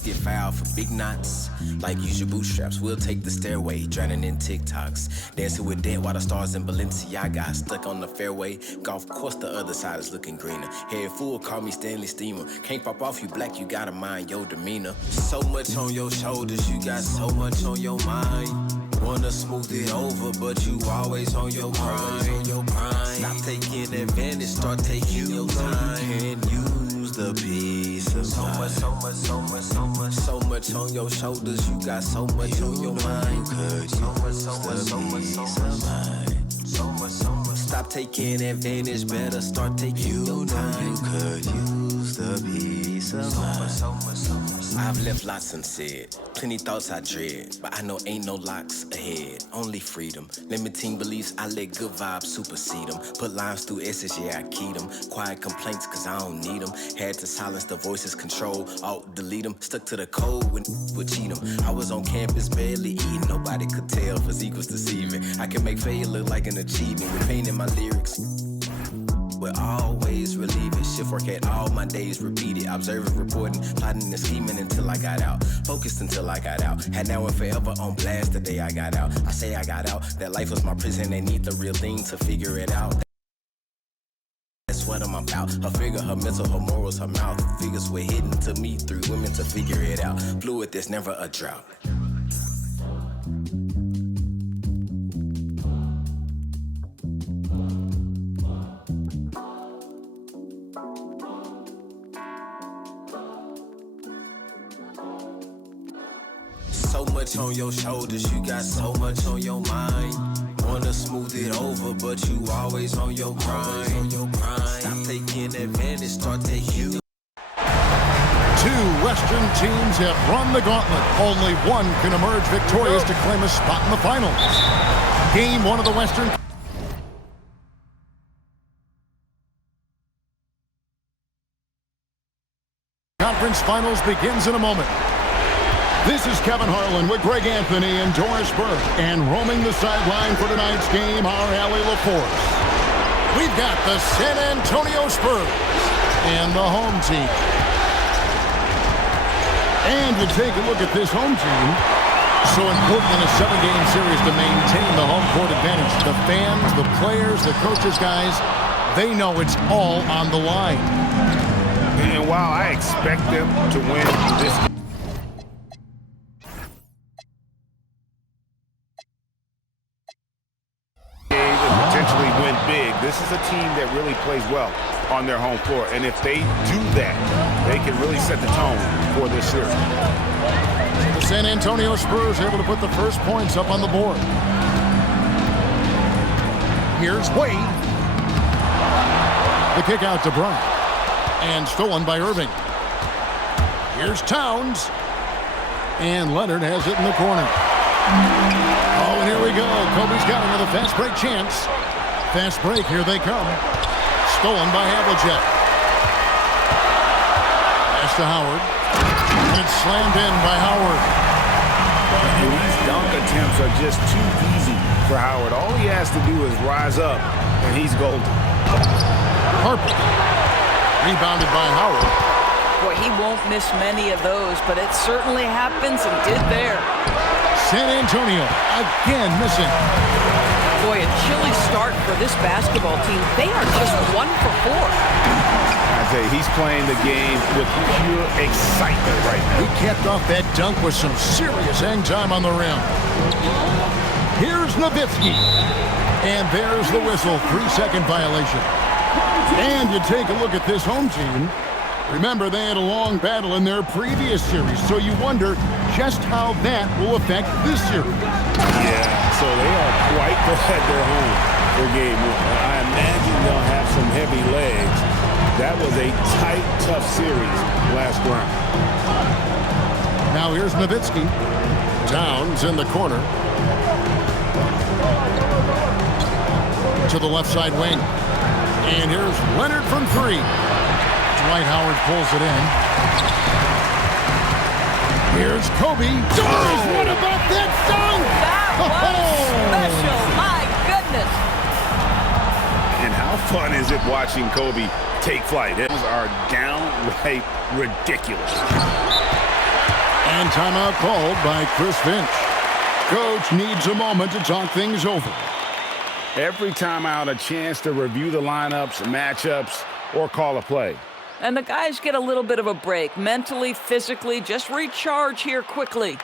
get fouled for big knots. Like use your bootstraps, we'll take the stairway. Drowning in TikToks, dancing with dead while the stars in Balenciaga. Stuck on the fairway, golf course the other side is looking greener. Head full, call me Stanley Steamer. Can't pop off, you black, you gotta mind your demeanor. So much on your shoulders, you got so much on your mind. Wanna smooth it over, but you always on your grind. Stop taking advantage, start taking your time. You can use the peace of mind. So much on your shoulders, you got so much on your mind. Could use the peace of mind. Stop taking advantage, better start taking your time. You could use the peace of mind. I've left lots unsaid, plenty thoughts I dread, but I know ain't no locks ahead, only freedom. Limiting beliefs, I let good vibes supersede them. Put lines through S's, yeah, I keyed them. Quiet complaints, cause I don't need them. Had to silence the voices, control, alt, delete them. Stuck to the code when would cheat them. I was on campus, barely eating, nobody could tell, physique was deceiving. I can make failure look like an achievement with pain in my lyrics. We're always relieving. Shift work at all my days repeated. Observing, reporting, plotting and scheming until I got out. Focused until I got out. Had now and forever on blast the day I got out. I say I got out. That life was my prison. They need the real thing to figure it out. That's what I'm about. Her figure, her mental, her morals, her mouth. Figures were hidden to me through women to figure it out. Fluid, there's never a drought. So much on your shoulders, you got so much on your mind. Wanna smooth it over, but you always on your grind. Stop taking advantage, start taking. Two Western teams have run the gauntlet. Only one can emerge victorious to claim a spot in the finals. Game one of the Western Conference Finals begins in a moment. This is Kevin Harlan with Greg Anthony and Doris Burke. And roaming the sideline for tonight's game, our Allie LaForce. We've got the San Antonio Spurs and the home team. And you take a look at this home team. So important in a 7-game series to maintain the home court advantage. The fans, the players, the coaches, guys, they know it's all on the line. And while I expect them to win this game, this is a team that really plays well on their home floor. And if they do that, they can really set the tone for this series. The San Antonio Spurs able to put the first points up on the board. Here's Wade. The kick out to Bryant. And stolen by Irving. Here's Towns. And Leonard has it in the corner. Oh, and here we go. Kobe's got another fast break chance. Fast break, here they come. Stolen by Havlicek. Pass to Howard. And it's slammed in by Howard. And these dunk attempts are just too easy for Howard. All he has to do is rise up, and he's golden. Harper. Rebounded by Howard. Boy, he won't miss many of those, but it certainly happens and did there. San Antonio again missing. Boy, a chilly start for this basketball team. They are just 1 for 4. I tell you, he's playing the game with pure excitement right now. He capped off that dunk with some serious hang time on the rim. Here's Nowitzki. And there's the whistle, 3-second violation. And you take a look at this home team. Remember, they had a long battle in their previous series, so you wonder just how that will affect this series. Yeah, so they are quite glad they're home for game one. I imagine they'll have some heavy legs. That was a tight, tough series last round. Now here's Nowitzki. Towns in the corner. To the left side wing. And here's Leonard from 3. Dwight Howard pulls it in. Here's Kobe. Doris, what about that dunk? That was special. My goodness. And how fun is it watching Kobe take flight? Those are downright ridiculous. And timeout called by Chris Finch. Coach needs a moment to talk things over. Every timeout, a chance to review the lineups, matchups, or call a play. And the guys get a little bit of a break. Mentally, physically, just recharge here quickly.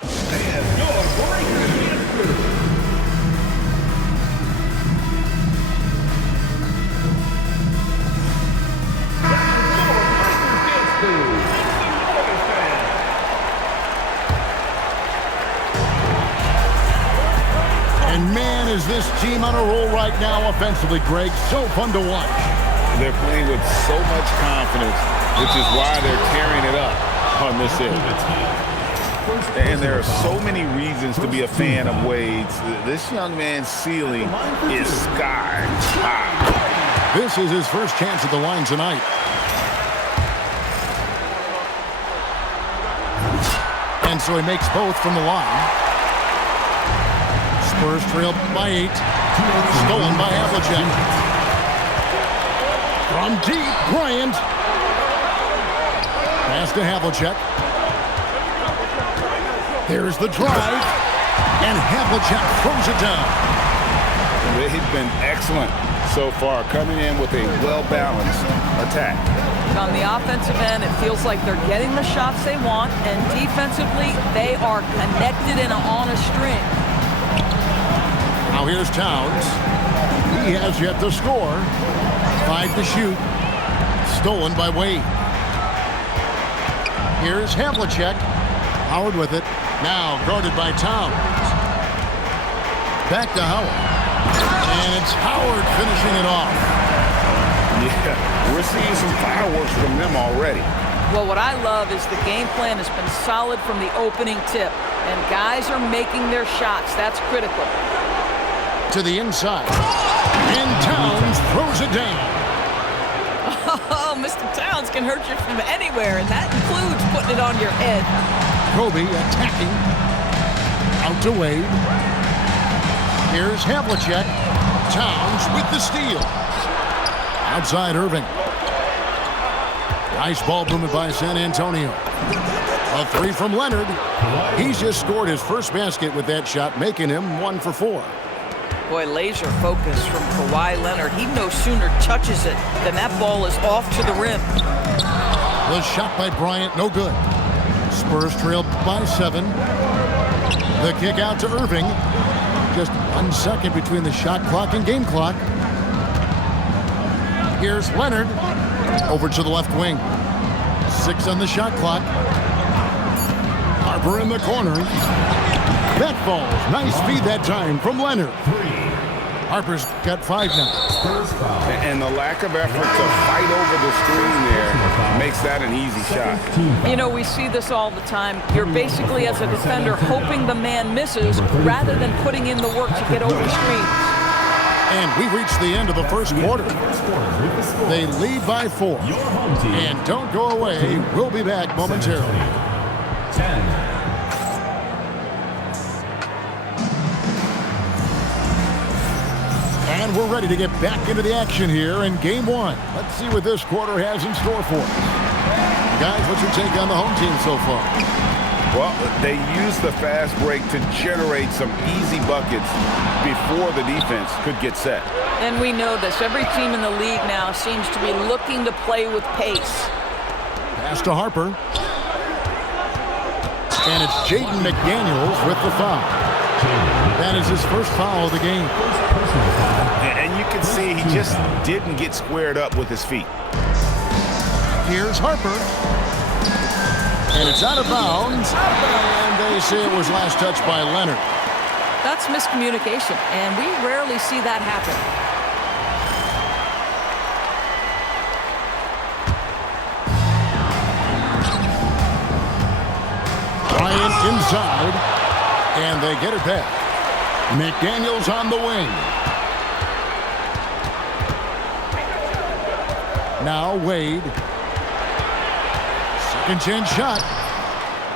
And man, is this team on a roll right now offensively, Greg. So fun to watch. They're playing with so much confidence, which is why they're tearing it up on this end. And there are so many reasons to be a fan of Wade's. This young man's ceiling is sky high. This is his first chance at the line tonight. And so he makes both from the line. Spurs trail by 8. Stolen by Havlicek. From deep, Bryant. Pass to Havlicek. There's the drive. And Havlicek throws it down. They've been excellent so far, coming in with a well-balanced attack. On the offensive end, it feels like they're getting the shots they want, and defensively, they are connected and on a string. Now here's Towns. He has yet to score. 5 to shoot. Stolen by Wade. Here's Havlicek. Howard with it. Now guarded by Towns. Back to Howard. And it's Howard finishing it off. Yeah, we're seeing some fireworks from them already. Well, what I love is the game plan has been solid from the opening tip, and guys are making their shots. That's critical. To the inside. And Towns throws it down. Oh, Mr. Towns can hurt you from anywhere, and that includes putting it on your head. Kobe attacking. Out to Wade. Here's Havlicek. Towns with the steal. Outside Irving. Nice ball movement by San Antonio. A 3 from Leonard. He's just scored his first basket with that shot, making him 1 for 4. Boy, laser focus from Kawhi Leonard. He no sooner touches it than that ball is off to the rim. The shot by Bryant, no good. Spurs trail by 7. The kick out to Irving. Just 1 second between the shot clock and game clock. Here's Leonard. Over to the left wing. 6 on the shot clock. Harper in the corner. That falls. Nice feed that time from Leonard. Harper's got 5 now. And the lack of effort to fight over the screen there makes that an easy shot. You know, we see this all the time. You're basically, as a defender, hoping the man misses rather than putting in the work to get over screens. And we reached the end of the first quarter. They lead by 4. And don't go away. We'll be back momentarily. 10. And we're ready to get back into the action here in Game 1. Let's see what this quarter has in store for us. Guys, what's your take on the home team so far? Well, they used the fast break to generate some easy buckets before the defense could get set. And we know this. Every team in the league now seems to be looking to play with pace. Pass to Harper. And it's Jaden McDaniels with the foul. That is his first foul of the game. And you can see he just didn't get squared up with his feet. Here's Harper. And it's out of bounds. And they say it was last touched by Leonard. That's miscommunication, and we rarely see that happen. Bryant inside. And they get it back. McDaniels on the wing. Now Wade. Second chance shot.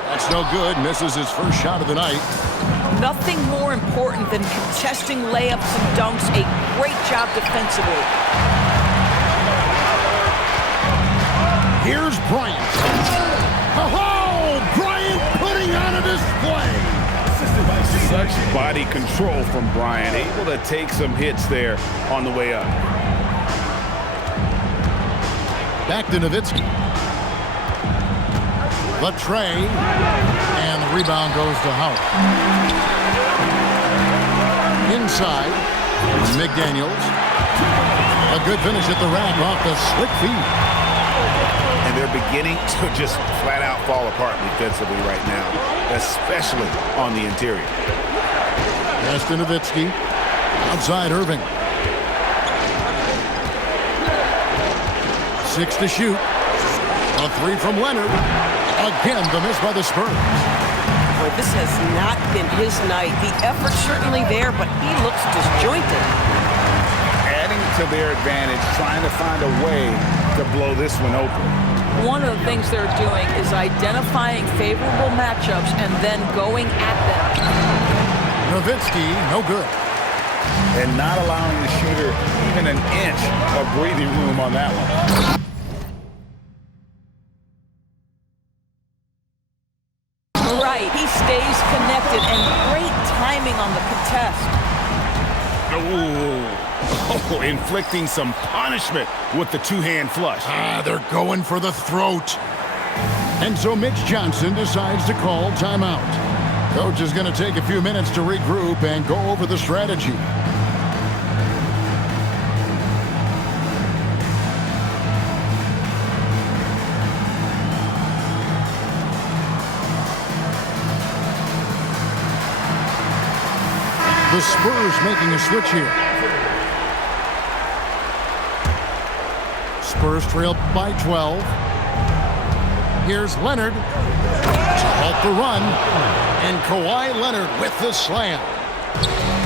That's no good. Misses his first shot of the night. Nothing more important than contesting layups and dunks. A great job defensively. Here's Bryant. Oh, Bryant putting on a Such body control from Bryant, able to take some hits there on the way up. Back to Nowitzki. The tray, and the rebound goes to Howard. Inside, McDaniels. A good finish at the rack off the slick feed. And they're beginning to just flat out fall apart defensively right now, especially on the interior. Pass to Nowitzki. Outside Irving. 6 to shoot. A 3 from Leonard. Again, the miss by the Spurs. Boy, this has not been his night. The effort's certainly there, but he looks disjointed. Adding to their advantage, trying to find a way to blow this one open. One of the things they're doing is identifying favorable matchups and then going at them. Nowitzki, no good. And not allowing the shooter even an inch of breathing room on that one. Right, he stays connected, and great timing on the contest. Oh, inflicting some punishment with the two-hand flush. They're going for the throat. And so Mitch Johnson decides to call timeout. Coach is going to take a few minutes to regroup and go over the strategy. The Spurs making a switch here. Spurs trail by 12. Here's Leonard to halt the run. And Kawhi Leonard with the slam.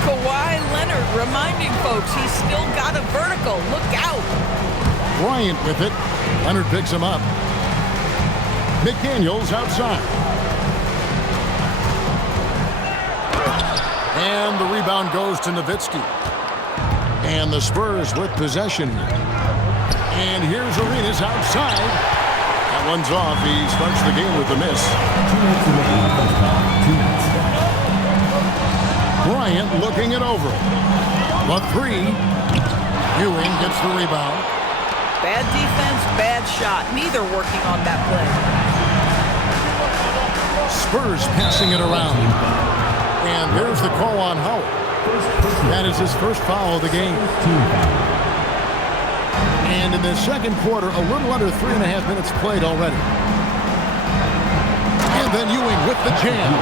Kawhi Leonard reminding folks he's still got a vertical. Look out. Bryant with it. Leonard picks him up. McDaniels outside. And the rebound goes to Nowitzki. And the Spurs with possession. And here's Arenas outside. That one's off. He starts the game with the miss. Bryant looking it over. The 3. Ewing gets the rebound. Bad defense, bad shot. Neither working on that play. Spurs passing it around. And there's the call on Howard. That is his first foul of the game. And in the second quarter, a little under 3.5 minutes played already. And then Ewing with the jam.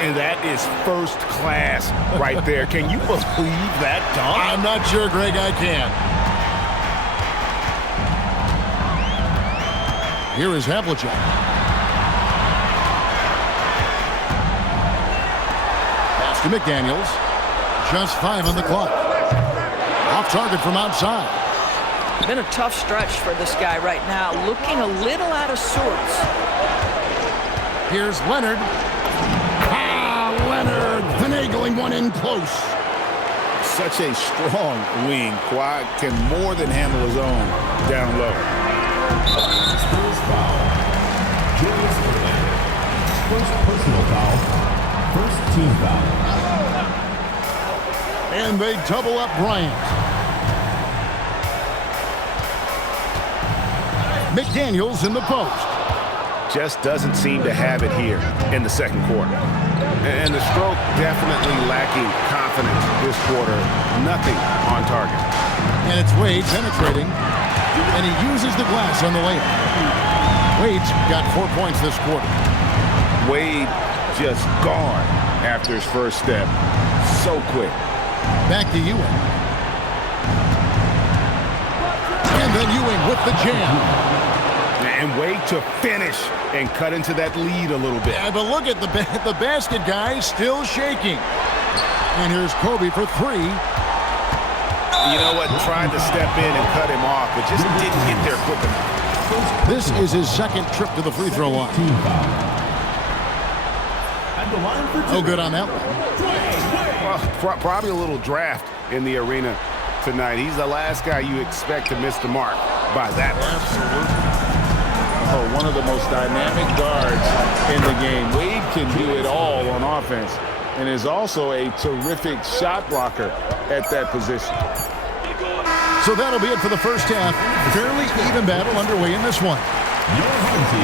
And that is first class right there. Can you believe that dunk? I'm not sure, Greg, I can. Here is Havlicek. To McDaniels. Just 5 on the clock. Off target from outside. Been a tough stretch for this guy right now. Looking a little out of sorts. Here's Leonard. Leonard finagling one in close. Such a strong wing. Kawhi can more than handle his own down low. Spurs foul. Julius Randle. First personal foul. First team foul. And they double up Bryant. McDaniels in the post. Just doesn't seem to have it here in the second quarter. And the stroke definitely lacking confidence this quarter. Nothing on target. And it's Wade penetrating. And he uses the glass on the layup. Wade's got 4 points this quarter. Wade just gone after his first step. So quick. Back to Ewing. And then Ewing with the jam. And Wade to finish and cut into that lead a little bit. Yeah, but look at the basket guy still shaking. And here's Kobe for 3. You know what? Tried to step in and cut him off, but just didn't get there quick enough. This is his second trip to the free throw line. No good on that one. Well, probably a little draft in the arena tonight. He's the last guy you expect to miss the mark by that much. Absolutely. Oh, one of the most dynamic guards in the game. Wade can do it all on offense. and is also a terrific shot blocker at that position. So that'll be it for the first half. Fairly even battle underway in this one.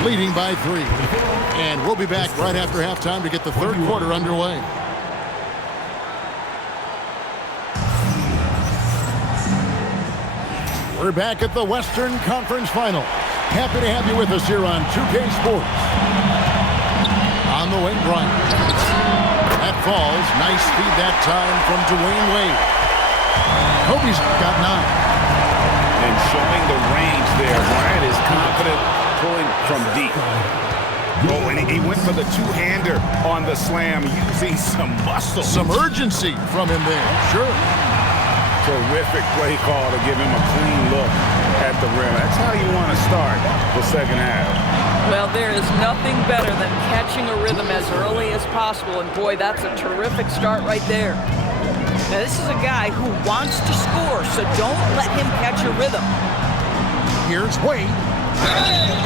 Leading by 3. And we'll be back right after halftime to get the third quarter underway. We're back at the Western Conference Final. Happy to have you with us here on 2K Sports. On the wing, Bryant. That falls. Nice feed that time from Dwayne Wade. Kobe's got 9. And showing the range there. Bryant is confident pulling from deep. Oh, and he went for the two-hander on the slam, using some muscle. Some urgency from him there. Sure. Terrific play call to give him a clean look at the rim. That's how you want to start the second half. Well, there is nothing better than catching a rhythm as early as possible. And boy, that's a terrific start right there. Now, this is a guy who wants to score, so don't let him catch a rhythm. Here's Wade.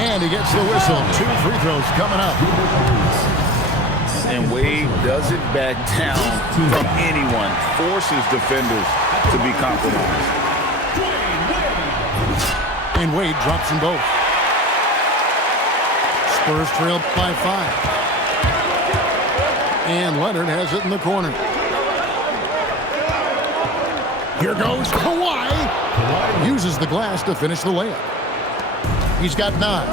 And he gets the whistle. 2 free throws coming up. And Wade doesn't back down from anyone. Forces defenders to be compromised. And Wade drops them both. Spurs trail by 5. And Leonard has it in the corner. Here goes Kawhi. Uses the glass to finish the layup. He's got 9.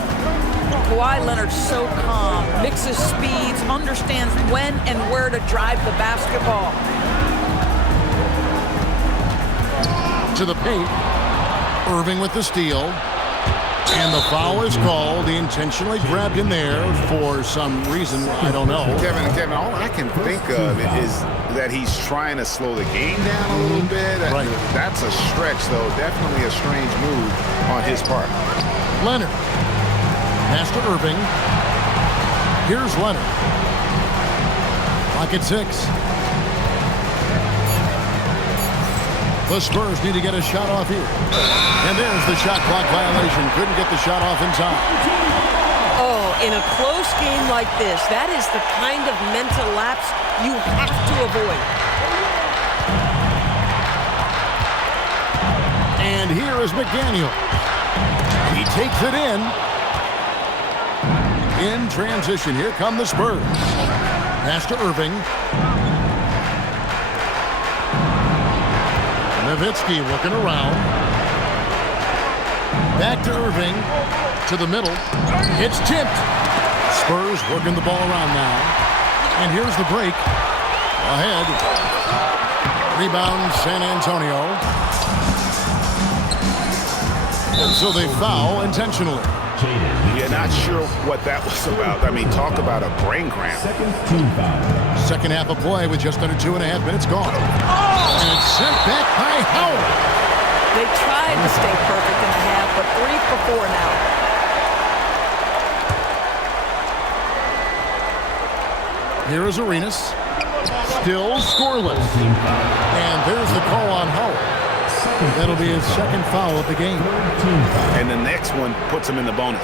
Kawhi Leonard's so calm, mixes speeds, understands when and where to drive the basketball. To the paint. Irving with the steal. And the foul is called. He intentionally grabbed him there for some reason. I don't know. Kevin, all I can think of is that he's trying to slow the game down a little bit. Right. That's a stretch, though. Definitely a strange move on his part. Leonard. Pass to Irving. Here's Leonard. Clock at 6. The Spurs need to get a shot off here. And there's the shot clock violation. Couldn't get the shot off in time. Oh, in a close game like this, that is the kind of mental lapse you have to avoid. And here is McDaniel. He takes it in. In transition, here come the Spurs. Pass to Irving. Nowitzki looking around. Back to Irving. To the middle. It's tipped. Spurs working the ball around now. And here's the break. Ahead. Rebound San Antonio. And so they foul intentionally. Yeah, not sure what that was about. I mean, talk about a brain cramp. Second half of play with just under 2.5 minutes gone. And it's sent back by Howard. They tried to stay perfect in the half, but 3 for 4 now. Here is Arenas. Still scoreless. And there's the call on Howard. That'll be his second foul of the game. And the next one puts him in the bonus.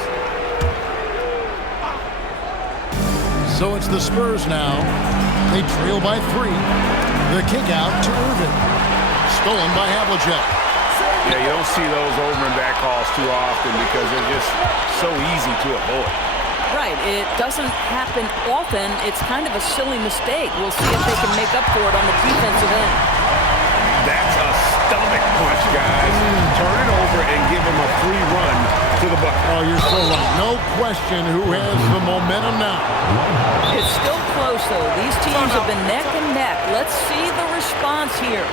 So it's the Spurs now. They trail by 3. The kick out to Irving. Stolen by Havlicek. Yeah, you don't see those over and back calls too often because they're just so easy to avoid. Right, it doesn't happen often. It's kind of a silly mistake. We'll see if they can make up for it on the defensive end. That's a stomach punch, guys. Turn it over and give him a free run to the bucket. Oh, you're so right. No question who has the momentum now. It's still close, though. These teams have been neck and neck. Let's see the response here.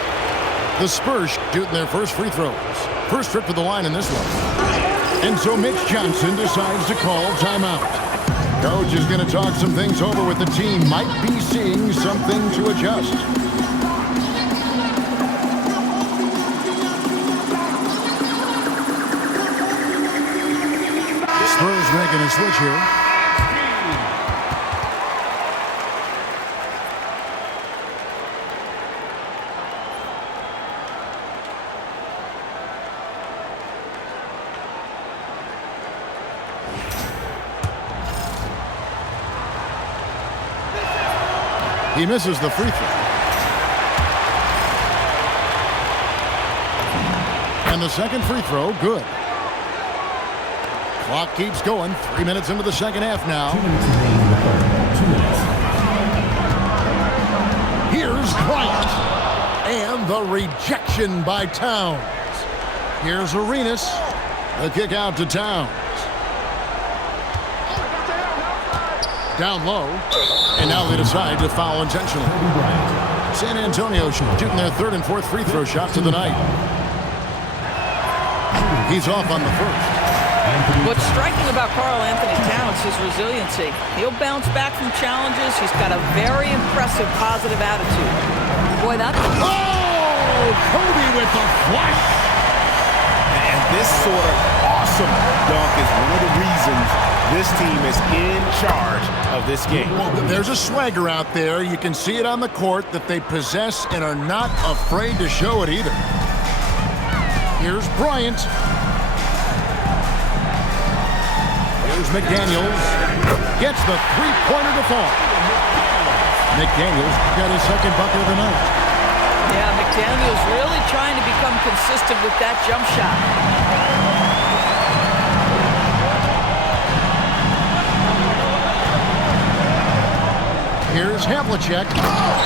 The Spurs shooting their first free throws. First trip to the line in this one. And so Mitch Johnson decides to call timeout. Coach is going to talk some things over with the team. Might be seeing something to adjust. Spurs making a switch here. He misses the free throw. And the second free throw, good. Clock keeps going. 3 minutes into the second half now. 2 minutes remaining in the third. 2 minutes. Here's Bryant. And the rejection by Towns. Here's Arenas. The kick out to Towns. Down low. And now they decide to foul intentionally. San Antonio shooting their third and fourth free throw shots of the night. He's off on the first. What's striking about Karl-Anthony Towns is his resiliency. He'll bounce back from challenges. He's got a very impressive positive attitude. Boy, that... Oh! Kobe with the flush! And this sort of awesome dunk is one of the reasons this team is in charge of this game. Well, there's a swagger out there. You can see it on the court that they possess and are not afraid to show it either. Here's Bryant. Here's McDaniels. Gets the three-pointer to fall. McDaniels got his second bucket of the night. Yeah, McDaniels really trying to become consistent with that jump shot. Here's Havlicek.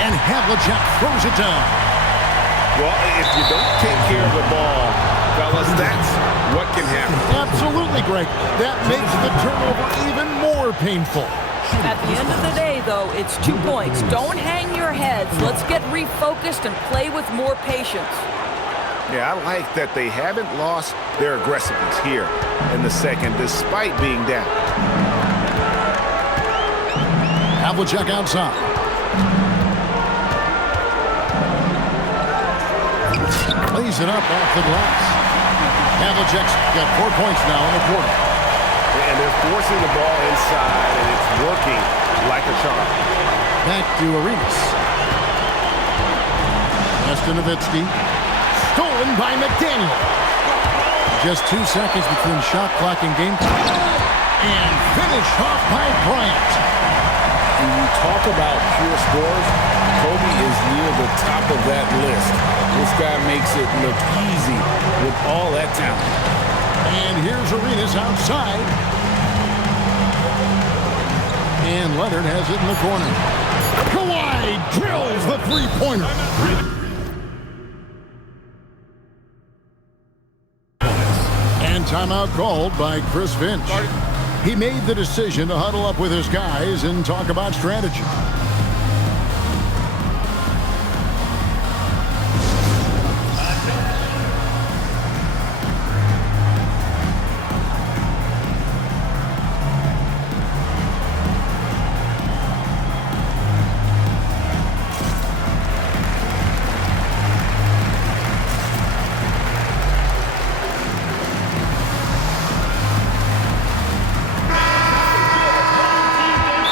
And Havlicek throws it down. Well, if you don't take care of the ball, fellas, that's what can happen. Absolutely, Greg. That makes the turnover even more painful. At the end of the day, though, it's 2 points. Don't hang your heads. Let's get refocused and play with more patience. Yeah, I like that they haven't lost their aggressiveness here in the second, despite being down. Havlicek outside. Lays it up off the glass. Havlicek's got 4 points now in the quarter. And they're forcing the ball inside, and it's working like a charm. Back to Arenas. Nowitzki. Stolen by McDaniel. Just 2 seconds between shot clock and game time. And finished off by Bryant. When you talk about pure scores, Kobe is near the top of that list. This guy makes it look easy with all that talent. And here's Arenas outside. And Leonard has it in the corner. Kawhi drills the three-pointer. And timeout called by Chris Finch. He made the decision to huddle up with his guys and talk about strategy.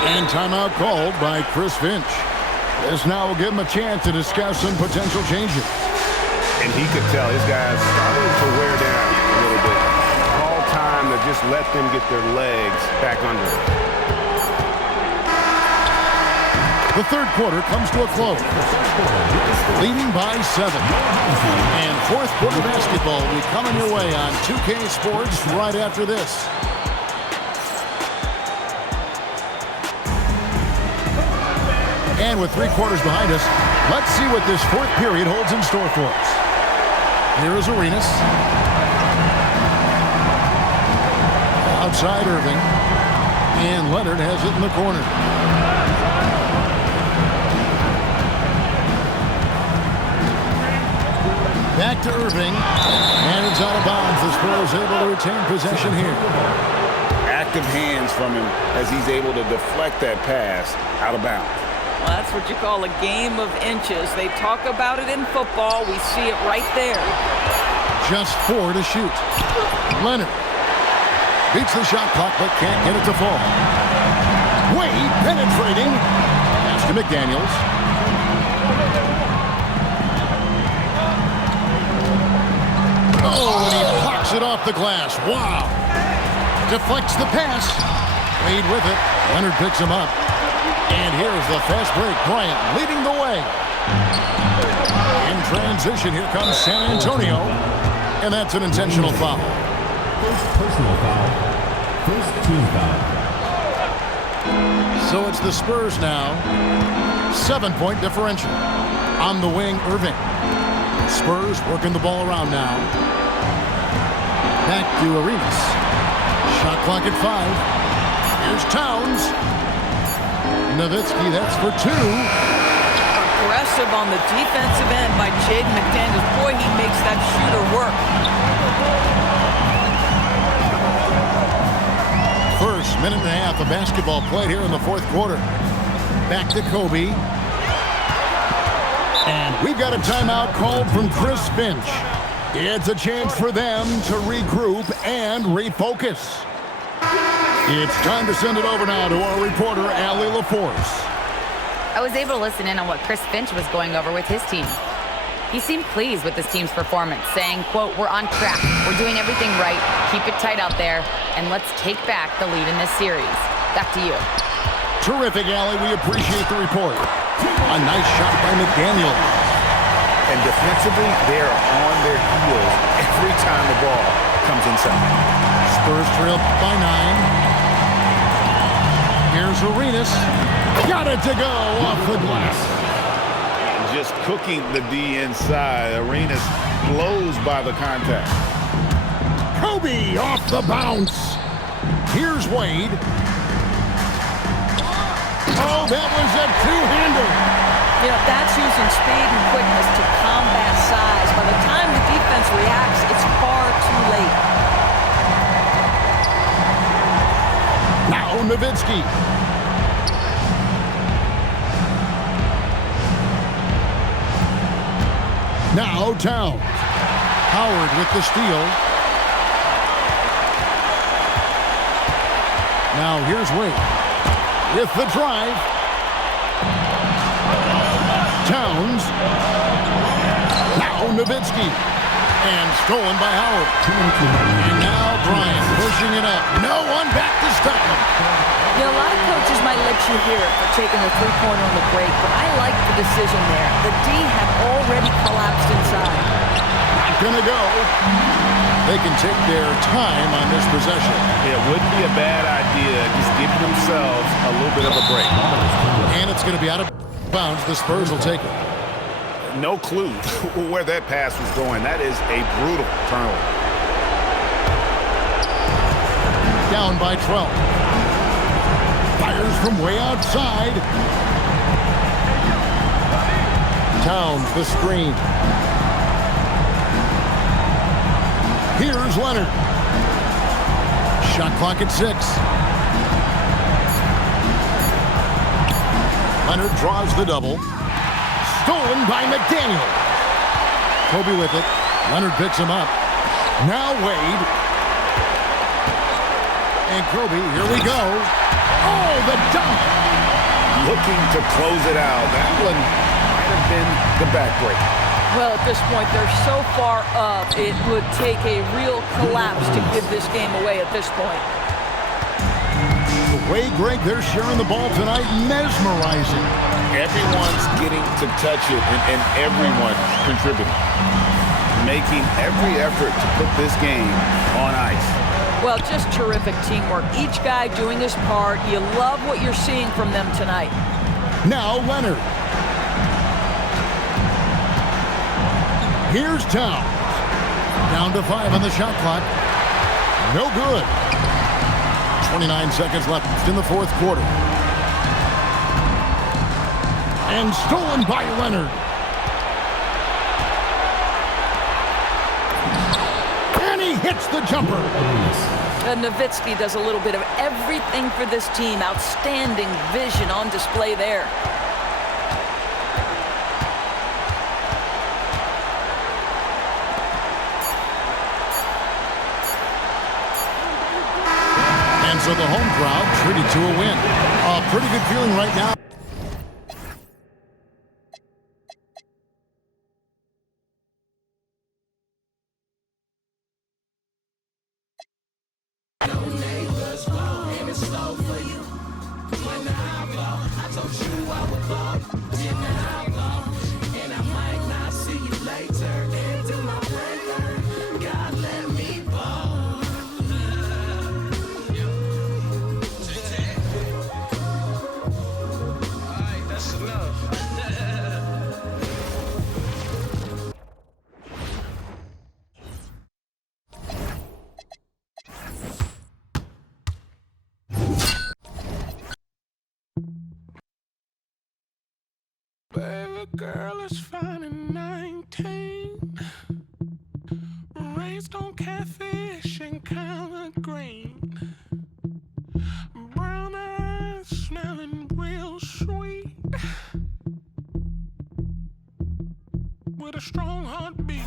And timeout called by Chris Finch. This now will give him a chance to discuss some potential changes. And he could tell his guys starting to wear down a little bit. All time to just let them get their legs back under them. The third quarter comes to a close. Leading by 7. And fourth quarter basketball will be coming your way on 2K Sports right after this. And with 3 quarters behind us, let's see what this fourth period holds in store for us. Here is Arenas. Outside Irving. And Leonard has it in the corner. Back to Irving. And it's out of bounds. The Spurs able to retain possession here. Active hands from him as he's able to deflect that pass out of bounds. Well, that's what you call a game of inches. They talk about it in football. We see it right there. Just 4 to shoot. Leonard beats the shot clock but can't get it to fall. Wade penetrating. Pass to McDaniels. Oh, and he blocks it off the glass. Wow. Deflects the pass. Wade with it. Leonard picks him up. And here's the fast break. Bryant leading the way. In transition, here comes San Antonio. And that's an intentional foul. First personal foul. First team foul. So it's the Spurs now. 7-point differential. On the wing, Irving. Spurs working the ball around now. Back to Arenas. Shot clock at 5. Here's Towns. Nowitzki, that's for 2. Aggressive on the defensive end by Jaden McDaniels. Boy, he makes that shooter work. First minute and a half of basketball played here in the fourth quarter. Back to Kobe. And we've got a timeout called from Chris Finch. It's a chance for them to regroup and refocus. It's time to send it over now to our reporter, Allie LaForce. I was able to listen in on what Chris Finch was going over with his team. He seemed pleased with his team's performance, saying, quote, "We're on track. We're doing everything right. Keep it tight out there, and let's take back the lead in this series." Back to you. Terrific, Allie. We appreciate the report. A nice shot by McDaniels. And defensively, they are on their heels every time the ball comes inside. Spurs trail by 9. Here's Arenas. Got it to go off the glass. Just cooking the D inside. Arenas blows by the contact. Kobe off the bounce. Here's Wade. Oh, that was a two-hander. You know, that's using speed and quickness to combat size. By the time the defense reacts, it's far too late. Now Nowitzki. Now Towns. Howard with the steal. Now here's Wade with the drive. Towns. Now Nowitzki. And stolen by Howard. And now Bryant pushing it up. No one back to stop him. You know, a lot of coaches might let you hear it for taking a three-pointer on the break, but I like the decision there. The D had already collapsed inside. Not gonna go. They can take their time on this possession. It wouldn't be a bad idea. Just give themselves a little bit of a break. And it's gonna be out of bounds. The Spurs will take it. No clue where that pass was going. That is a brutal turnover. Down by 12. Fires from way outside. Towns the screen. Here's Leonard. Shot clock at 6. Leonard draws the double. Stolen by McDaniel. Kobe with it. Leonard picks him up. Now Wade. And Kobe, here we go. Oh, the dunk. Looking to close it out. That one might have been the backbreak. Well, at this point, they're so far up, it would take a real collapse to give this game away at this point. The way, Greg, they're sharing the ball tonight, mesmerizing. Everyone's getting to touch it, and everyone's contributing. Making every effort to put this game on ice. Well, just terrific teamwork. Each guy doing his part. You love what you're seeing from them tonight. Now Leonard. Here's Towns. Down to 5 on the shot clock. No good. 29 seconds left in the fourth quarter. And stolen by Leonard. And he hits the jumper. And Nowitzki does a little bit of everything for this team. Outstanding vision on display there. And so the home crowd treated to a win. A pretty good feeling right now. Baby girl is fine and 19, raised on catfish and collard green, brown eyes smelling real sweet, with a strong heartbeat.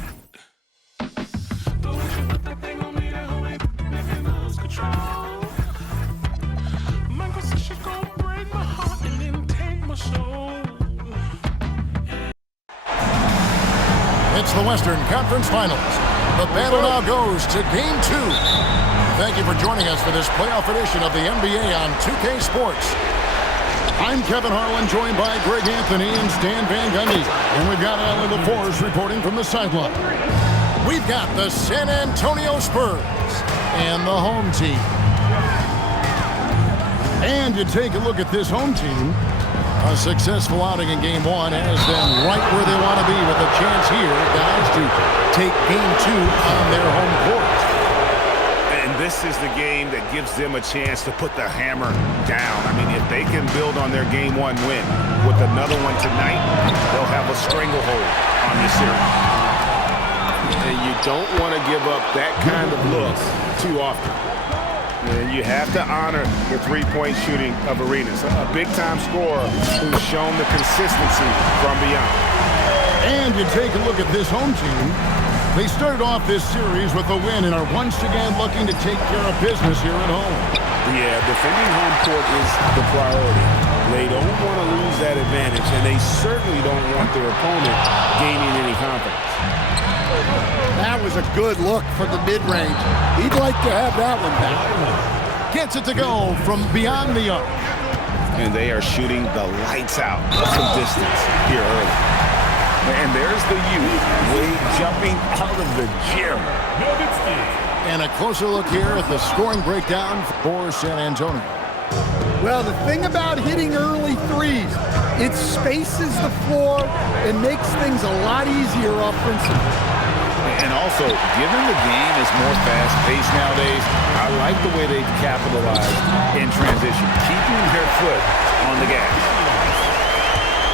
The way she put that thing on me, that whole making lose control. Michael said she's gonna break my heart and then take my soul. It's the Western Conference Finals. The battle now goes to Game 2. Thank you for joining us for this playoff edition of the NBA on 2K Sports. I'm Kevin Harlan, joined by Greg Anthony and Stan Van Gundy. And we've got Allie LaForce reporting from the sideline. We've got the San Antonio Spurs and the home team. And you take a look at this home team. A successful outing in Game 1 has them right where they want to be with a chance here, guys, to take Game 2 on their home court. And this is the game that gives them a chance to put the hammer down. I mean, if they can build on their Game 1 win with another one tonight, they'll have a stranglehold on this series. And you don't want to give up that kind of look too often. And you have to honor the three-point shooting of Arenas, a big-time scorer who's shown the consistency from beyond. And you take a look at this home team. They started off this series with a win and are once again looking to take care of business here at home. Yeah, defending home court is the priority. They don't want to lose that advantage, and they certainly don't want their opponent gaining any confidence. That was a good look from the mid-range. He'd like to have that one back. Gets it to go from beyond the arc. And they are shooting the lights out from distance here early. And there's the youth, Wade jumping out of the gym. And a closer look here at the scoring breakdown for San Antonio. Well, the thing about hitting early threes, it spaces the floor and makes things a lot easier offensively. And also, given the game is more fast-paced nowadays, I like the way they've capitalized in transition, keeping their foot on the gas.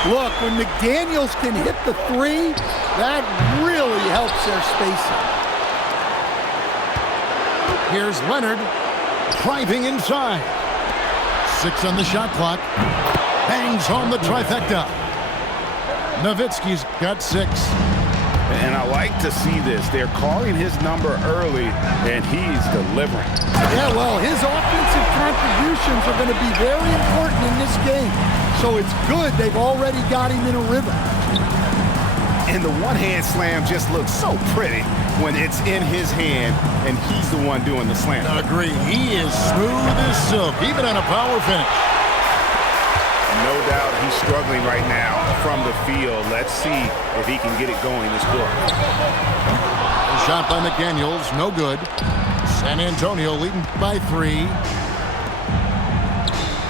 Look, when McDaniels can hit the three, that really helps their spacing. Here's Leonard driving inside. 6 on the shot clock. Bangs home the trifecta. Nowitzki's got 6. And I like to see this. They're calling his number early, and he's delivering. Yeah, well, his offensive contributions are going to be very important in this game. So it's good they've already got him in a rhythm. And the one-hand slam just looks so pretty when it's in his hand, and he's the one doing the slam. Agree. He is smooth as silk, even on a power finish. No doubt he's struggling right now from the field. Let's see if he can get it going this quarter. A shot by McDaniels, no good. San Antonio leading by 3.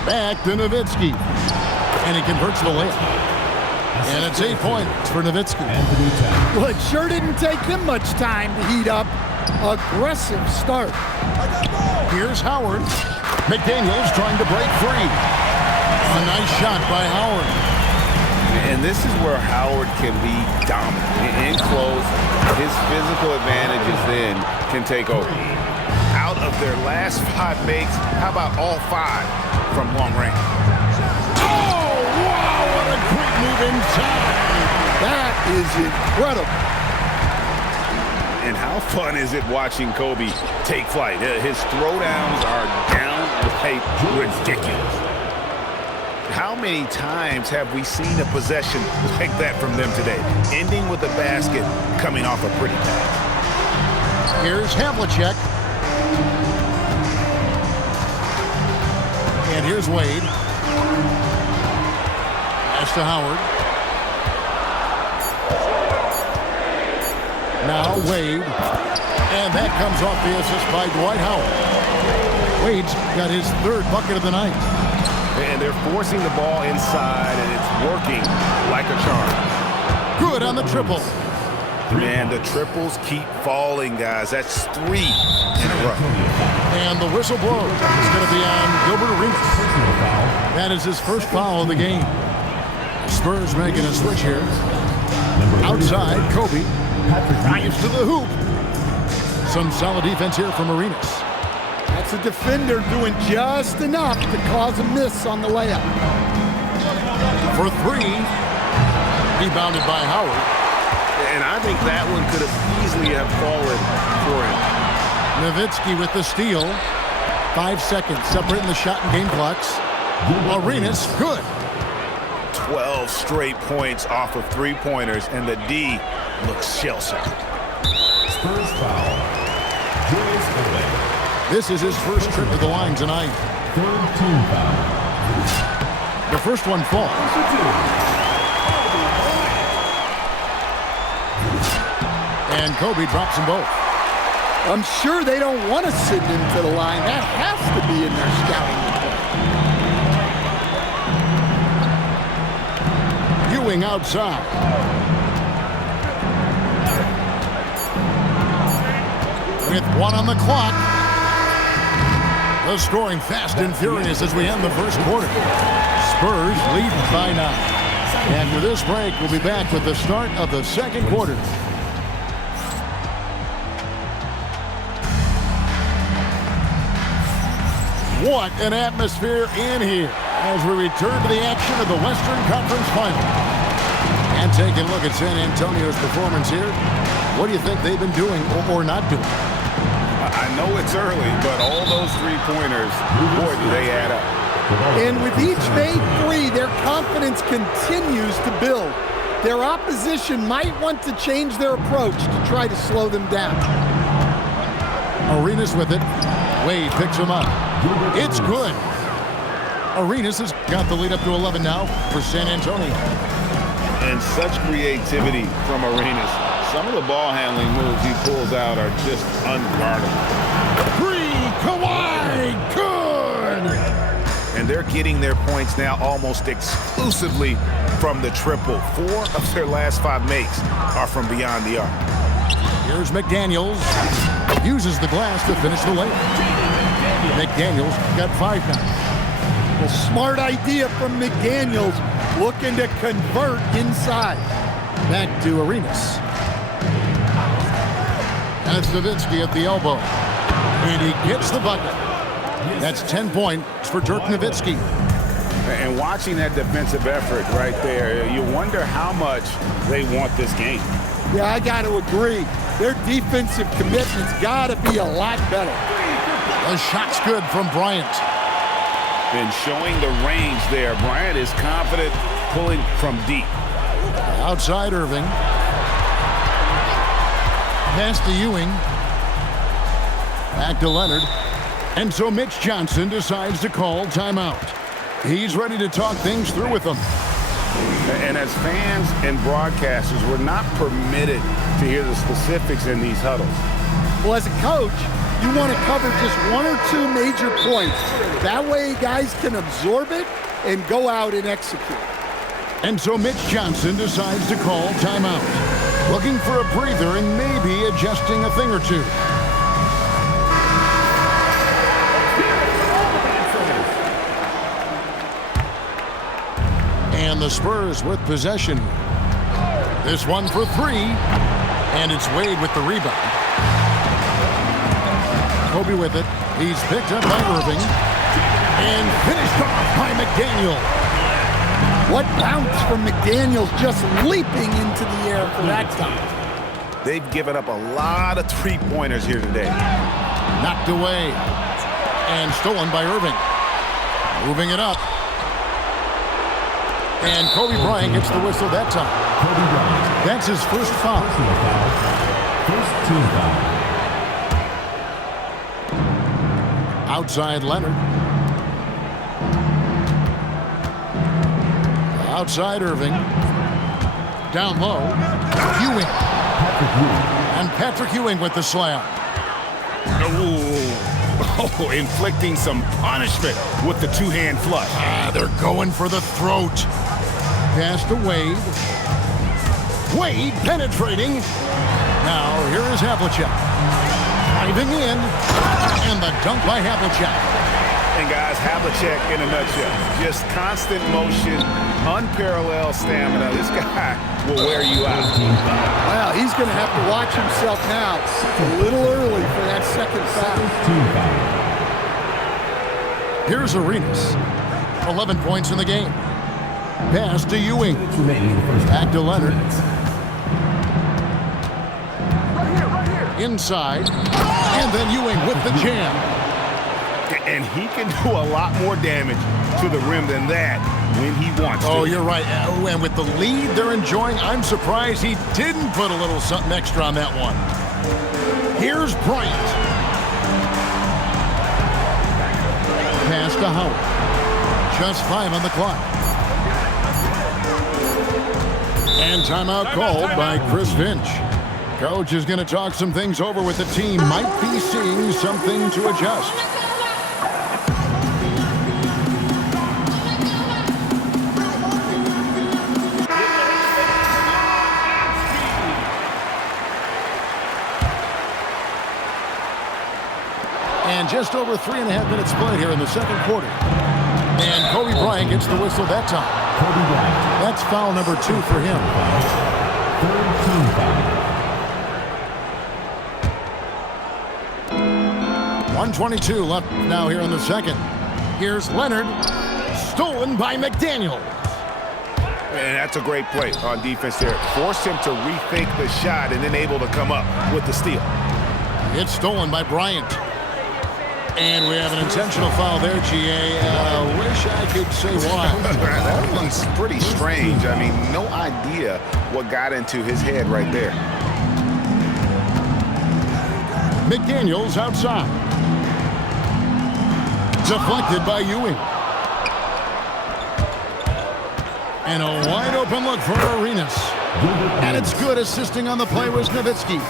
Back to Nowitzki. And he converts the layup. And it's 8 points for Nowitzki. Well, it sure didn't take him much time to heat up. Aggressive start. Here's Howard. McDaniels trying to break free. A nice shot by Howard. And this is where Howard can be dominant. In close, his physical advantages then can take over. Out of their last 5 makes, how about all 5 from long range? Oh, wow, what a great move inside. That is incredible. And how fun is it watching Kobe take flight? His throwdowns are downright ridiculous. How many times have we seen a possession like that from them today? Ending with a basket, coming off a pretty pass. Here's Havlicek. And here's Wade. pass to Howard. Now Wade. And that comes off the assist by Dwight Howard. Wade's got his third bucket of the night. And they're forcing the ball inside, and it's working like a charm. Good on the triple. Man, the triples keep falling, guys. That's 3 in a row. And the whistle blows. It's going to be on Gilbert Arenas. That is his first foul of the game. Spurs making a switch here. Outside, Kobe drives to the hoop. Some solid defense here from Arenas. That's a defender doing just enough to cause a miss on the layup. For 3, rebounded by Howard. And I think that one could have easily have fallen for him. Nowitzki with the steal. 5 seconds separating the shot and game clocks. Arenas, good. 12 straight points off of 3-pointers, and the D looks shell-shocked. Spurs foul. Julius Erving. This is his first trip to the line tonight. Third team foul. The first one falls. And Kobe drops them both. I'm sure they don't want to send him to the line. That has to be in their scouting report. Ewing outside. With 1 on the clock. The scoring fast and furious as we end the first quarter. Spurs lead by 9. After this break, we'll be back with the start of the second quarter. What an atmosphere in here as we return to the action of the Western Conference Final. And taking a look at San Antonio's performance here, what do you think they've been doing or not doing? I know it's early, but all those 3-pointers, boy, do they add up. And with each made 3, their confidence continues to build. Their opposition might want to change their approach to try to slow them down. Arenas with it. Wade picks him up. It's good. Arenas has got the lead up to 11 now for San Antonio. And such creativity from Arenas. Some of the ball handling moves he pulls out are just unguardable. 3, Kawhi, good! And they're getting their points now almost exclusively from the triple. 4 of their last 5 makes are from beyond the arc. Here's McDaniels. Uses the glass to finish the layup. McDaniels got 5 now. A smart idea from McDaniels, looking to convert inside. Back to Arenas. That's Nowitzki at the elbow. And he gets the bucket. That's 10 points for Dirk Nowitzki. And watching that defensive effort right there, you wonder how much they want this game. Yeah, I got to agree. Their defensive commitment's got to be a lot better. The shot's good from Bryant. And showing the range there, Bryant is confident pulling from deep. Outside Irving. Pass to Ewing. Back to Leonard. And so Mitch Johnson decides to call timeout. He's ready to talk things through with them. And as fans and broadcasters, we're not permitted to hear the specifics in these huddles. Well, as a coach, you want to cover just 1 or 2 major points. That way guys can absorb it and go out and execute. And so Mitch Johnson decides to call timeout. Looking for a breather and maybe adjusting a thing or two. And the Spurs with possession. This one for 3. And it's Wade with the rebound. Kobe with it. He's picked up by Irving. And finished off by McDaniel. What bounce from McDaniels, just leaping into the air for that time. They've given up a lot of 3-pointers here today. Knocked away. And stolen by Irving. Moving it up. And Kobe Bryant gets the whistle that time. Kobe Bryant. That's his first foul. Personal foul. First team foul. Outside Leonard. Outside Irving. Down low. Ewing. And Patrick Ewing with the slam. Oh, inflicting some punishment with the two-hand flush. They're going for the throat. Pass to Wade. Wade penetrating. Now here is Havlicek. Driving in. And the dunk by Havlicek. And guys, Havlicek in a nutshell. Just constant motion, unparalleled stamina. This guy will wear you out. Well, he's going to have to watch himself now. It's a little early for that second foul. Here's Arenas. 11 points in the game. Pass to Ewing. Back to Leonard. Inside. And then Ewing with the jam. And he can do a lot more damage to the rim than that when he wants to. Oh, you're right. And with the lead they're enjoying, I'm surprised he didn't put a little something extra on that one. Here's Bryant. Pass to Howard. Just 5 on the clock. And timeout called by Chris Finch. Coach is going to talk some things over with the team. Might be seeing something to adjust. And just over 3.5 minutes played here in the second quarter. And Kobe Bryant gets the whistle that time. Kobe Bryant. That's foul number 2 for him. Third team foul. 1:22 left now here in the second. Here's Leonard. Stolen by McDaniel. And that's a great play on defense there. Forced him to rethink the shot and then able to come up with the steal. It's stolen by Bryant. And we have an intentional foul there, GA. Wish I could say why. That one's pretty strange. I mean, no idea what got into his head right there. McDaniels outside. Deflected by Ewing. And a wide open look for Arenas. And it's good. Assisting on the play was Nowitzki.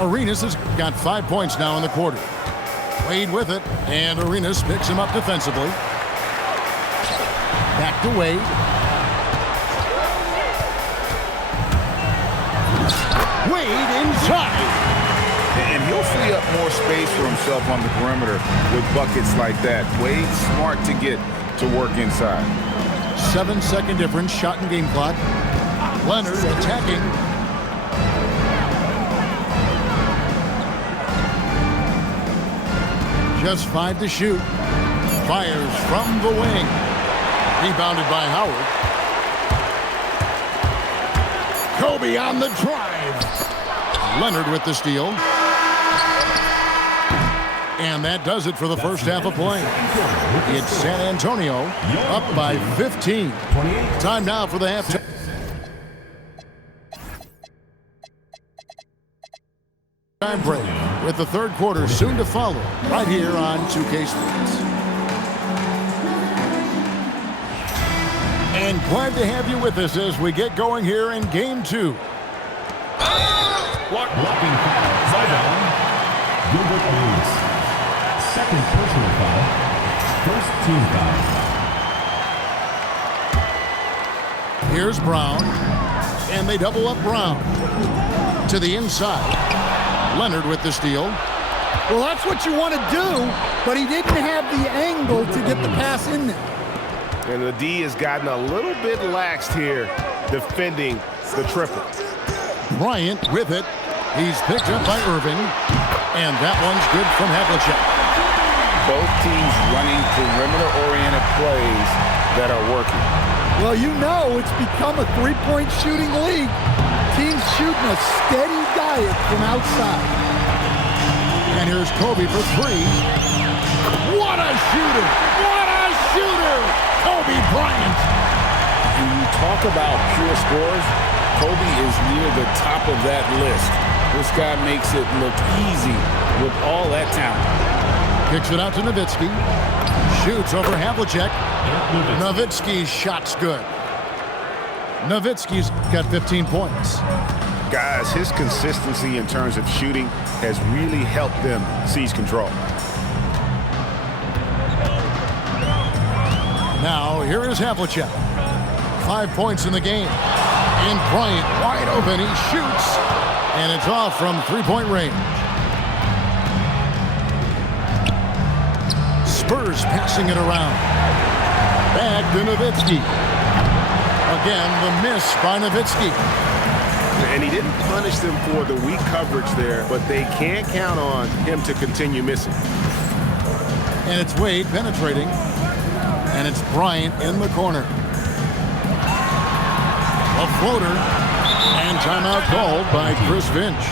Arenas has got 5 points now in the quarter. Wade with it, and Arenas picks him up defensively. Back to Wade. Wade inside. And he'll free up more space for himself on the perimeter with buckets like that. Wade's smart to get to work inside. 7-second difference, shot and game clock. Leonard attacking. Just 5 to shoot. Fires from the wing. Rebounded by Howard. Kobe on the drive. Leonard with the steal. And that does it for the first half of play. It's San Antonio up by 15. Time now for the halftime break, with the third quarter soon to follow right here on 2K Sports. And glad to have you with us as we get going here in Game 2. Blocking foul. Sideline. Gilbert Arenas. Second personal foul. First team foul. Here's Brown. And they double up Brown. To the inside. Leonard with the steal. Well, that's what you want to do, but he didn't have the angle to get the pass in there. And the D has gotten a little bit laxed here defending the triple. Bryant with it. He's picked up by Irving. And that one's good from Havlicek. Both teams running perimeter-oriented plays that are working. Well, you know it's become a three-point shooting league. Teams shooting a steady diet from outside. And here's Kobe for 3. What a shooter! What a shooter! Kobe Bryant. When you talk about pure scores, Kobe is near the top of that list. This guy makes it look easy with all that talent. Kicks it out to Nowitzki. Shoots over Havlicek. Nowitzki's shot's good. Nowitzki's got 15 points. Guys, his consistency in terms of shooting has really helped them seize control. Now, here is Havlicek. 5 points in the game. And Bryant wide open. He shoots. And it's off from three-point range. Spurs passing it around. Back to Nowitzki. Again, the miss by Nowitzki. And he didn't punish them for the weak coverage there, but they can't count on him to continue missing. And it's Wade penetrating. And it's Bryant in the corner. A floater. And timeout called by Chris Finch.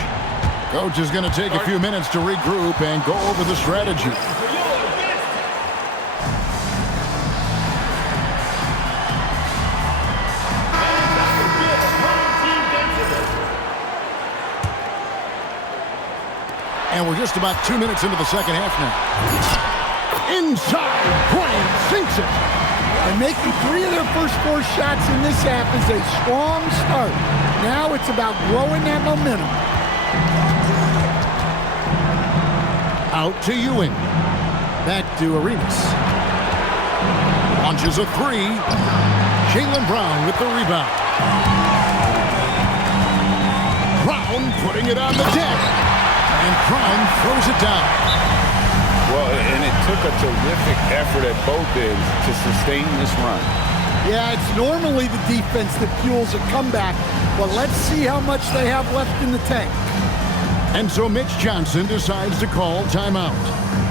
Coach is going to take a few minutes to regroup and go over the strategy. And we're just about 2 minutes into the second half now. Inside, Bryant sinks it. And making 3 of their first 4 shots in this half is a strong start. Now it's about growing that momentum. Out to Ewing. Back to Arenas. Launches a 3. Jaylen Brown with the rebound. Brown putting it on the deck. And Brown throws it down. Well, and it took a terrific effort at both ends to sustain this run. Yeah, it's normally the defense that fuels a comeback, but let's see how much they have left in the tank. And so Mitch Johnson decides to call timeout.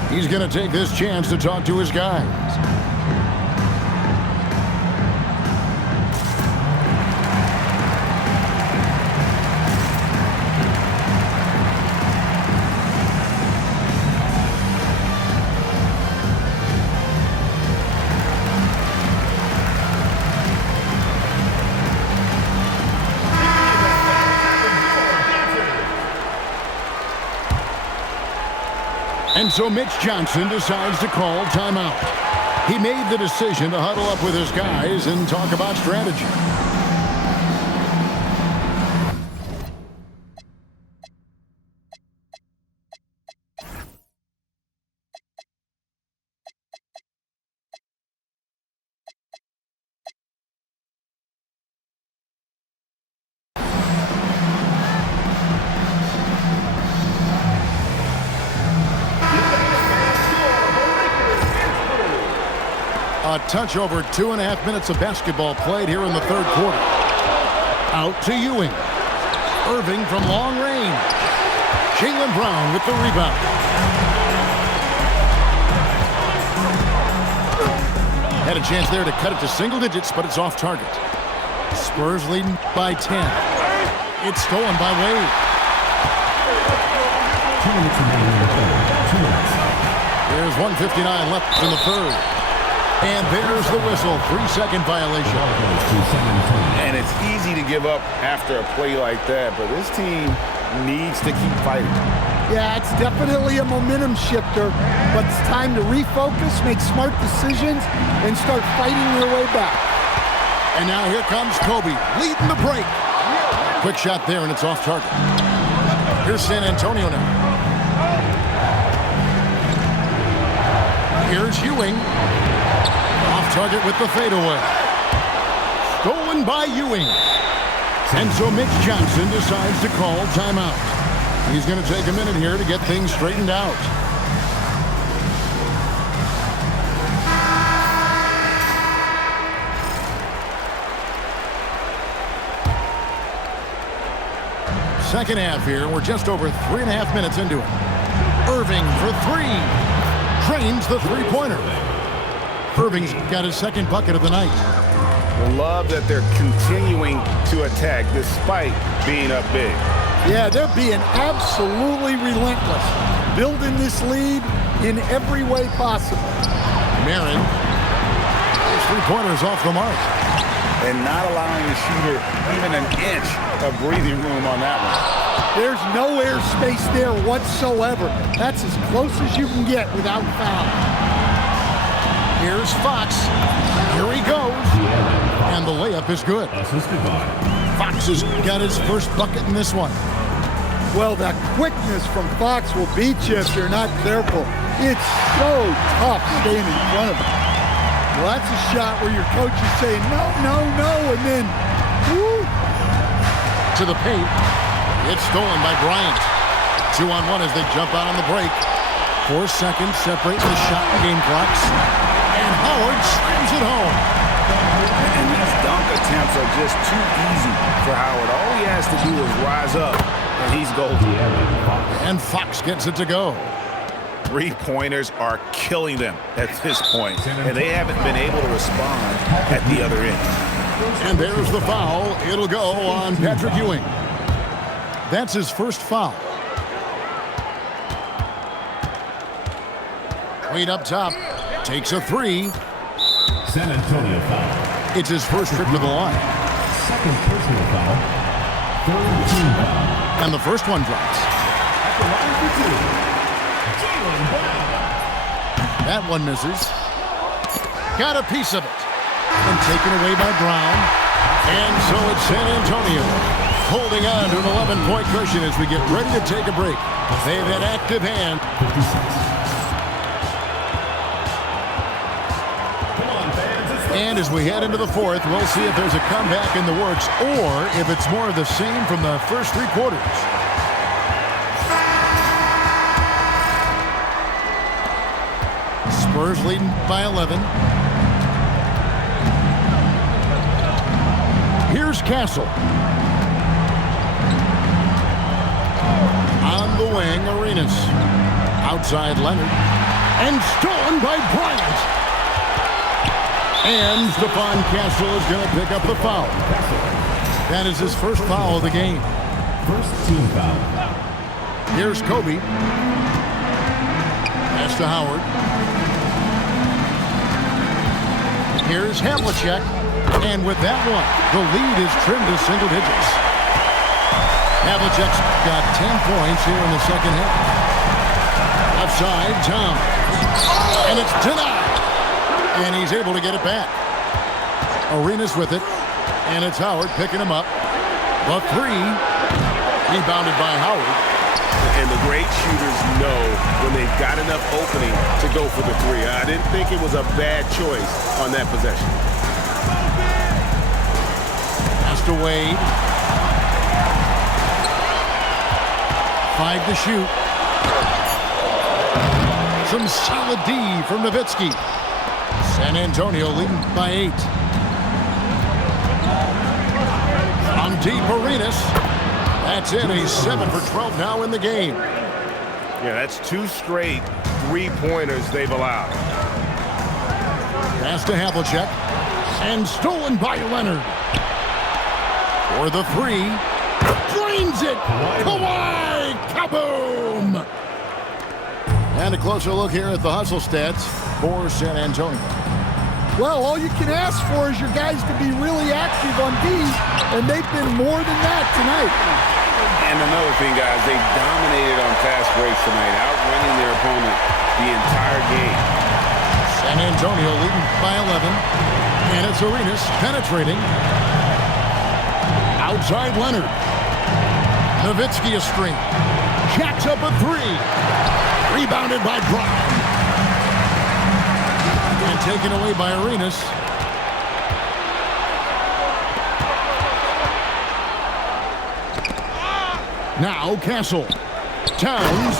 He's going to take this chance to talk to his guys. And so Mitch Johnson decides to call timeout. He made the decision to huddle up with his guys and talk about strategy. A touch over 2.5 minutes of basketball played here in the third quarter. Out to Ewing. Irving from long range. Jaylen Brown with the rebound. Had a chance there to cut it to single digits, but it's off target. Spurs leading by 10. It's stolen by Wade. 2 minutes remaining in the third. 2 minutes. There's 1:59 left in the third. And there's the whistle. 3-second violation. And it's easy to give up after a play like that, but this team needs to keep fighting. Yeah, it's definitely a momentum shifter, but it's time to refocus, make smart decisions, and start fighting their way back. And now here comes Kobe, leading the break. Quick shot there, and it's off target. Here's San Antonio now. Here's Ewing. Off target with the fadeaway. Stolen by Ewing. And so Mitch Johnson decides to call timeout. He's going to take a minute here to get things straightened out. Second half here. We're just over 3.5 minutes into it. Irving for 3. Drains the three-pointer. Irving's got his second bucket of the night. Love that they're continuing to attack despite being up big. Yeah, they're being absolutely relentless, building this lead in every way possible. Marin, his three-pointer's off the mark. And not allowing the shooter even an inch of breathing room on that one. There's no air space there whatsoever. That's as close as you can get without foul. Here's Fox. Here he goes. And the layup is good. Fox has got his first bucket in this one. Well, that quickness from Fox will beat you if you're not careful. It's so tough staying in front of him. Well, that's a shot where your coach is saying, no, no, no, and then, woo. To the paint. It's stolen by Bryant. 2-on-1 as they jump out on the break. 4 seconds separate the shot and game clocks. And Howard slams it home. And these dunk attempts are just too easy for Howard. All he has to do is rise up, and he's golden. And Fox gets it to go. Three-pointers are killing them at this point, and they haven't been able to respond at the other end. And there's the foul. It'll go on Patrick Ewing. That's his first foul. Wade up top. Takes a three. San Antonio foul. It's his first trip to the line. Second personal foul. Third team foul. And the first one drops. At the line for two. Jaylen Brown. That one misses. Got a piece of it. And taken away by Brown. And so it's San Antonio holding on to an 11-point cushion as we get ready to take a break. They've had active hand. 56. And as we head into the fourth, we'll see if there's a comeback in the works or if it's more of the same from the first 3 quarters. Spurs leading by 11. Here's Castle. On the wing, Arenas. Outside Leonard. And stolen by Bryant. And Stephon Castle is going to pick up the foul. That is his first foul of the game. First team foul. Here's Kobe. Pass to Howard. Here's Havlicek. And with that one, the lead is trimmed to single digits. Havlicek's got 10 points here in the second half. Outside, Tom. And it's denied. And he's able to get it back. Arenas with it. And it's Howard picking him up. The three. Rebounded by Howard. And the great shooters know when they've got enough opening to go for the three. I didn't think it was a bad choice on that possession. Pass to Wade. 5 to shoot. Some solid D from Nowitzki. San Antonio leading by 8. On deep, Arenas. That's in. He's 7 for 12 now in the game. Yeah, that's 2 straight 3-pointers they've allowed. Pass to Havlicek. And stolen by Leonard. For the 3. Drains it. Kawhi. Kaboom. And a closer look here at the hustle stats for San Antonio. Well, all you can ask for is your guys to be really active on D, and they've been more than that tonight. And another thing, guys, they dominated on fast breaks tonight, outrunning their opponent the entire game. San Antonio leading by 11. And it's Arenas penetrating. Outside Leonard. Nowitzki a string. Jacks up a 3. Rebounded by Brown. And taken away by Arenas. Now Castle. Towns.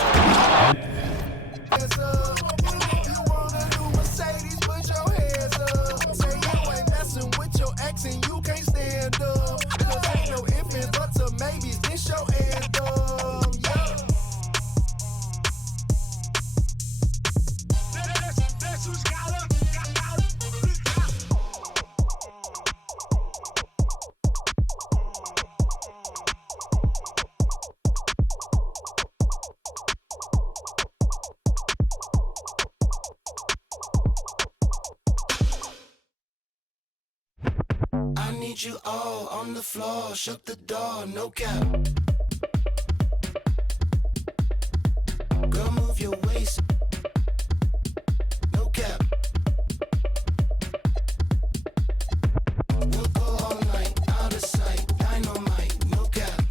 You all on the floor, shut the door, no cap. your waist. No cap. We'll go all night, out of sight, dynamite, no cap.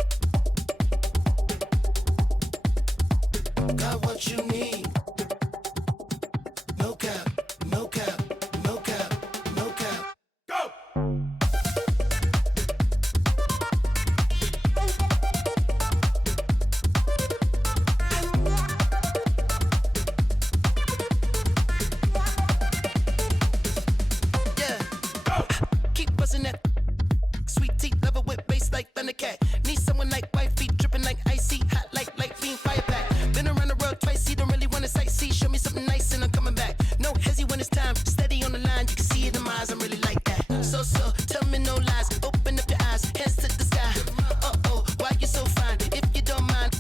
Got what you need. No cap, no cap, no cap, no cap. Go! Keep buzzing that sweet tea, love it with bass like Thundercat. Need someone like white feet, dripping like icy, hot like being fire pack. Been around the world twice, he don't really want to sightsee. Show me something nice and I'm coming back. No hezzy when it's time, steady on the line. You can see it in my eyes, I'm really like that. So, tell me no lies, open up your eyes, hands to the sky. Uh-oh, why you so fine, if you don't mind.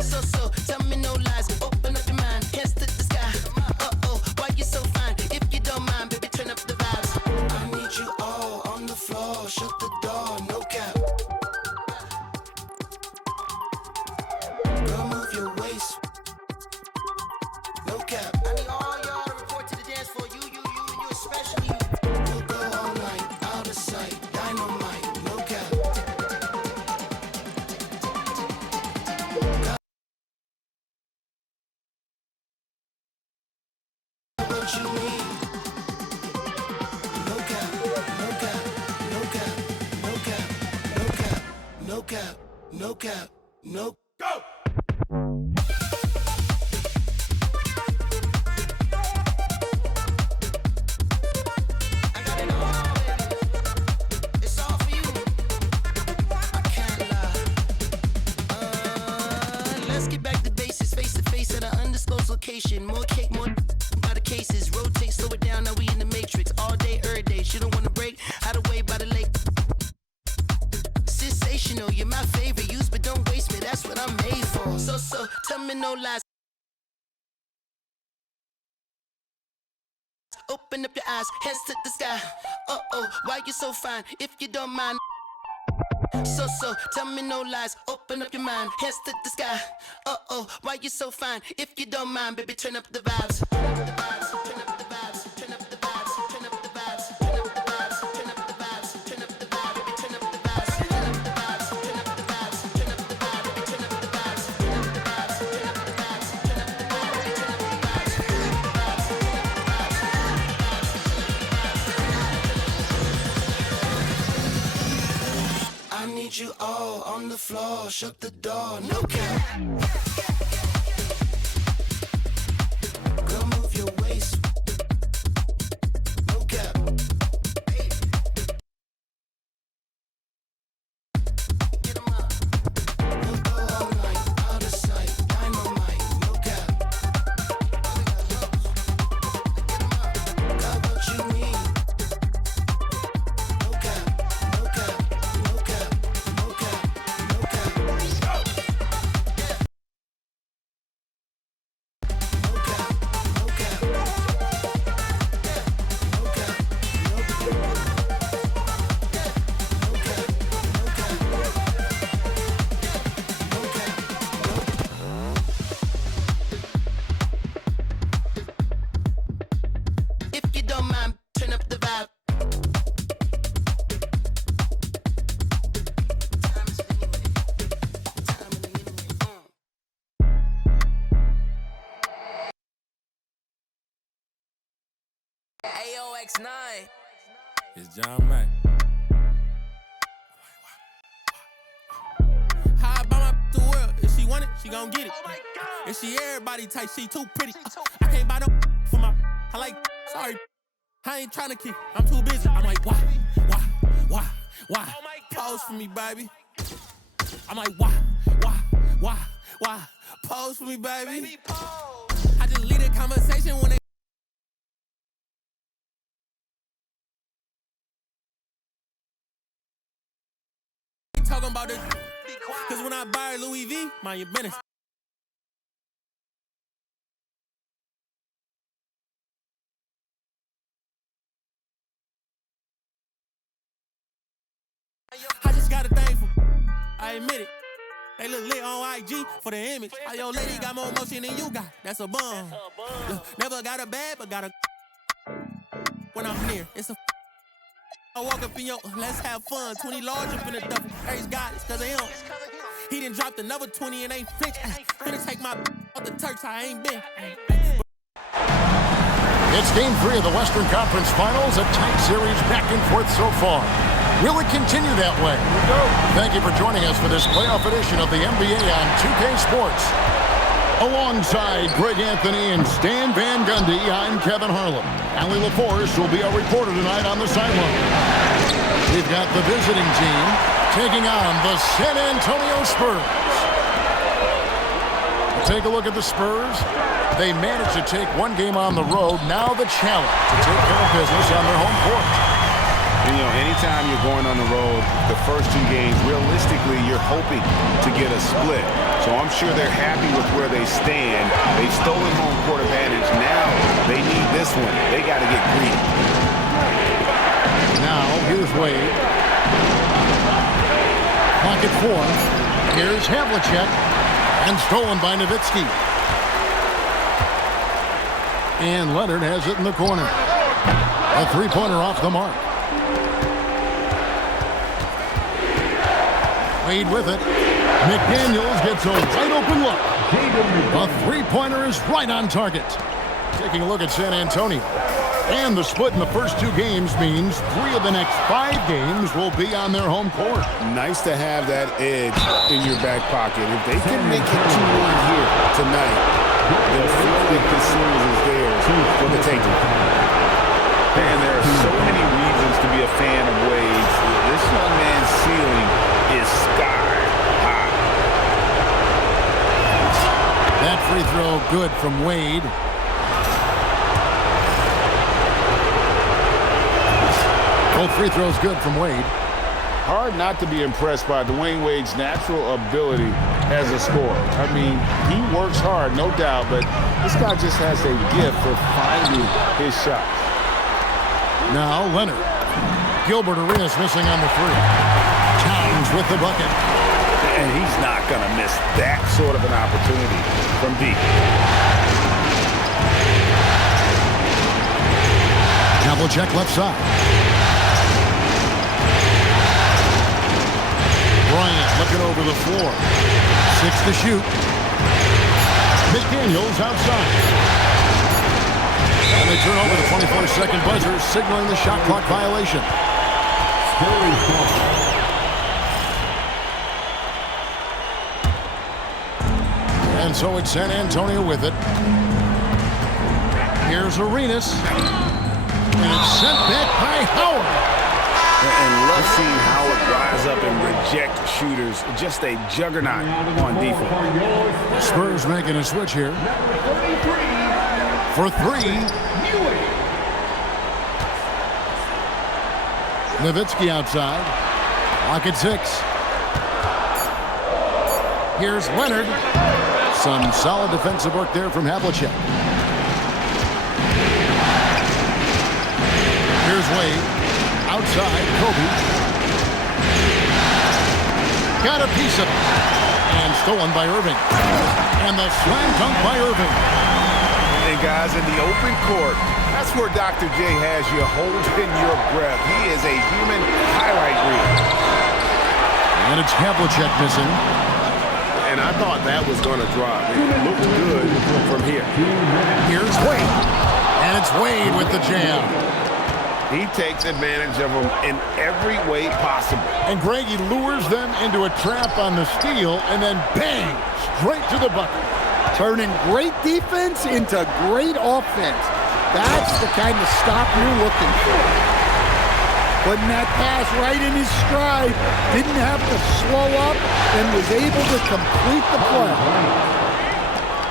So, tell me no lies, open up your mind, hands to the sky. Uh-oh, why you so fine, if you don't mind, baby, turn up the vibes. I need you all on the floor, shut the door, no cap. Girl, move your waist. No cap. I need all y'all to report to the dance floor. You, and you especially. We'll go all night, out of sight, dynamite, no cap. Got what you need. No cap, no cap, no cap, no cap, no cap, no cap, no cap, no. Go! I got it all, baby. It's all for you. I can't lie. Let's get back to basics, face to face at an undisclosed location. More cake, more by the cases. Rotate, slow it down, now we in the matrix. All day, every day. She don't wanna break. Hide away by the lake. Sensational, you're my favorite. Use but don't waste me, that's what I'm made for. So, tell me no lies. Open up your eyes, hands to the sky. Uh-oh, why you so fine, if you don't mind. So, tell me no lies, open up your mind, hands to the sky. Uh-oh, why you so fine, if you don't mind, baby, turn up the vibes. Turn up the vibes, turn up the vibes, turn up the vibes, turn up the vibes, turn up the vibes, turn up the vibes, turn up the vibes, baby, turn up the vibes, turn up the vibes, turn up the vibes, turn up the vibes, baby, turn up the vibes, turn up the vibes, turn up the vibes, turn up the vibes, baby, turn up the vibes, turn up the vibes, turn up the vibes. I need you all on the floor, shut the door, no cap. Girl, move your waist. No cap. Get 'em up. We'll go all night, out of sight, dynamite, no cap. Get 'em up. Got what you need. No cap, no cap, no cap, no cap, no cap. If you don't mind, turn up the vibe. AOX9. It's John Mack. How I buy my the world? If she want it, she gon' get it. If she everybody type, she too pretty. I can't buy no for my. I like. Sorry, I ain't tryna kick. I'm too busy. I'm like, why? Pose for me, baby. I'm like, why? Pose for me, baby. I just lead a conversation when they. Talking about this, cause when I buy Louis V, mind your business. I just got a thing for, I admit it. They look lit on IG for the image. How your lady got more motion than you got? That's a bum. Never got a bad, but got a. When I'm near, it's a. I walk up in your, let's have fun. 20 large up in the duffel. Praise God, it's cause of him. He done dropped another 20 and ain't fixed. Finna take my off the Turks, I ain't been. It's game 3 of the Western Conference Finals, a tight series back and forth so far. Will it continue that way? Thank you for joining us for this playoff edition of the NBA on 2K Sports. Alongside Greg Anthony and Stan Van Gundy, I'm Kevin Harlan. Allie LaForce will be our reporter tonight on the sideline. We've got the visiting team taking on the San Antonio Spurs. Take a look at the Spurs. They managed to take one game on the road. Now the challenge to take care of business on their home court. You know, anytime you're going on the road, the first 2 games, realistically, you're hoping to get a split. So I'm sure they're happy with where they stand. They've stolen home court advantage. Now they need this one. They got to get greedy. Now, here's Wade. Pocket 4. Here's Havlicek. And stolen by Nowitzki. And Leonard has it in the corner. A 3-pointer off the mark. Wade with it. McDaniels gets a wide open look. A 3-pointer is right on target. Taking a look at San Antonio. And the split in the first 2 games means 3 of the next 5 games will be on their home court. Nice to have that edge in your back pocket. If they can make it 2-1 here tonight, they'll feel that this series is theirs for the taking. And there are so many reasons to be a fan of Wade's. This young man's ceiling is sky high. That free throw good from Wade. Both free throws good from Wade. Hard not to be impressed by Dwayne Wade's natural ability as a scorer. I mean, he works hard, no doubt, but this guy just has a gift for finding his shots. Now Leonard. Gilbert Arenas missing on the 3. Towns with the bucket. And he's not going to miss that sort of an opportunity from deep. Havlicek left side. Bryant looking over the floor. 6 to shoot. McDaniels outside. And they turn over the 24-second buzzer, signaling the shot clock violation. And so it's San Antonio with it. Here's Arenas. And it's sent back by Howard. And love seeing Howard rise up and reject shooters. Just a juggernaut on defense. Spurs making a switch here. For 3. Nowitzki outside. Lock at 6. Here's Leonard. Some solid defensive work there from Havlicek. Here's Wade. Outside, Kobe. Got a piece of it. And stolen by Irving. And the slam dunk by Irving. And guys, in the open court, that's where Dr. J has you holding your breath. He is a human highlight reel. And it's Havlicek missing. And I thought that was going to drop. It looked good from here. Here's Wade. And it's Wade with the jam. He takes advantage of them in every way possible. And Greg, he lures them into a trap on the steal, and then bang, straight to the bucket. Turning great defense into great offense. That's the kind of stop you're looking for. Putting that pass right in his stride, didn't have to slow up, and was able to complete the play.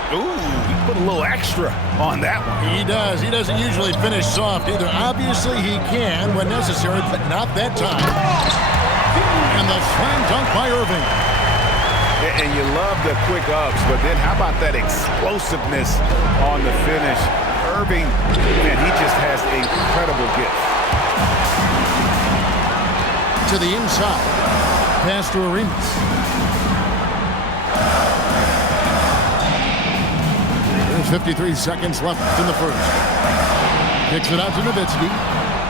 Ooh, he put a little extra on that one. He does. He doesn't usually finish soft either. Obviously, he can when necessary, but not that time. And the slam dunk by Irving. And you love the quick ups, but then how about that explosiveness on the finish? Irving, man, he just has an incredible gift. To the inside. Pass to Arenas. 6:53 seconds left in the first. Kicks it out to Nowitzki.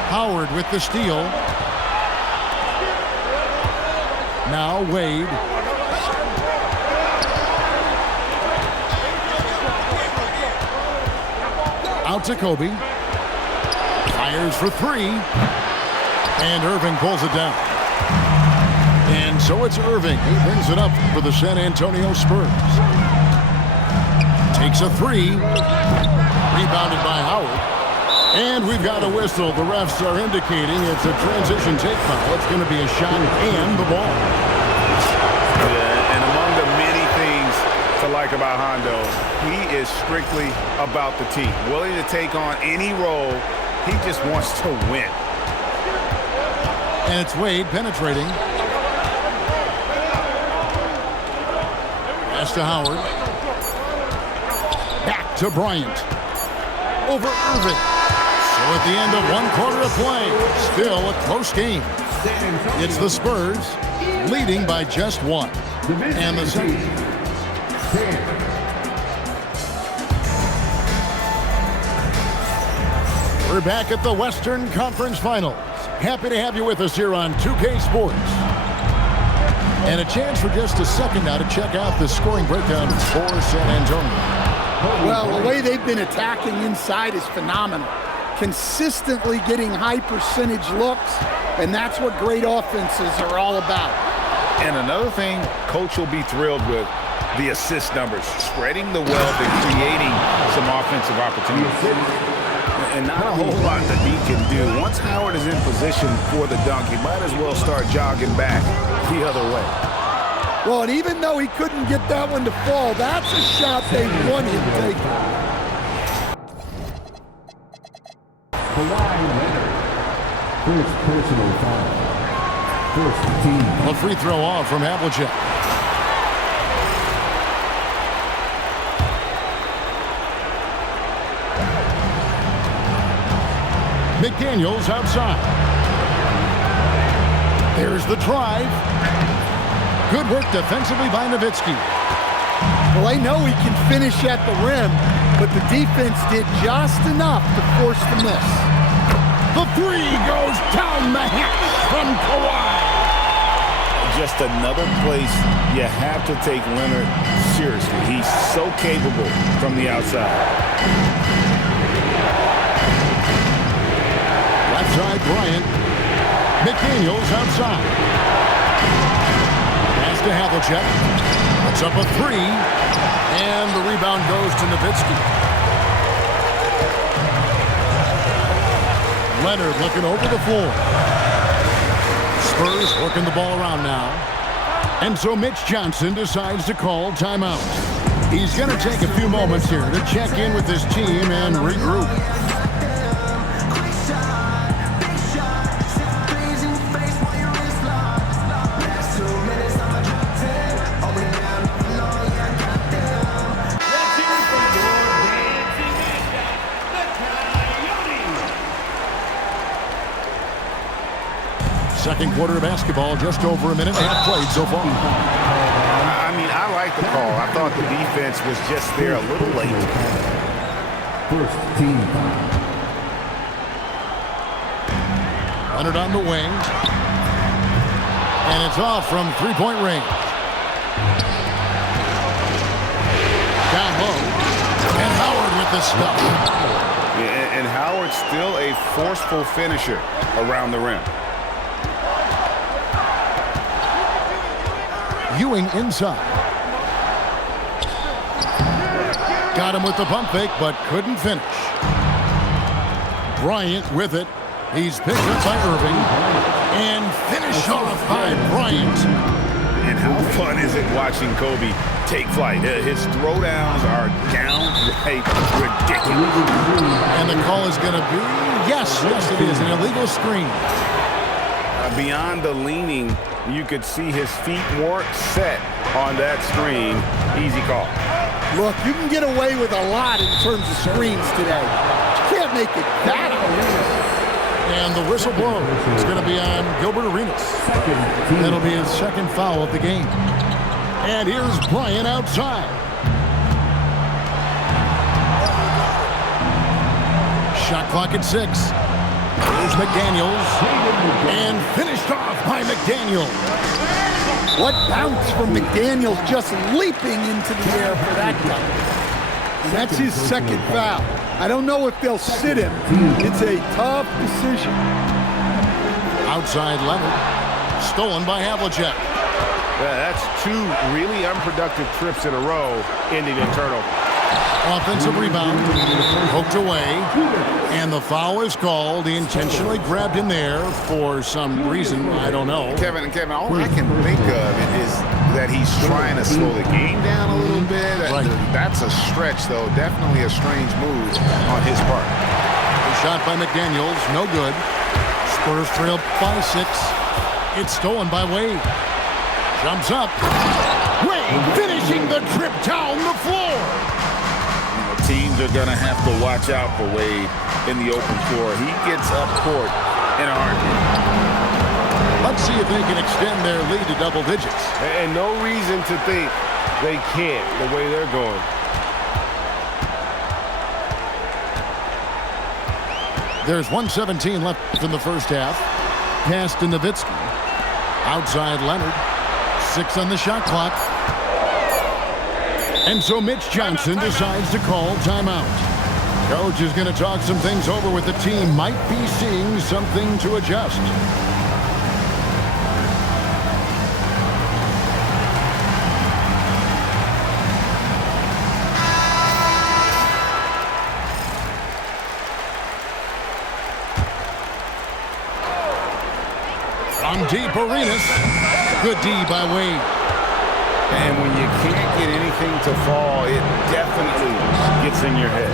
Howard with the steal. Now Wade. Out to Kobe. Fires for three. And Irving pulls it down. And so it's Irving. He brings it up for the San Antonio Spurs. Takes a three. Rebounded by Howard. And we've got a whistle. The refs are indicating it's a transition take foul. It's going to be a shot and the ball. Yeah, and among the many things to like about Hondo, he is strictly about the team. Willing to take on any role. He just wants to win. And it's Wade penetrating. Pass to Howard. Back to Bryant. Over Irving. So at the end of one quarter of play, still a close game. It's the Spurs leading by just one. And the second. We're back at the Western Conference Finals. Happy to have you with us here on 2K Sports. And a chance for just a second now to check out the scoring breakdown for San Antonio. Well, the way they've been attacking inside is phenomenal. Consistently getting high percentage looks, and that's what great offenses are all about. And another thing Coach will be thrilled with, the assist numbers, spreading the wealth and creating some offensive opportunities. And not a whole lot that he can do. Once Howard is in position for the dunk, he might as well start jogging back the other way. Well, and even though he couldn't get that one to fall, that's a shot they want him taking. Kawhi Leonard. First personal foul. First team. A free throw off from Havlicek. McDaniels outside. There's the drive. Good work defensively by Nowitzki. Well, they know he can finish at the rim, but the defense did just enough to force the miss. The three goes down the hatch from Kawhi. Just another place you have to take Leonard seriously. He's so capable from the outside. Left side, Bryant. McDaniels outside. Pass to Havlicek. Puts up a three. And the rebound goes to Nowitzki. Leonard looking over the floor. Spurs working the ball around now. And so Mitch Johnson decides to call timeout. He's going to take a few moments here to check in with his team and regroup. Second quarter of basketball, just over a minute and a half played so far. I mean, I like the call. I thought the defense was just there a little late. First team foul. Leonard on the wing. And it's off from three-point range. Down low. And Howard with the stuff. Yeah, and Howard's still a forceful finisher around the rim. Ewing inside. Got him with the pump fake, but couldn't finish. Bryant with it. He's picked up by Irving. And finished off by Bryant. And how fun is it watching Kobe take flight? His throwdowns are downright ridiculous. And the call is going to be, yes, it is, an illegal screen. Beyond the leaning, you could see his feet more set on that screen. Easy call. Look, you can get away with a lot in terms of screens today. You can't make it that illegal. And the whistle blows. It's going to be on Gilbert Arenas. That'll be his second foul of the game. And here's Bryant outside. Shot clock at 6. Here's McDaniels. And finished off by McDaniels. What bounce from McDaniels, just leaping into the air for that guy. And that's his second foul. I don't know if they'll sit him. It's a tough decision. Outside Leonard. Stolen by Havlicek. Yeah, that's 2 really unproductive trips in a row, ending in turnover. Offensive rebound, poked away, and the foul is called. He intentionally grabbed in there for some reason, I don't know. Kevin, all I can think of is that he's trying to slow the game down a little bit. Right. That's a stretch, though. Definitely a strange move on his part. The shot by McDaniels, no good. Spurs trail by 6. It's stolen by Wade. Jumps up. Wade finishing the trip down the floor. Teams are going to have to watch out for Wade in the open floor. He gets up court in a heartbeat. Let's see if they can extend their lead to double digits. And no reason to think they can't the way they're going. There's 1:17 left in the first half. Pass to Nowitzki. Outside Leonard. 6 on the shot clock. And so Mitch Johnson decides to call timeout. Coach is going to talk some things over with the team. Might be seeing something to adjust. On deep, Arenas. Good D by Wade. And when you can't get anything to fall, it definitely gets in your head.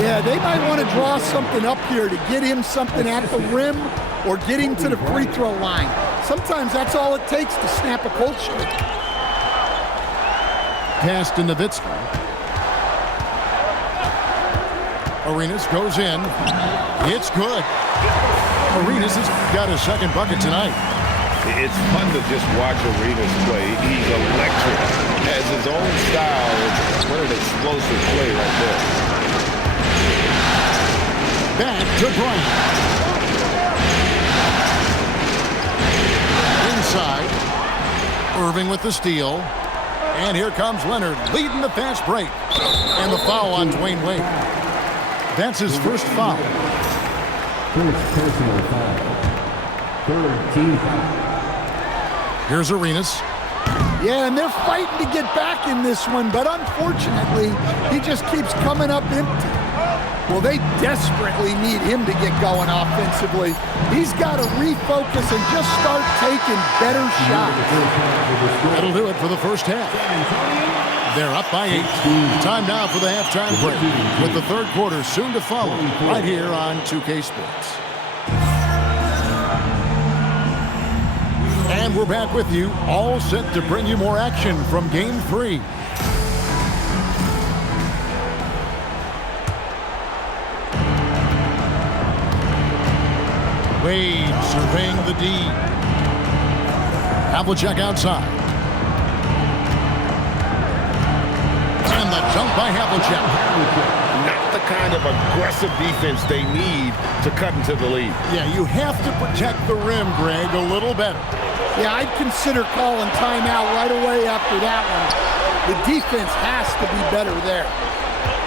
Yeah, they might want to draw something up here to get him something at the rim or get him to the free throw line. Sometimes that's all it takes to snap a cold streak. Pass to Nowitzki. Arenas goes in. It's good. Arenas has got his second bucket tonight. It's fun to just watch Arenas play. He's electric. Has his own style. What an explosive play right there. Back to Bryant. Inside. Irving with the steal. And here comes Leonard leading the fast break. And the foul on Dwayne Wade. That's his first foul. First personal foul. Third team foul. Here's Arenas. Yeah, and they're fighting to get back in this one, but unfortunately, he just keeps coming up empty. Well, they desperately need him to get going offensively. He's got to refocus and just start taking better shots. That'll do it for the first half. They're up by 8. Time now for the halftime break, with the third quarter soon to follow, right here on 2K Sports. And we're back with you, all set to bring you more action from Game 3. Wade surveying the D. Havlicek outside. And the dunk by Havlicek. Not the kind of aggressive defense they need to cut into the lead. Yeah, you have to protect the rim, Greg, a little better. Yeah, I'd consider calling timeout right away after that one. The defense has to be better there.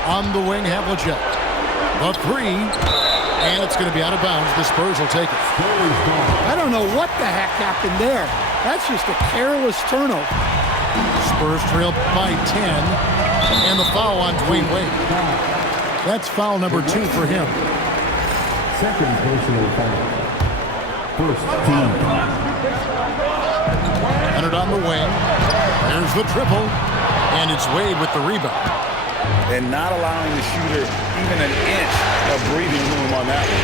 On the wing, Havlicek. The 3. And it's going to be out of bounds. The Spurs will take it. I don't know what the heck happened there. That's just a careless turnover. Spurs trail by 10. And the foul on Dwayne Wade. That's foul number 2 for him. Second personal foul. First team foul. Leonard on the wing. There's the triple. And it's Wade with the rebound. And not allowing the shooter even an inch of breathing room on that one.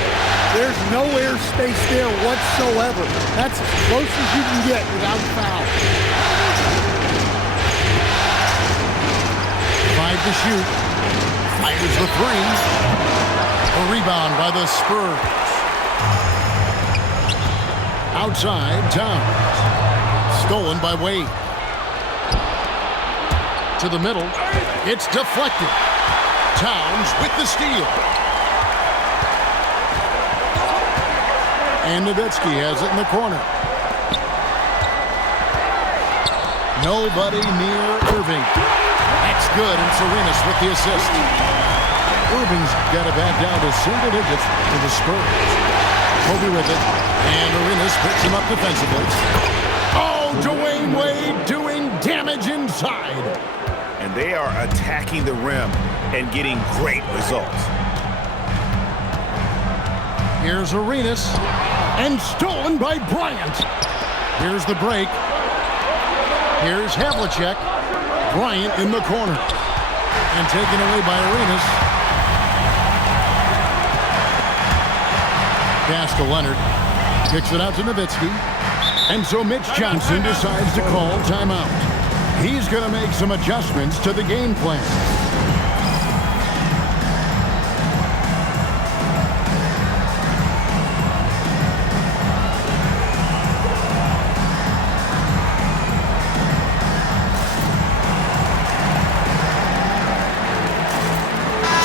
There's no air space there whatsoever. That's as close as you can get without foul. 5 to shoot. Fires the 3. A rebound by the Spurs. Outside, Towns. Stolen by Wade. To the middle. It's deflected. Towns with the steal. And Nowitzki has it in the corner. Nobody near Irving. That's good, and Arenas with the assist. Irving's got it back down to single digits for the Spurs. Kobe with it, and Arenas picks him up defensively. Oh, Dwayne Wade doing damage inside. And they are attacking the rim and getting great results. Here's Arenas, and stolen by Bryant. Here's the break. Here's Havlicek. Bryant in the corner. And taken away by Arenas. Pass to Leonard. Kicks it out to Nowitzki. And so Mitch Johnson decides to call timeout. He's going to make some adjustments to the game plan.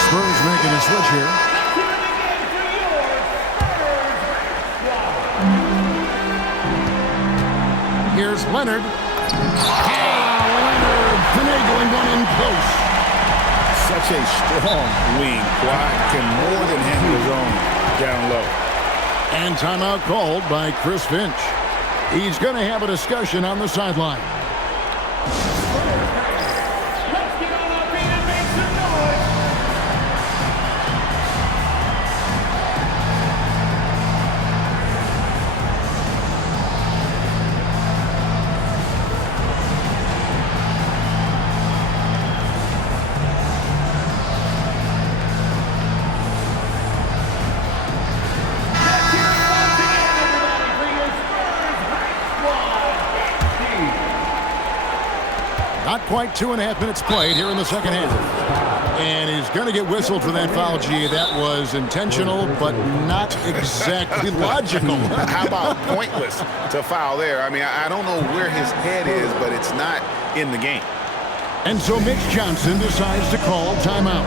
Spurs making a switch here. Here's Leonard. Leonard finagling one in close. Such a strong wing. Kawhi can more than handle his own down low. And timeout called by Chris Finch. He's going to have a discussion on the sideline. Not quite 2.5 minutes played here in the second half. And he's going to get whistled for that foul, G. That was intentional, but not exactly logical. How about pointless to foul there? I mean, I don't know where his head is, but it's not in the game. And so Mitch Johnson decides to call timeout.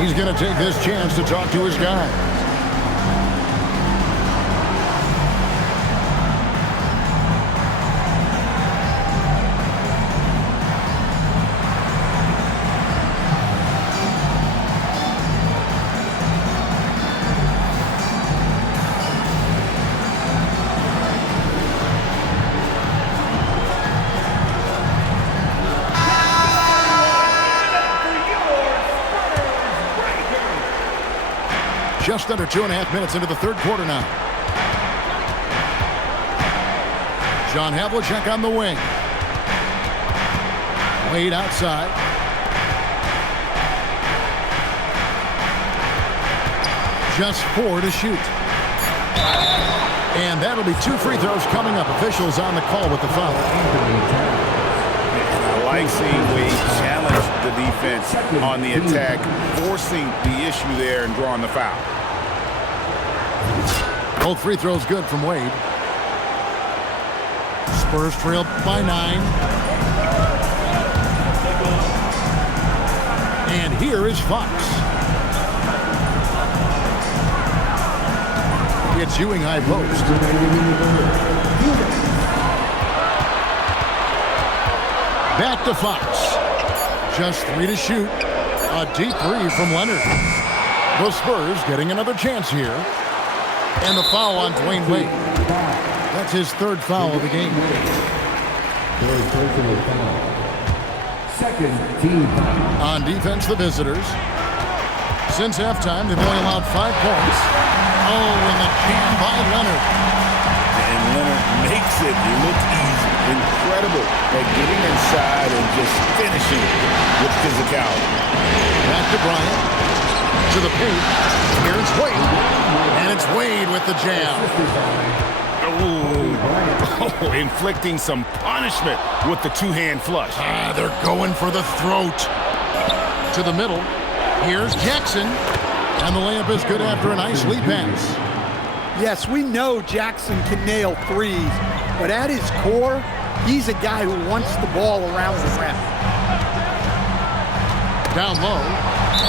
He's going to take this chance to talk to his guy. Just under 2.5 minutes into the third quarter now. John Havlicek on the wing. Wade outside. Just 4 to shoot. And that'll be 2 free throws coming up. Officials on the call with the foul. I like seeing Wade challenge the defense on the attack, forcing the issue there and drawing the foul. Both free throws good from Wade. Spurs trail by 9. And here is Fox. It's Ewing high post. Back to Fox. Just 3 to shoot. A deep 3 from Leonard. The Spurs getting another chance here. And the foul on Dwayne Wade. That's his 3rd foul of the game. Second team foul. On defense, the visitors. Since halftime, they've only allowed 5 points. Oh, and the jam by Leonard. And Leonard makes it look easy. Incredible at getting inside and just finishing with physicality. Back to Bryant. To the paint. Here's Wade. And it's Wade with the jam. Oh, inflicting some punishment with the 2-hand flush. They're going for the throat. To the middle. Here's Jackson. And the layup is good after a nice lead pass. Yes, we know Jackson can nail threes, but at his core, he's a guy who wants the ball around the rim. Down low.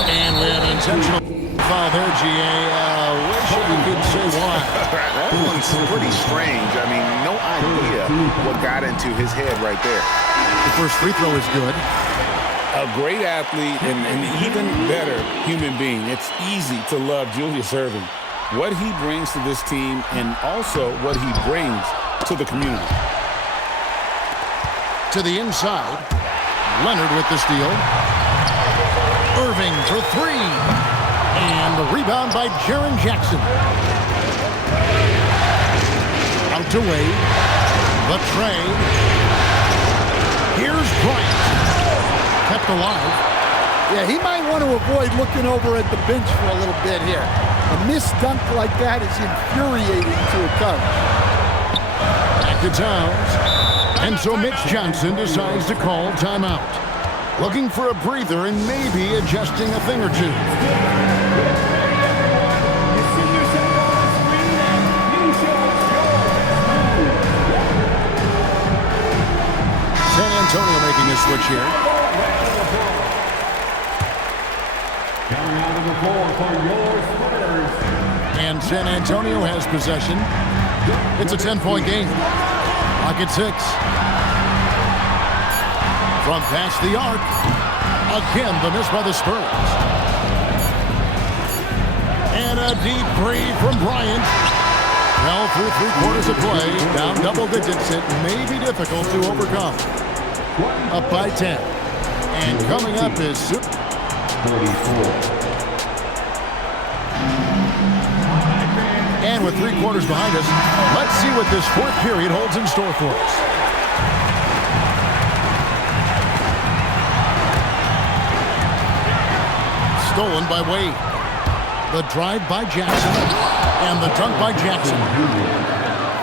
And we have an intentional foul there, GA. Wish we could say why. That one It's pretty strange. I mean, no idea what got into his head right there. The first free throw is good. A great athlete and an even better human being. It's easy to love Julius Erving. What he brings to this team and also what he brings to the community. To the inside. Leonard with the steal. Irving for three. And the rebound by Jaren Jackson. Out to Wade. The trade. Here's Bryant. Kept alive. Yeah, he might want to avoid looking over at the bench for a little bit here. A missed dunk like that is infuriating to a coach. Back to Towns. And so Mitch Johnson decides to call timeout. Looking for a breather and maybe adjusting a thing or two. San Antonio making a switch here. And San Antonio has possession. It's a 10-point game. Clock at 6. From past the arc. Again, the miss by the Spurs. And a deep three from Bryant. Well, through 3/4 of play, down double digits, it may be difficult to overcome. Up by 10. And coming up is 44. And with 3/4 behind us, let's see what this fourth period holds in store for us. Stolen by Wade. The drive by Jackson. And the dunk by Jackson.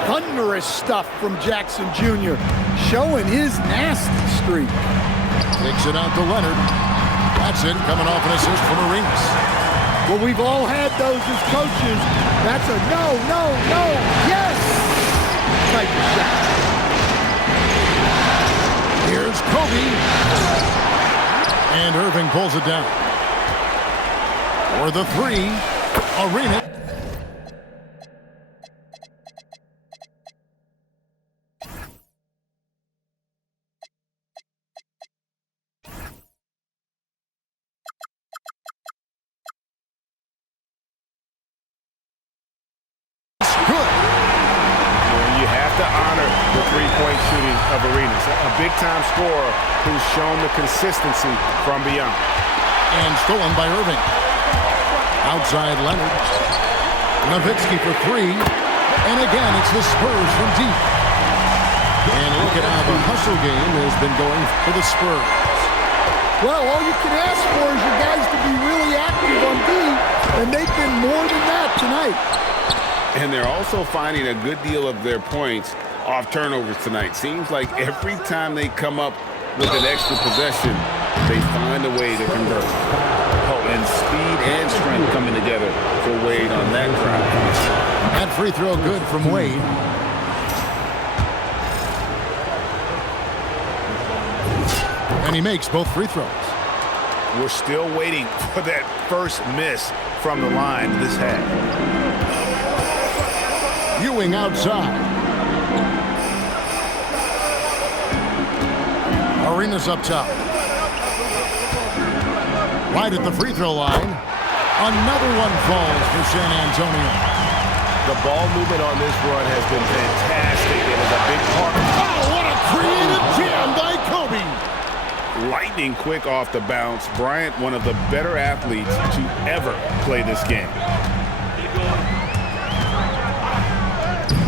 Thunderous stuff from Jackson Jr. showing his nasty streak. Takes it out to Leonard. That's it, coming off an assist from Arenas. Well, we've all had those as coaches. That's a no, no, no, yes! Type of shot. Here's Kobe. And Irving pulls it down. For the three, Arenas. Big-time scorer who's shown the consistency from beyond. And stolen by Irving. Outside Leonard. Nowitzki for three. And again, it's the Spurs from deep. And look at how the hustle game has been going for the Spurs. Well, all you can ask for is your guys to be really active on D, and they've been more than that tonight. And they're also finding a good deal of their points off turnovers tonight. Seems like every time they come up with an extra possession, they find a way to convert. Oh, and speed and strength coming together for Wade on that drive. That free throw good from Wade. And he makes both free throws. We're still waiting for that first miss from the line this half. Ewing outside. Arenas up top. Right at the free throw line. Another one falls for San Antonio. The ball movement on this run has been fantastic. It is a big part. Oh, what a creative jam by Kobe. Lightning quick off the bounce. Bryant, one of the better athletes to ever play this game.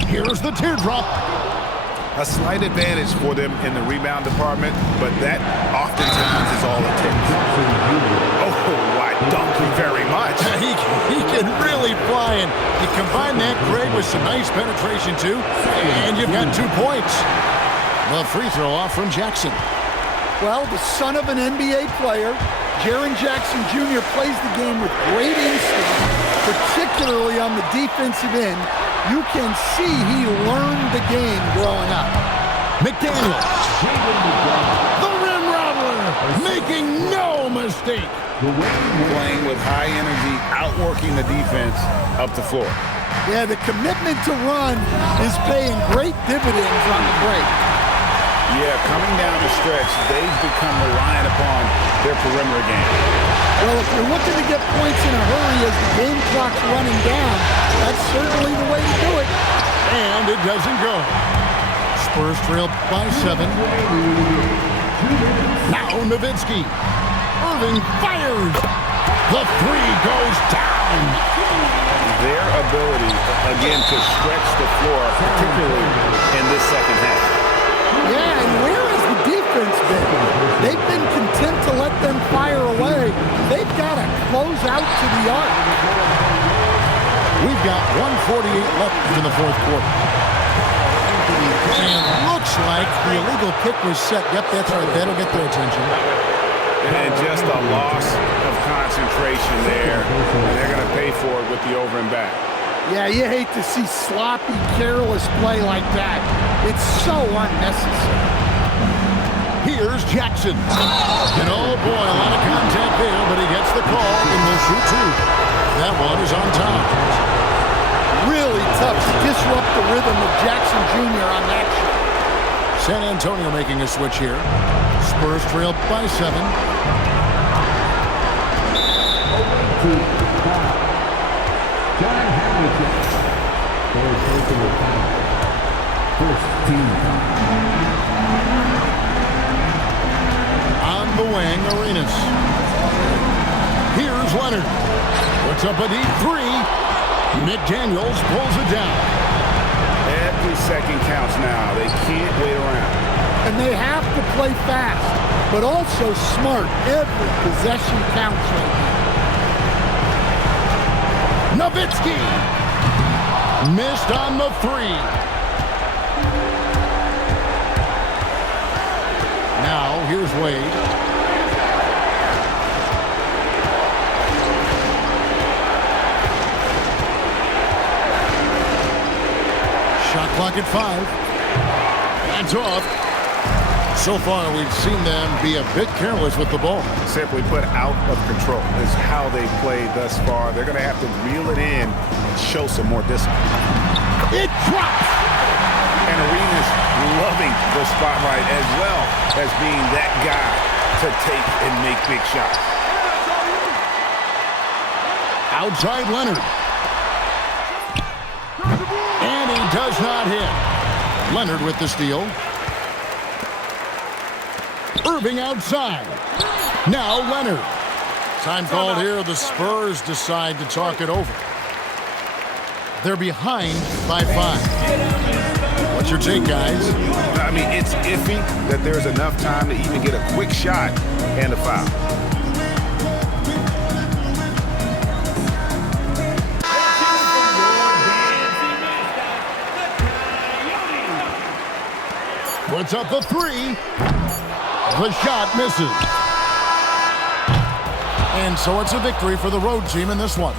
Here's the teardrop. A slight advantage for them in the rebound department, but that oftentimes is all it takes. Oh, I thank you very much. He can really fly, and you combine that, Greg, with some nice penetration, too, and you've got 2 points. The free throw off from Jackson. Well, the son of an NBA player, Jaren Jackson Jr. plays the game with great instinct, particularly on the defensive end. You can see he learned the game growing up. McDaniel. The rim robber, making no mistake. Playing with high energy, outworking the defense up the floor. Yeah, the commitment to run is paying great dividends on the break. Yeah, coming down the stretch, they've become reliant upon their perimeter game. Well, if you're looking to get points in a hurry as the game clock's running down, that's certainly the way to do it. And it doesn't go. Spurs trail by 7. Now Nowitzki. Irving fires. The 3 goes down. Their ability, again, to stretch the floor, particularly in this second half. Yeah, and where has the defense been? They've been content to let them fire away. They've got to close out to the arc. We've got 1:48 left in the fourth quarter. And looks like the illegal kick was set. Yep, that's right. That'll get their attention. And just a loss of concentration there. And they're going to pay for it with the over and back. Yeah, you hate to see sloppy, careless play like that. It's so unnecessary. Here's Jackson. And oh boy, a lot of contact there, but he gets the call and will shoot 2. That one is on top. Really tough to disrupt the rhythm of Jackson Jr. on that shot. San Antonio making a switch here. Spurs trail by 7. John Hamilton. First team foul. On the wing, Arenas. Here's Leonard. Puts up a deep 3. McDaniels pulls it down. Every second counts now. They can't wait around. And they have to play fast, but also smart. Every possession counts right now. Nowitzki. Missed on the 3. Now, here's Wade. Shot clock at 5. That's off. So far, we've seen them be a bit careless with the ball. Simply put, out of control is how they played thus far. They're going to have to reel it in and show some more discipline. It drops! And Arenas loving the spotlight as well as being that guy to take and make big shots. Outside Leonard. And he does not hit. Leonard with the steal. Irving outside. Now Leonard. Time called here. The Spurs decide to talk it over. They're behind by 5. What's your take, guys? I mean, it's iffy that there's enough time to even get a quick shot and a foul. Puts up the 3. The shot misses. And so it's a victory for the road team in this one.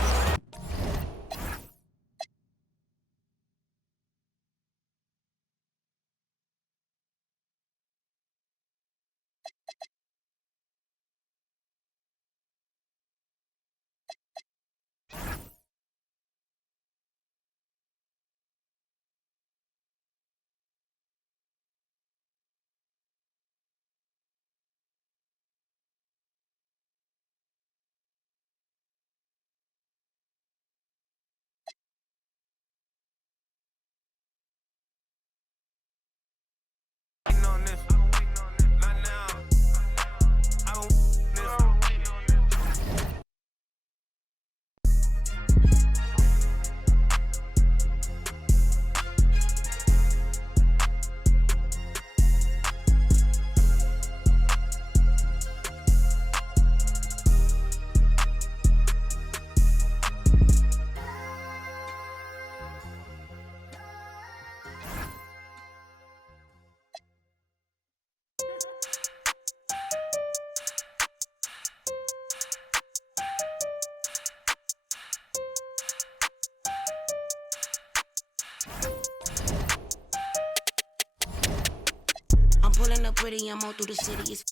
Pulling up pretty, I'm all through the city. It's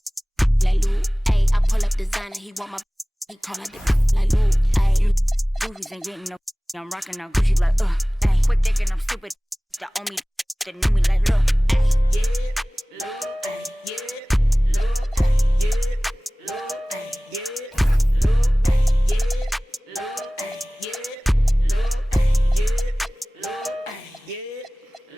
like Lou, ayy. I pull up designer, he want my. He call out the like Lou, ayy. You goofies ain't getting no. I'm rocking out Gucci like, ay. Quit thinking I'm stupid. The owe me, that knew me like, look, ay. Yeah, look, ay, yeah, look, ay, yeah, look, ay, yeah, look, ay, yeah, look, ay, yeah, look, ay, yeah, look, ay, yeah,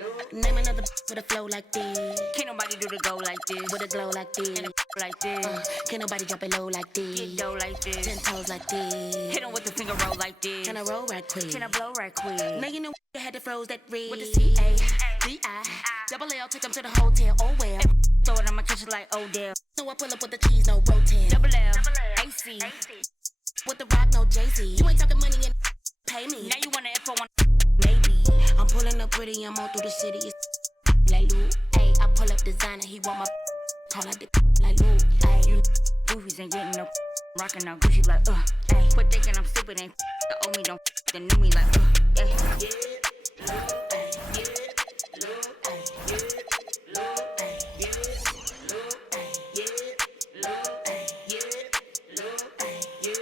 look. Name another with a flow like this. Can't nobody do the go like this. With a glow like this. And a like this. Can't nobody drop it low like this. Get dough like this. 10 toes like this. Hit him with the finger roll like this. Can I roll right quick? Can I blow right quick? Now you know you had to froze that red. With the C-A-D-I. Double L, take them to the hotel. Oh well. Throw it on my kitchen like Odell. So I pull up with the cheese, no rotel. Double L, AC. With the rock, no Jay-Z. You ain't talking money and pay me. Now you want to info on maybe. I'm pulling up pretty, I'm all through the city. It's like Lou, ayy. I pull up designer, he want my call out the like Lou, ayy. You goofies ain't getting no rocking out Gucci like, ayy. Quit thinking I'm stupid, ain't the owe me, don't the new me like, yeah. Yeah, Lou, ayy, yeah, Lou, ayy, yeah, Lou, ayy, yeah, Lou, ayy, yeah, Lou, ayy, yeah, Lou, ayy, yeah,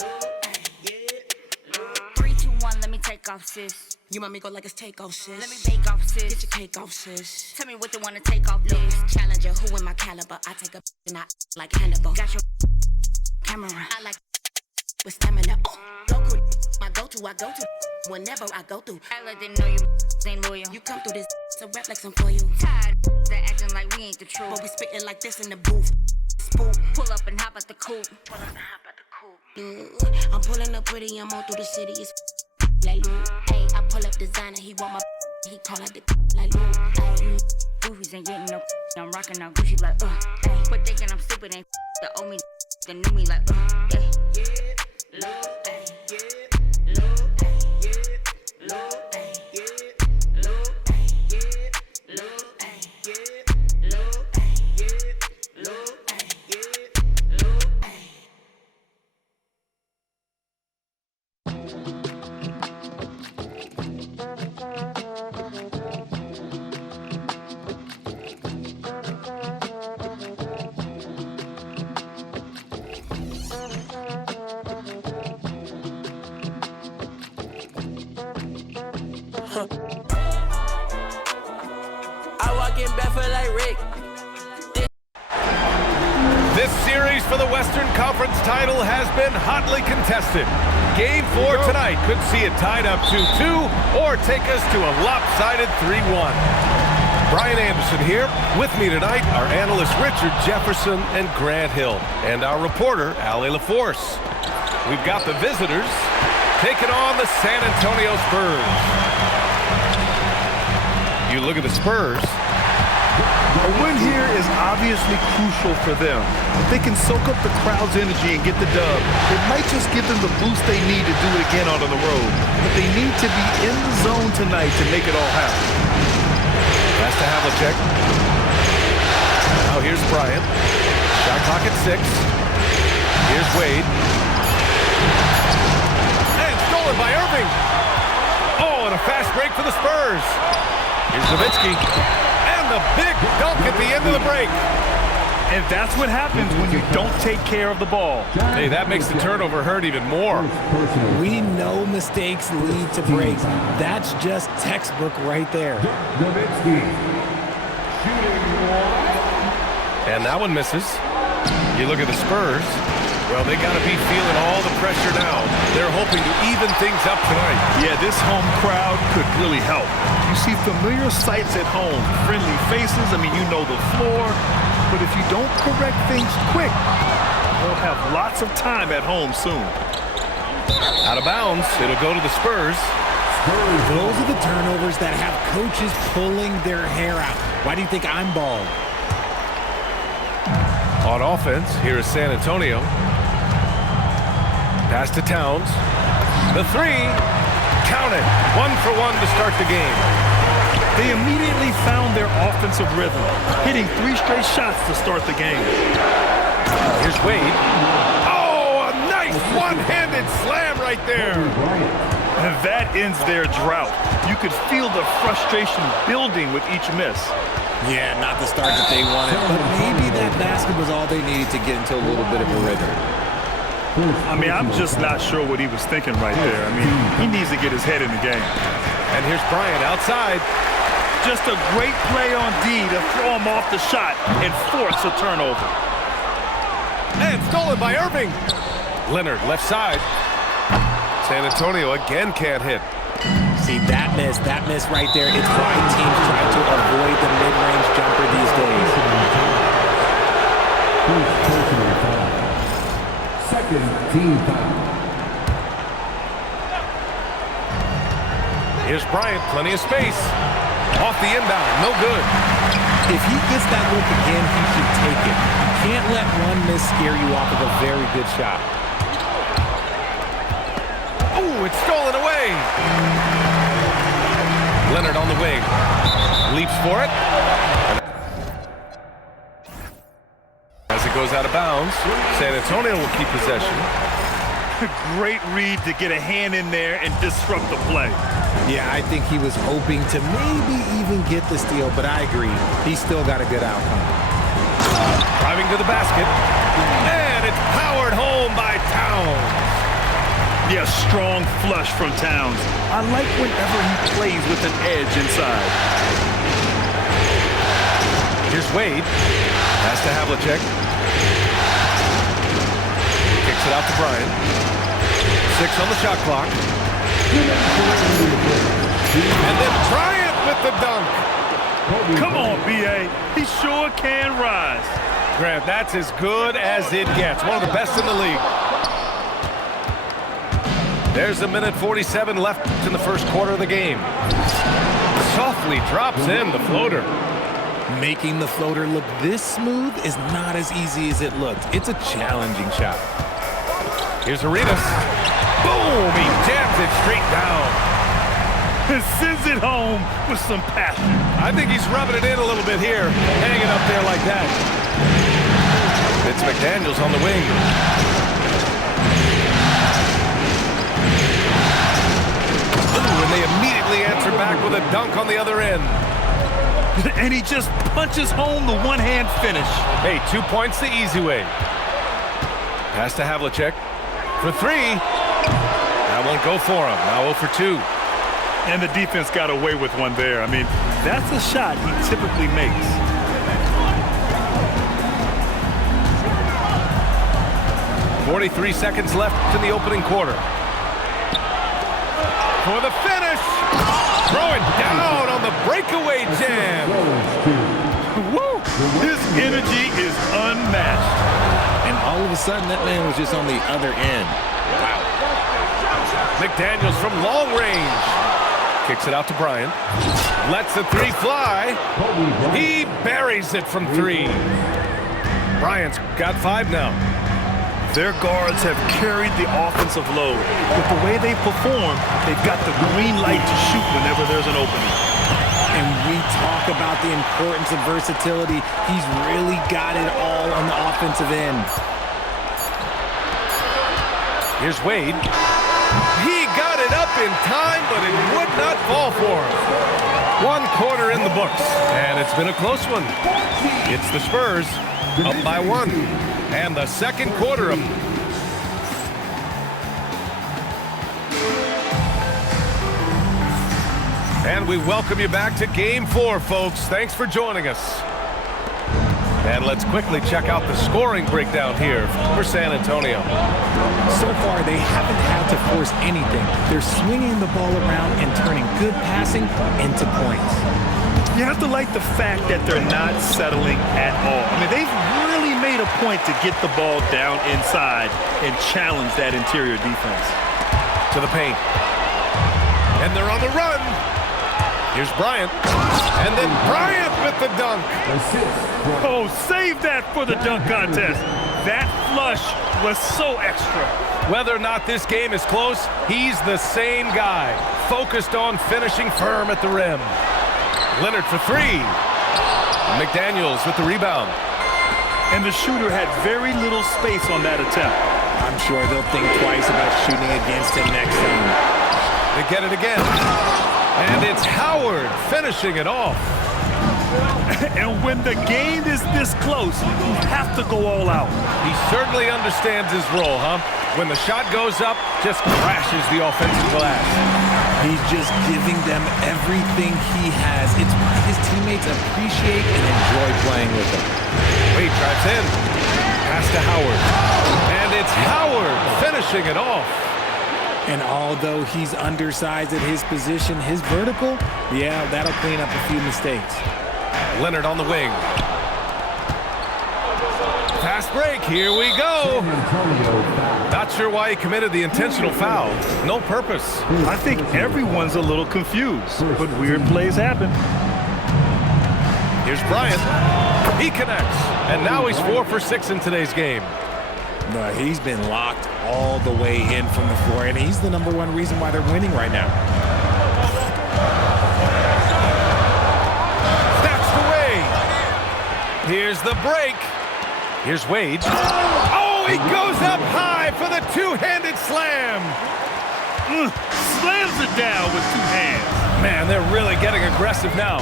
Lou, ayy, yeah. 3, 2, 1, let me take off, sis. You want me go like it's takeoff, sis. Let me bake off, sis. Get your cake off, sis. Tell me what they wanna take off, this. Challenger, who in my caliber? I take a and I like Hannibal. Got your camera. I like with stamina. Goku, my go-to, I go to whenever I go through. I didn't know you ain't loyal. You come through this, so rap like some for you. Tired, they acting like we ain't the truth. But we spitting like this in the booth. Spook, pull up and hop at the coupe. Pull up and hop at the coupe. I'm pulling up pretty, I'm all through the city. It's like Lou, ayy. I pull up designer, he want my he call out the like Lou, ayy. Goofies ain't getting no I'm rocking out Gucci like, ayy. Quit thinking I'm stupid, ain't the owe me, the new me like, yeah. Yeah, Lou, ayy, yeah, Lou, ayy, yeah, Lou, ayy, yeah, Lou, ayy, yeah, Lou, ayy, yeah, Lou, ayy, yeah, Lou, ayy, yeah, Lou, ayy. I walk in barefoot like Rick. This series for the Western Conference title has been hotly contested. Game 4 tonight could see it tied up 2-2 or take us to a lopsided 3-1. Brian Anderson here. With me tonight are analysts Richard Jefferson and Grant Hill, and our reporter, Allie LaForce. We've got the visitors taking on the San Antonio Spurs. You look at the Spurs. A win here is obviously crucial for them. If they can soak up the crowd's energy and get the dub, it might just give them the boost they need to do it again out on the road. But they need to be in the zone tonight to make it all happen. That's to Havlicek. Now here's Bryant. Shot clock at 6. Here's Wade. And stolen by Irving. Oh, and a fast break for the Spurs. Here's Nowitzki. And the big dunk at the end of the break. And that's what happens when you don't take care of the ball. Hey, that makes the turnover hurt even more. We know mistakes lead to breaks. That's just textbook right there. And that one misses. You look at the Spurs. Well, they got to be feeling all the pressure now. They're hoping to even things up tonight. Yeah, this home crowd could really help. You see familiar sights at home, friendly faces. I mean, you know the floor. But if you don't correct things quick, they'll have lots of time at home soon. Out of bounds, it'll go to the Spurs. Those are the turnovers that have coaches pulling their hair out. Why do you think I'm bald? On offense, here is San Antonio. Pass to Towns. The 3. Count it. 1 for 1 to start the game. They immediately found their offensive rhythm, hitting 3 straight shots to start the game. Here's Wade. Oh, a nice one-handed slam right there. And that ends their drought. You could feel the frustration building with each miss. Yeah, not the start that they wanted, but maybe that basket was all they needed to get into a little bit of a rhythm. 3 Now I mean, I'm just not sure what he was thinking right there. I mean, he needs to get his head in the game. And here's Bryant outside. Just a great play on D to throw him off the shot and force a turnover. And stolen by Irving. Leonard left side. San Antonio again can't hit. See, that miss right there. It's why teams try to avoid the mid-range jumper these days. Second team foul. Here's Bryant, plenty of space. Off the inbound, no good. If he gets that look again, he should take it. You can't let one miss scare you off of a very good shot. Oh, it's stolen away. Leonard on the wing. Leaps for it. As it goes out of bounds, San Antonio will keep possession. Great read to get a hand in there and disrupt the play. Yeah, I think he was hoping to maybe even get the steal, but I agree. He still got a good outcome. Driving to the basket. And it's powered home by Towns. Yeah, strong flush from Towns. I like whenever he plays with an edge inside. Here's Wade. Pass to Havlicek. Kicks it out to Bryant. 6 on the shot clock. And then Bryant with the dunk. Come on, B.A. He sure can rise. Grant, that's as good as it gets. One of the best in the league. There's a minute 47 left in the first quarter of the game. Softly drops in the floater. Making the floater look this smooth is not as easy as it looked. It's a challenging shot. Here's Arenas. Boom! He jams it straight down. Sends it home with some passion. I think he's rubbing it in a little bit here. Hanging up there like that. It's McDaniels on the wing. And they immediately answer back with a dunk on the other end. And he just punches home the one-hand finish. Hey, 2 points the easy way. Pass to Havlicek for 3. That won't go for him. Now 0 for 2. And the defense got away with one there. I mean, that's a shot he typically makes. .43 seconds left in the opening quarter. For the finish. Throw it down on the breakaway jam. Woo! His energy is unmatched. And all of a sudden, that man was just on the other end. Wow. McDaniels from long range. Kicks it out to Bryant. Lets the 3 fly. He buries it from 3. Bryant's got 5 now. Their guards have carried the offensive load. With the way they perform, they've got the green light to shoot whenever there's an opening. And we talk about the importance of versatility. He's really got it all on the offensive end. Here's Wade. He got it up in time, but it would not fall for him. 1 quarter in the books, and it's been a close one. It's the Spurs up by 1. And the second quarter of And we welcome you back to Game 4, folks. Thanks for joining us. And let's quickly check out the scoring breakdown here for San Antonio. So far, they haven't had to force anything. They're swinging the ball around and turning good passing into points. You have to like the fact that they're not settling at all. I mean, they've really made a point to get the ball down inside and challenge that interior defense. To the paint. And they're on the run. Here's Bryant. And then Bryant with the dunk. Oh, save that for the dunk contest. That flush was so extra. Whether or not this game is close, he's the same guy. Focused on finishing firm at the rim. Leonard for 3. McDaniels with the rebound. And the shooter had very little space on that attempt. I'm sure they'll think twice about shooting against him next time. They get it again. And it's Howard finishing it off. And when the game is this close, you have to go all out. He certainly understands his role, huh? When the shot goes up, just crashes the offensive glass. He's just giving them everything he has. It's why his teammates appreciate and enjoy playing with him. Wade drives in. Pass to Howard. And it's Howard finishing it off. And although he's undersized at his position, his vertical, yeah, that'll clean up a few mistakes. Leonard on the wing. Fast break, here we go. Not sure why he committed the intentional foul. No purpose. I think everyone's a little confused, but weird plays happen. Here's Bryant. He connects, and now he's 4 for 6 in today's game. No, he's been locked all the way in from the floor, and he's the #1 reason why they're winning right now. Snaps to Wade. Here's the break. Here's Wade. Oh, he goes up high for the two-handed slam. Slams it down with 2 hands. Man, they're really getting aggressive now.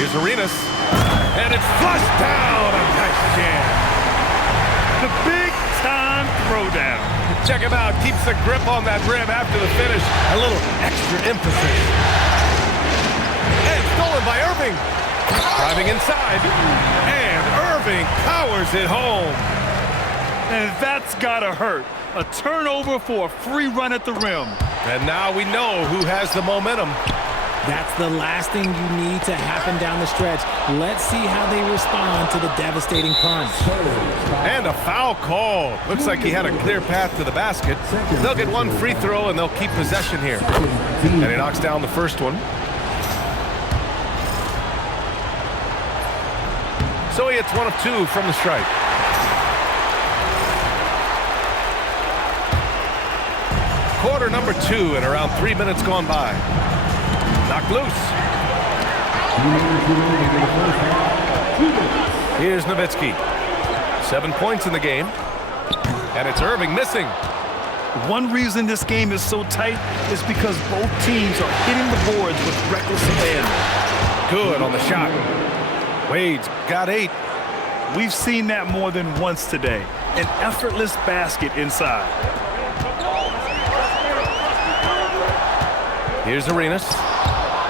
Here's Arenas. And it's flushed down. A nice jam. The big-time throwdown. Check him out. Keeps the grip on that rim after the finish. A little extra emphasis. And stolen by Irving. Driving inside. And Irving powers it home. And that's gotta hurt. A turnover for a free run at the rim. And now we know who has the momentum. That's the last thing you need to happen down the stretch. Let's see how they respond to the devastating punch. And a foul call. Looks like he had a clear path to the basket. They'll get 1 free throw, and they'll keep possession here. And he knocks down the first one. So he hits 1 of 2 from the stripe. Quarter number 2 and around 3 minutes gone by. Knocked loose. Here's Nowitzki. 7 points in the game. And it's Irving missing. One reason this game is so tight is because both teams are hitting the boards with reckless abandon. Good on the shot. Wade's got 8. We've seen that more than once today. An effortless basket inside. Here's Arenas.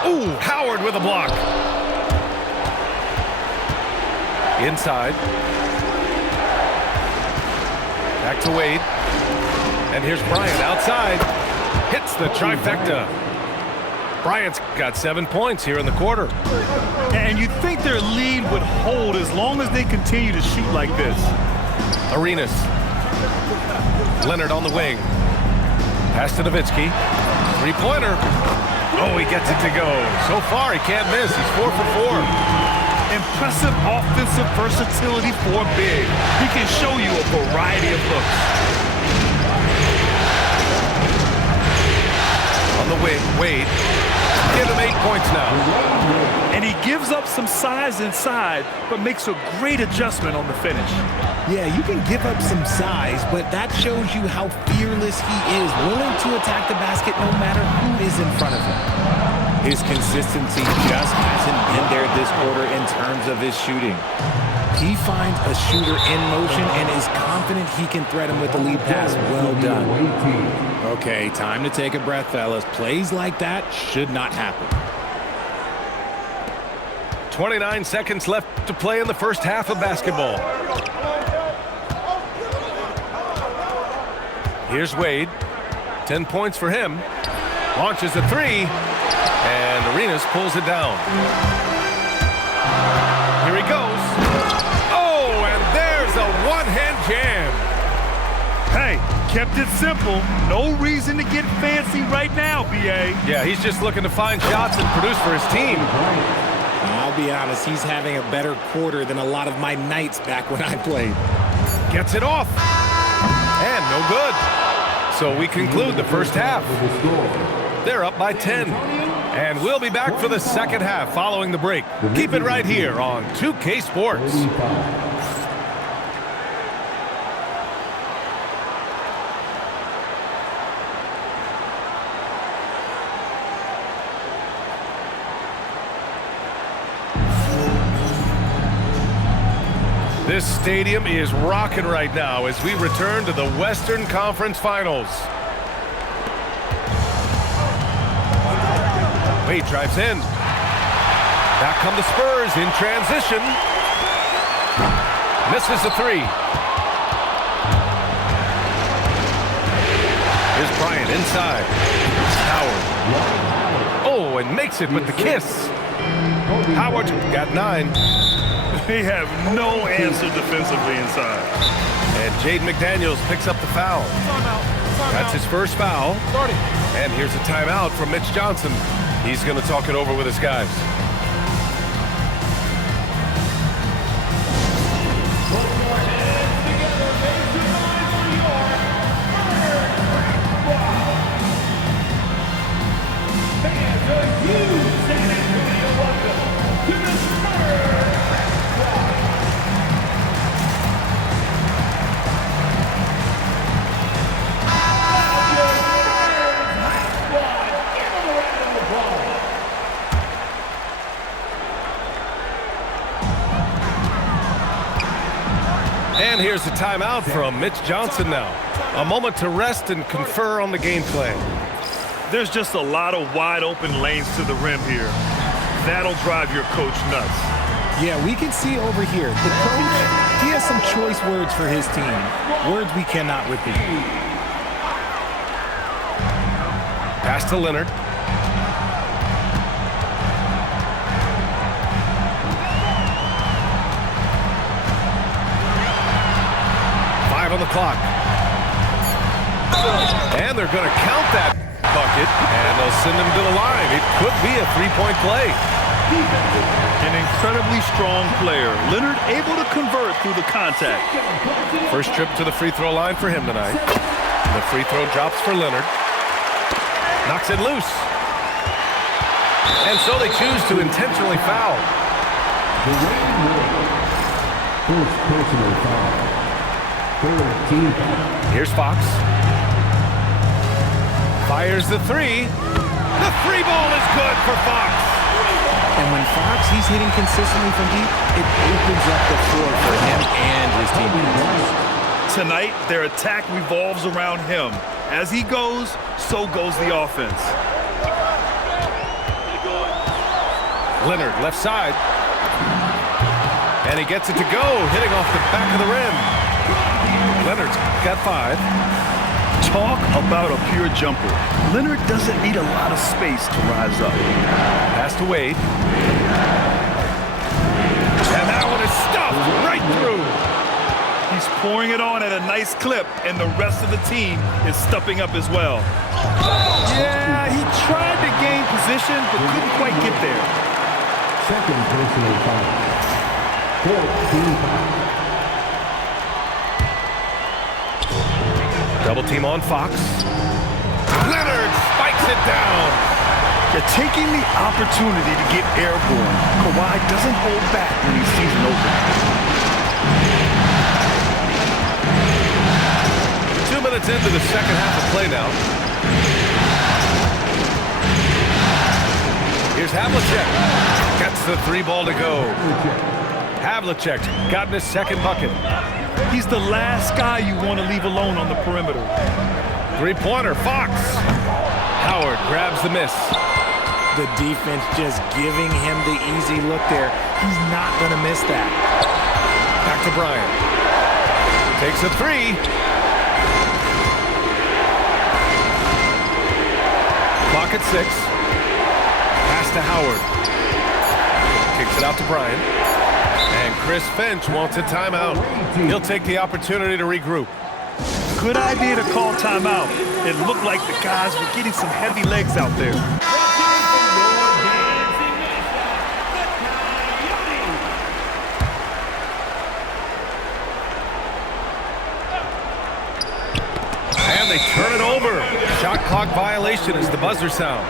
Ooh, Howard with a block. Inside. Back to Wade. And here's Bryant outside. Hits the trifecta. Bryant's got 7 points here in the quarter. And you'd think their lead would hold as long as they continue to shoot like this. Arenas. Leonard on the wing. Pass to Nowitzki. Three-pointer. Oh, he gets it to go. So far, he can't miss. He's 4 for 4. Impressive offensive versatility for big. He can show you a variety of looks. On the wing, Wade. Give him 8 points now. And he gives up some size inside, but makes a great adjustment on the finish. Yeah, you can give up some size, but that shows you how fearless he is, willing to attack the basket no matter who is in front of him. His consistency just hasn't been there this quarter in terms of his shooting. He finds a shooter in motion and is confident he can threat him with the lead pass. Well done. Okay, time to take a breath, fellas. Plays like that should not happen. 29 seconds left to play in the first half of basketball. Here's Wade. 10 points for him. Launches a 3. And Arenas pulls it down. Here he goes. Oh, and there's a one-hand jam. Hey, kept it simple. No reason to get fancy right now, B.A. Yeah, he's just looking to find shots and produce for his team. I'll be honest, he's having a better quarter than a lot of my nights back when I played. Gets it off. And no good. So we conclude the first half. They're up by 10. And we'll be back for the second half following the break. Keep it right here on 2K Sports. This stadium is rocking right now as we return to the Western Conference Finals. Wade drives in. Back come the Spurs in transition. Misses the three. Here's Bryant inside. Howard. Oh, and makes it with the kiss. Howard got 9. They have no answer defensively inside. And Jaden McDaniels picks up the foul. That's his first foul. And here's a timeout from Mitch Johnson. He's going to talk it over with his guys. And here's a timeout from Mitch Johnson now. A moment to rest and confer on the game plan. There's just a lot of wide open lanes to the rim here. That'll drive your coach nuts. Yeah, we can see over here. The coach, he has some choice words for his team. Words we cannot repeat. Pass to Leonard. On the clock. And they're going to count that bucket, and they'll send him to the line. It could be a three-point play. An incredibly strong player. Leonard able to convert through the contact. First trip to the free throw line for him tonight. The free throw drops for Leonard. Knocks it loose. And so they choose to intentionally foul. First personal foul. Here's Fox. Fires the three. The three ball is good for Fox. And when Fox, he's hitting consistently from deep, it opens up the floor for him and his teammates. Tonight, their attack revolves around him. As he goes, so goes the offense. Leonard, left side. And he gets it to go, hitting off the back of the rim. Leonard's got 5. Talk about a pure jumper. Leonard doesn't need a lot of space to rise up. Pass to Wade. And that one is stuffed right through. He's pouring it on at a nice clip, and the rest of the team is stepping up as well. Yeah, he tried to gain position, but couldn't quite get there. Second personal foul. 14 foul. Double team on Fox. Leonard spikes it down. They're taking the opportunity to get airborne. Kawhi doesn't hold back when he sees an opening. 2 minutes into the second half of play now. Here's Havlicek. Gets the three ball to go. Havlicek gotten his second bucket. He's the last guy you want to leave alone on the perimeter. Three-pointer, Fox. Howard grabs the miss. The defense just giving him the easy look there. He's not going to miss that. Back to Bryant. Takes a three. Clock at 6. Pass to Howard. Kicks it out to Bryant. And Chris Finch wants a timeout. He'll take the opportunity to regroup. Good idea to call timeout. It looked like the guys were getting some heavy legs out there. And they turn it over. Shot clock violation as the buzzer sounds.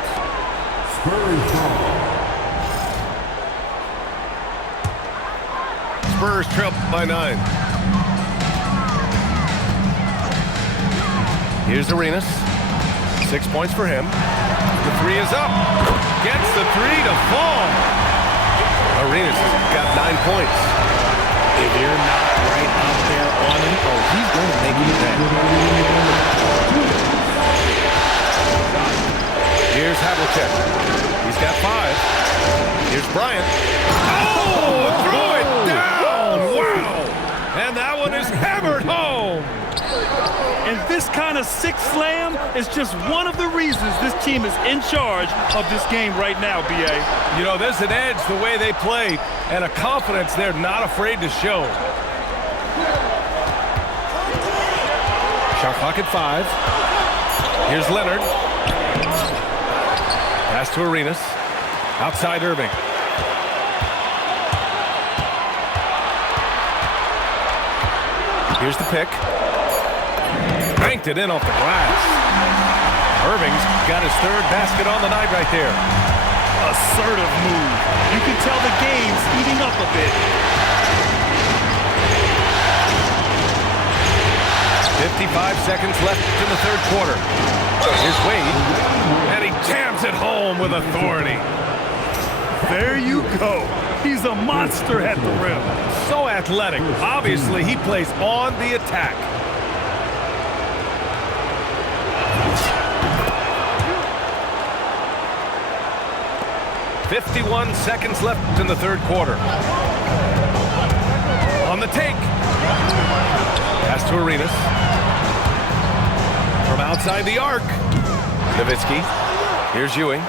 Spurs trail by 9. Here's Arenas. 6 points for him. The three is up. Gets the three to fall. Arenas has got 9 points. If you're not right out there on him. Oh, he's going to make it back. Here's Havlicek. He's got 5. Here's Bryant. Oh, threw it down. Wow. And that one is hammered home. And this kind of sixth slam is just one of the reasons this team is in charge of this game right now, B.A. You know, there's an edge the way they play and a confidence they're not afraid to show. Shot clock at 5. Here's Leonard. Pass to Arenas. Outside Irving. Here's the pick. Banked it in off the glass. Irving's got his 3rd basket on the night right there. Assertive move. You can tell the game's heating up a bit. 55 seconds left in the 3rd quarter. Here's Wade. And he jams it home with authority. There you go. He's a monster at the rim. So athletic. Obviously, he plays on the attack. "51 seconds left in the 3rd quarter. On the take. Pass to Arenas. From outside the arc. Nowitzki. Here's Ewing.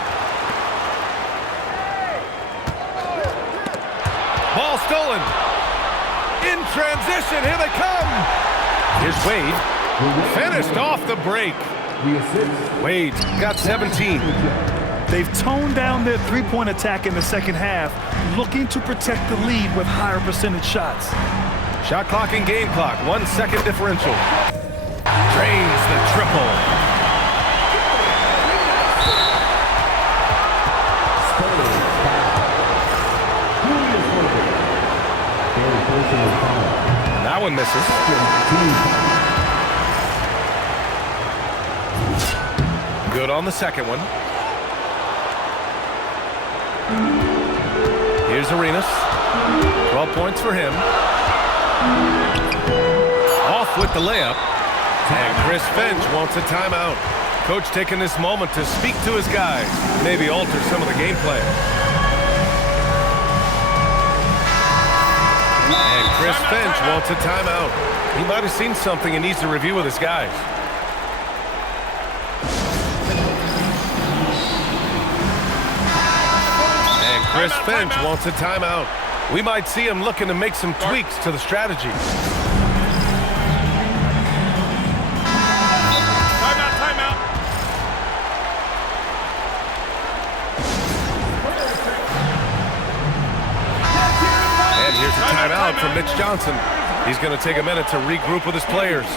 Ball stolen. In transition. Here they come. Here's Wade. Finished off the break. Wade got 17. They've toned down their three-point attack in the second half, looking to protect the lead with higher percentage shots. Shot clock and game clock. 1 second differential. Drains the triple. That one misses. Good on the second one. Here's Arenas. 12 points for him. Off with the layup. And Chris Finch wants a timeout. Coach taking this moment to speak to his guys. Maybe alter some of the game plan. And Chris Finch wants a timeout. He might have seen something and needs to review with his guys. And Chris Finch wants a timeout. We might see him looking to make some tweaks to the strategy. Timeout. And here's a timeout from Mitch Johnson. He's going to take a minute to regroup with his players.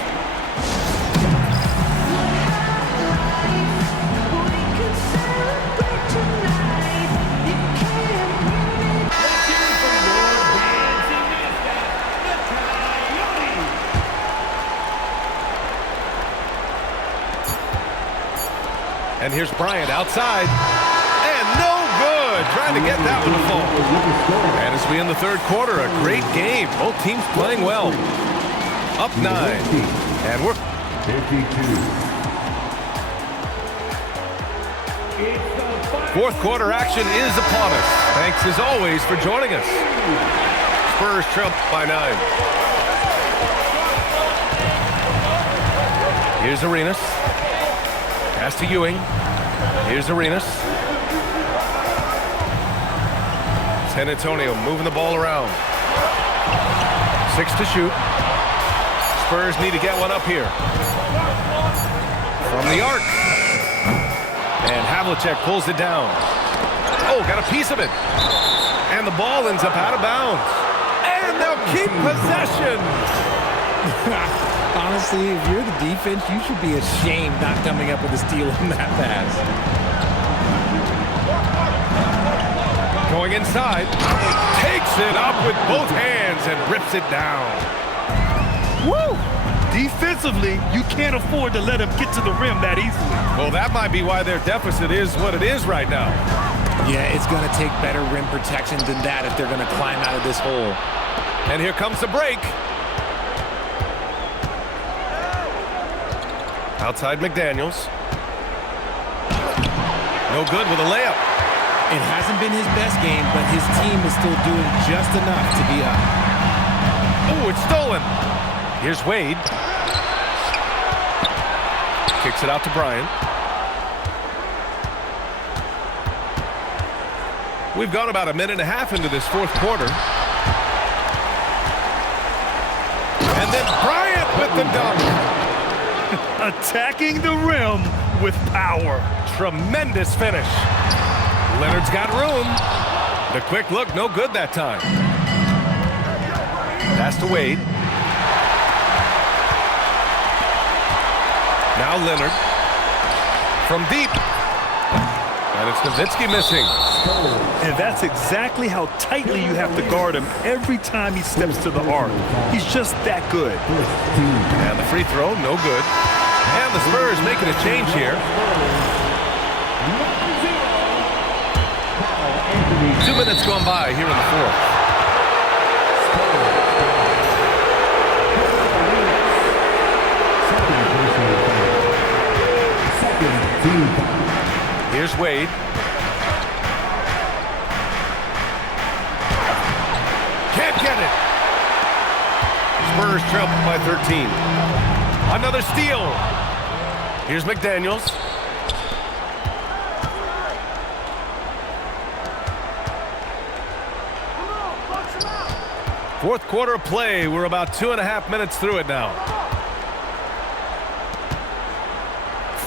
And here's Bryant outside. And no good. Trying to get that one to fall. And as we end the 3rd quarter, a great game. Both teams playing well. Up 9. And we're 52. 4th quarter action is upon us. Thanks as always for joining us. Spurs trail by 9. Here's Arenas. Pass to Ewing. Here's Arenas. San Antonio moving the ball around. 6 to shoot. Spurs need to get one up here. From the arc. And Havlicek pulls it down. Oh, got a piece of it. And the ball ends up out of bounds. And they'll keep possession. Honestly, if you're the defense, you should be ashamed not coming up with a steal on that pass. Going inside. Takes it up with both hands and rips it down. Woo! Defensively, you can't afford to let him get to the rim that easily. Well, that might be why their deficit is what it is right now. Yeah, it's going to take better rim protection than that if they're going to climb out of this hole. And here comes the break. Outside McDaniels. No good with a layup. It hasn't been his best game, but his team is still doing just enough to be up. Oh, it's stolen. Here's Wade. Kicks it out to Bryant. We've gone about a minute and a half into this fourth quarter. And then Bryant with the dunk. Attacking the rim with power. Tremendous finish. Leonard's got room. The quick look, no good that time. Pass to Wade. Now Leonard. From deep. And it's Nowitzki missing. And that's exactly how tightly you have to guard him every time he steps to the arc. He's just that good. And the free throw, no good. And the Spurs making a change here. 2 minutes gone by here in the fourth. Here's Wade. Can't get it. Spurs trail by 13. Another steal. Here's McDaniels. Fourth quarter of play. We're about 2.5 minutes through it now.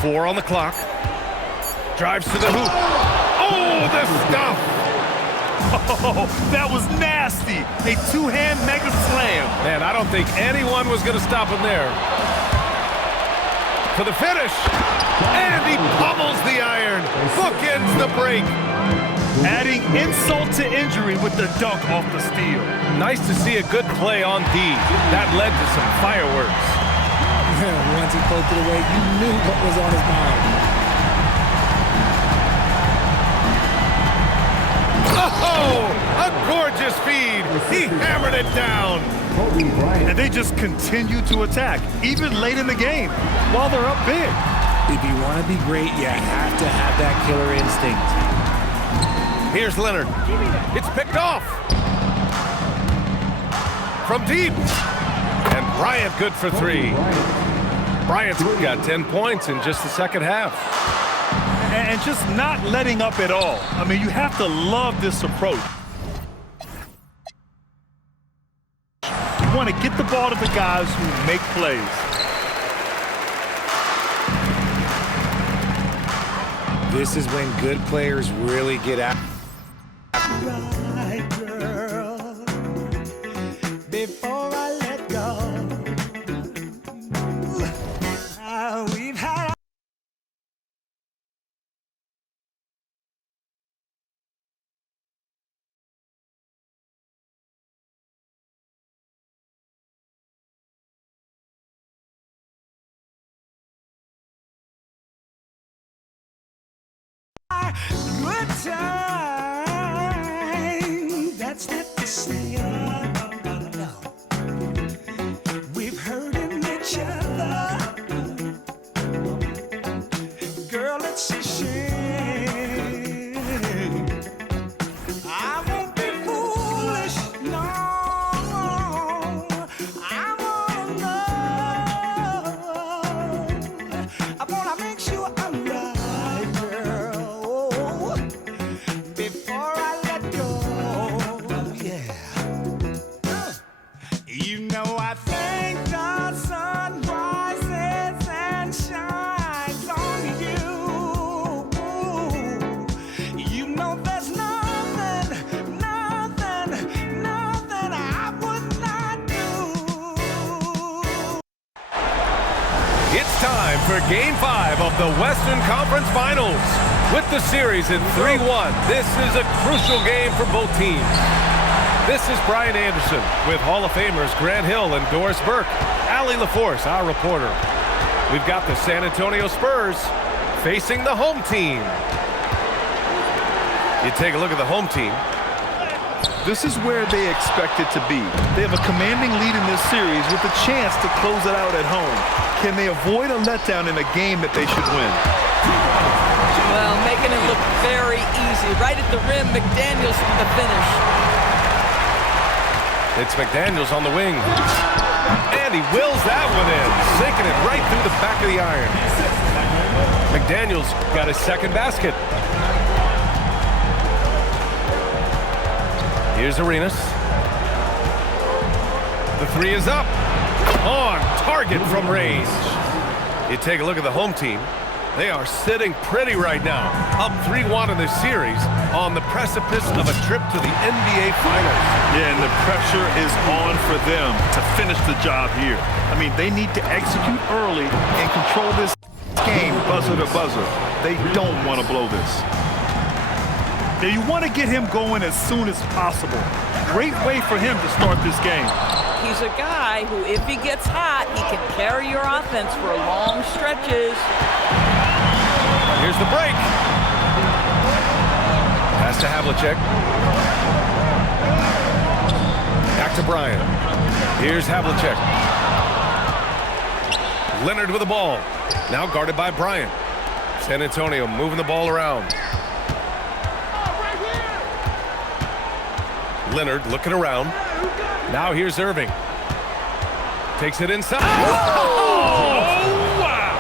4 on the clock. Drives to the hoop. Oh, the stuff! Oh, that was nasty. A two-hand mega slam. Man, I don't think anyone was going to stop him there. For the finish. And he pummels the iron. Bookends the break. Adding insult to injury with the dunk off the steal. Nice to see a good play on D. That led to some fireworks. Once he poked it away, you knew what was on his mind. Oh, a gorgeous feed. He hammered it down. And they just continue to attack, even late in the game, while they're up big. If you want to be great, you have to have that killer instinct. Here's Leonard. It's picked off. From deep. And Bryant good for 3. Bryant's got 10 points in just the second half. And just not letting up at all. I mean, you have to love this approach. You want to get the ball to the guys who make plays. This is when good players really get out. Right, girl, before I let go, we've had good time. That's not to say no. We've hurting each other. Girl, it's a shame. I won't be foolish, no. I wanna know. I wanna make sure I'm right, girl, before I let go. Yeah. You know I think the sun rises and shines on you. You know there's nothing I would not do. It's time for Game 5 of the Western Conference Finals. With the series in 3-1, this is a crucial game for both teams. This is Brian Anderson with Hall of Famers Grant Hill and Doris Burke. Allie LaForce, our reporter. We've got the San Antonio Spurs facing the home team. You take a look at the home team. This is where they expect it to be. They have a commanding lead in this series with a chance to close it out at home. Can they avoid a letdown in a game that they should win? Well, making it look very easy. Right at the rim, McDaniels with the finish. It's McDaniels on the wing. And he wills that one in, sinking it right through the back of the iron. McDaniels got his second basket. Here's Arenas. The three is up. On target from range. You take a look at the home team. They are sitting pretty right now. Up 3-1 in this series on the precipice of a trip to the NBA Finals. Yeah, and the pressure is on for them to finish the job here. I mean, they need to execute early and control this game buzzer to buzzer. They don't want to blow this. Now, you want to get him going as soon as possible. Great way for him to start this game. He's a guy who, if he gets hot, he can carry your offense for long stretches. Here's the break. Pass to Havlicek. Back to Bryant. Here's Havlicek. Leonard with the ball. Now guarded by Bryant. San Antonio moving the ball around. Leonard looking around. Now here's Irving. Takes it inside. Oh, wow!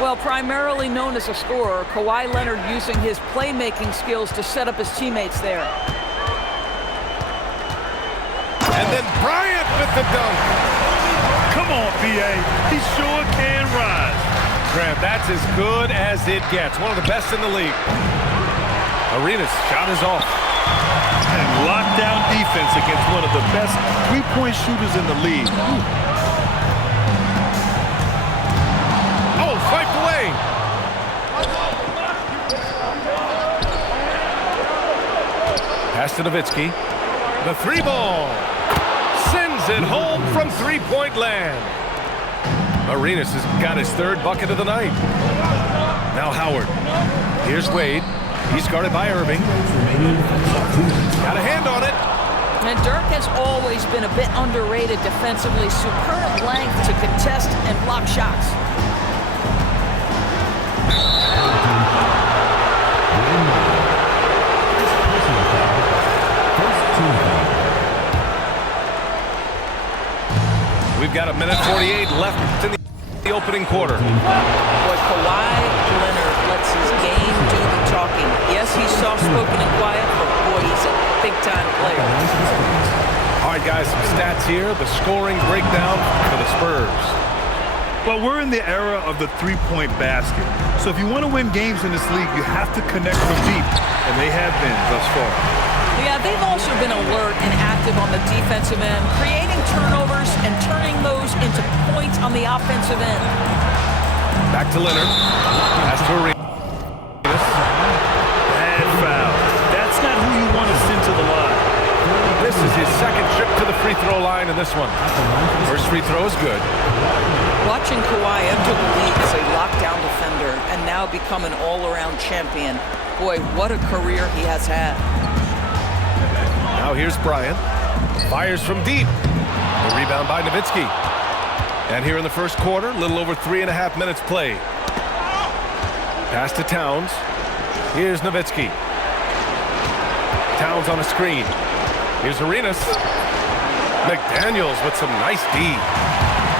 Well, primarily known as a scorer, Kawhi Leonard using his playmaking skills to set up his teammates there. And then Bryant with the dunk. Come on, B.A. He sure can rise. Graham, that's as good as it gets. One of the best in the league. Arenas' shot is off. And lockdown defense against one of the best three-point shooters in the league. Oh, fight away. Pass to Nowitzki. The three ball. Sends it home from three-point land. Arenas has got his third bucket of the night. Now Howard. Here's Wade. He's guarded by Irving. Got a hand on it. And Dirk has always been a bit underrated defensively. Superb length to contest and block shots. We've got a minute 48 left in the opening quarter. Boy, Kawhi Leonard lets his game do the talking. Yes, he's soft-spoken and quiet, but boy, he's a big-time player. All right, guys, some stats here. The scoring breakdown for the Spurs. Well, we're in the era of the three-point basket. So if you want to win games in this league, you have to connect from deep, and they have been thus far. Yeah, they've also been alert and active on the defensive end, creating turnovers and turning those into points on the offensive end. Back to Leonard. Pass to Arenas. Bad foul. That's not who you want to send to the line. This is his second trip to the free throw line in this one. First free throw is good. Watching Kawhi enter the league as a lockdown defender and now become an all-around champion. Boy, what a career he has had. Now here's Bryant. Fires from deep. The rebound by Nowitzki. And here in the first quarter, a little over 3.5 minutes played. Pass to Towns. Here's Nowitzki. Towns on a screen. Here's Arenas. McDaniels with some nice D.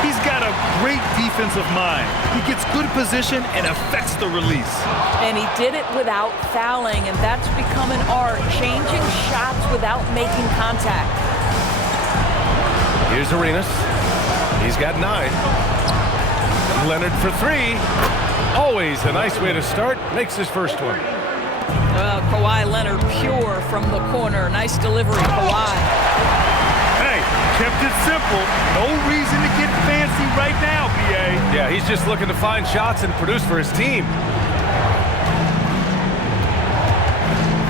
He's got a great defensive mind. He gets good position and affects the release. And he did it without fouling, and that's become an art, changing shots without making contact. Here's Arenas. He's got 9. Leonard for 3. Always a nice way to start. Makes his first one. Well, Kawhi Leonard pure from the corner. Nice delivery, Kawhi. Hey, kept it simple. No reason to get fancy right now, B.A. Yeah, he's just looking to find shots and produce for his team.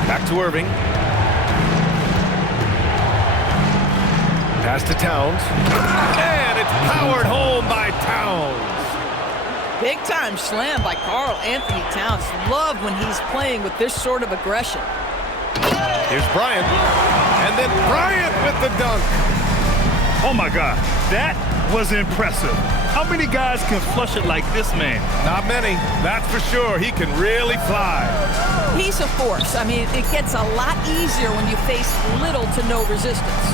Back to Irving. Pass to Towns. And it's powered home by Towns. Big time slam by Karl Anthony Towns. Love when he's playing with this sort of aggression. Here's Bryant. And then Bryant with the dunk. Oh, my God. That was impressive. How many guys can flush it like this man? Not many, that's for sure. He can really fly. He's a force. I mean, it gets a lot easier when you face little to no resistance.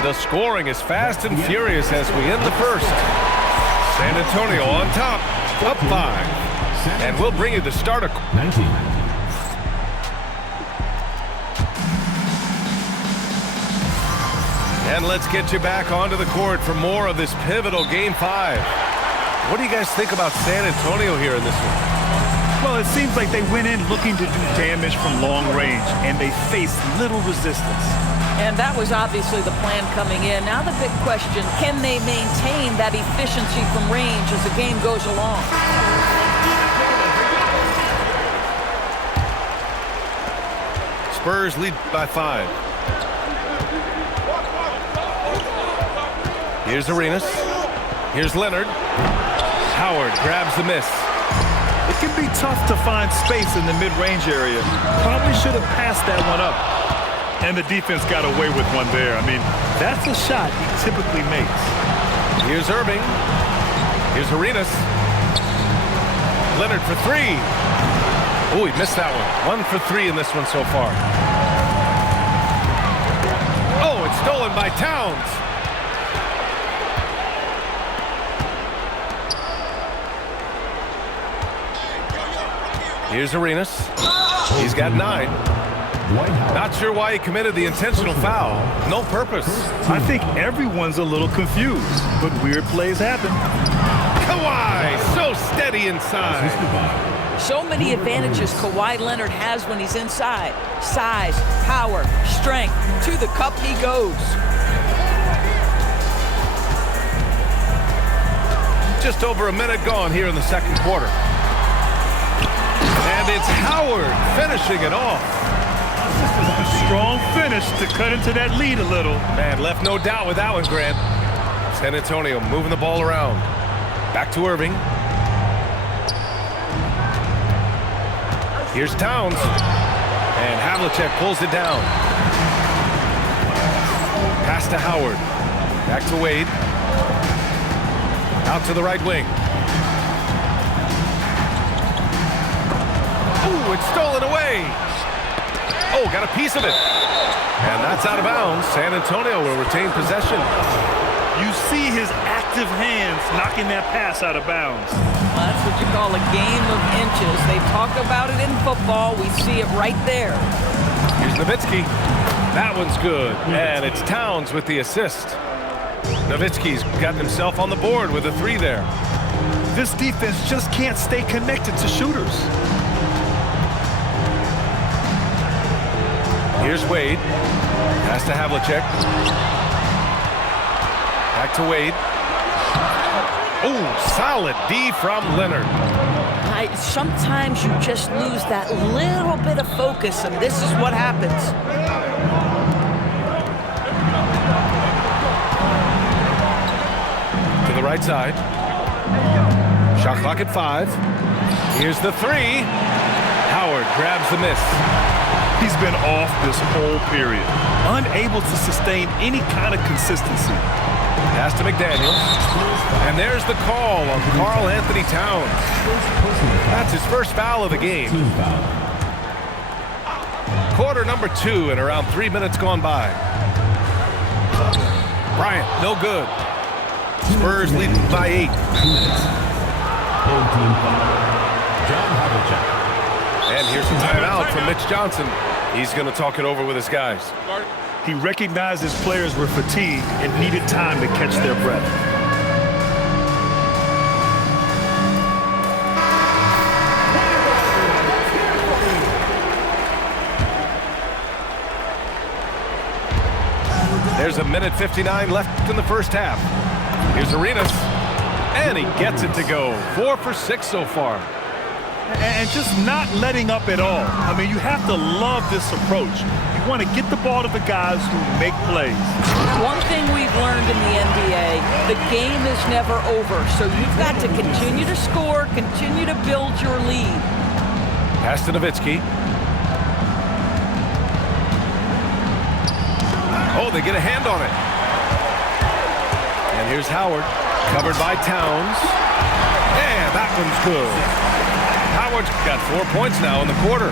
The scoring is fast and furious as we end the first. San Antonio on top, up 5. And we'll bring you the start of 19. And let's get you back onto the court for more of this pivotal Game 5. What do you guys think about San Antonio here in this one? Well, it seems like they went in looking to do damage from long range, and they faced little resistance. And that was obviously the plan coming in. Now the big question, can they maintain that efficiency from range as the game goes along? Spurs lead by 5. Here's Arenas. Here's Leonard. Howard grabs the miss. It can be tough to find space in the mid-range area. Probably should have passed that one up. And the defense got away with one there. I mean, that's a shot he typically makes. Here's Irving. Here's Arenas. Leonard for 3. Oh, he missed that one. 1 for 3 in this one so far. Oh, it's stolen by Towns. Here's Arenas. He's got 9. Not sure why he committed the intentional foul. No purpose. I think everyone's a little confused, but weird plays happen. Kawhi, so steady inside. So many advantages Kawhi Leonard has when he's inside. Size, power, strength. To the cup he goes. Just over a minute gone here in the second quarter. And it's Howard finishing it off. A strong finish to cut into that lead a little. Man, left no doubt with that one, Grant. San Antonio moving the ball around. Back to Irving. Here's Towns. And Havlicek pulls it down. Pass to Howard. Back to Wade. Out to the right wing. Ooh, it's stolen away. Oh, got a piece of it. And that's out of bounds. San Antonio will retain possession. You see his active hands knocking that pass out of bounds. Well, that's what you call a game of inches. They talk about it in football. We see it right there. Here's Nowitzki. That one's good. And it's Towns with the assist. Nowitzki's gotten himself on the board with a 3 there. This defense just can't stay connected to shooters. Here's Wade. Pass to Havlicek. Back to Wade. Oh, solid D from Leonard. Sometimes you just lose that little bit of focus, and this is what happens. To the right side. Shot clock at 5. Here's the 3. Howard grabs the miss. He's been off this whole period, unable to sustain any kind of consistency. Pass to McDaniels. And there's the call on Karl Anthony Towns. That's his first foul of the game. Quarter number 2 and around 3 minutes gone by. Bryant, no good. Spurs lead by 8. And here's a timeout from Mitch Johnson. He's going to talk it over with his guys. He recognized his players were fatigued and needed time to catch their breath. There's a minute 59 left in the first half. Here's Arenas. And he gets it to go. 4 for 6 so far. And just not letting up at all. I mean, you have to love this approach. You want to get the ball to the guys who make plays. One thing we've learned in the NBA, the game is never over. So you've got to continue to score, continue to build your lead. Pass to Nowitzki. Oh, they get a hand on it. And here's Howard, covered by Towns. And that one's good. Howard's got 4 points now in the quarter.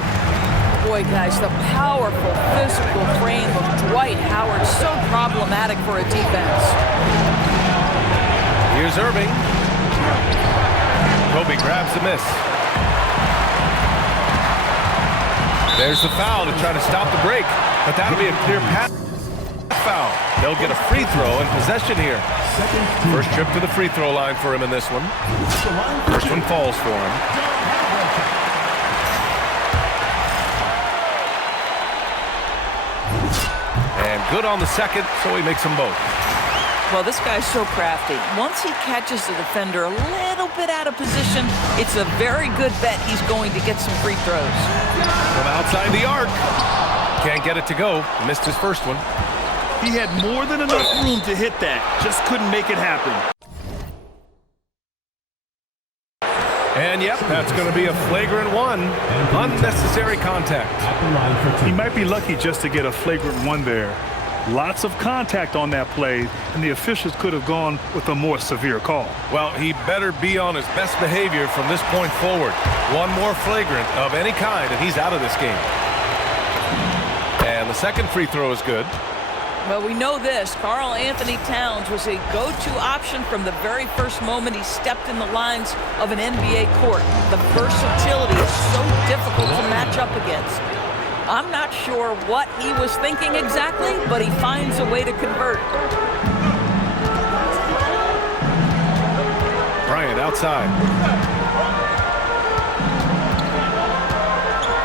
Boy, guys, the powerful physical frame of Dwight Howard, so problematic for a defense. Here's Irving. Kobe grabs the miss. There's the foul to try to stop the break, but that'll be a clear pass foul. They'll get a free throw and possession here. First trip to the free throw line for him in this one. First one falls for him. And good on the second, so he makes them both. Well, this guy's so crafty. Once he catches the defender a little bit out of position, it's a very good bet he's going to get some free throws. From outside the arc. Can't get it to go. Missed his first one. He had more than enough room to hit that. Just couldn't make it happen. And yep, that's going to be a flagrant one. Unnecessary contact. He might be lucky just to get a flagrant one there. Lots of contact on that play, and the officials could have gone with a more severe call. Well, he better be on his best behavior from this point forward. One more flagrant of any kind, and he's out of this game. And the second free throw is good. Well, we know this. Karl Anthony Towns was a go-to option from the very first moment he stepped in the lines of an NBA court. The versatility is so difficult to match up against. I'm not sure what he was thinking exactly, but he finds a way to convert. Bryant outside.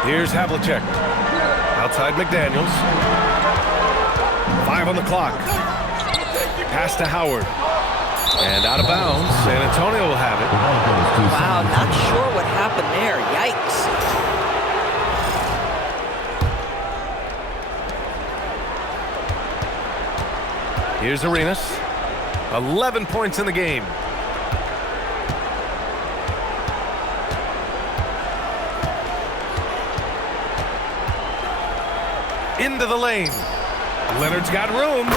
Here's Havlicek. Outside McDaniels. 5 on the clock. Pass to Howard. And out of bounds. San Antonio will have it. Wow, not sure what happened there. Yikes. Here's Arenas. 11 points in the game. Into the lane. Leonard's got room.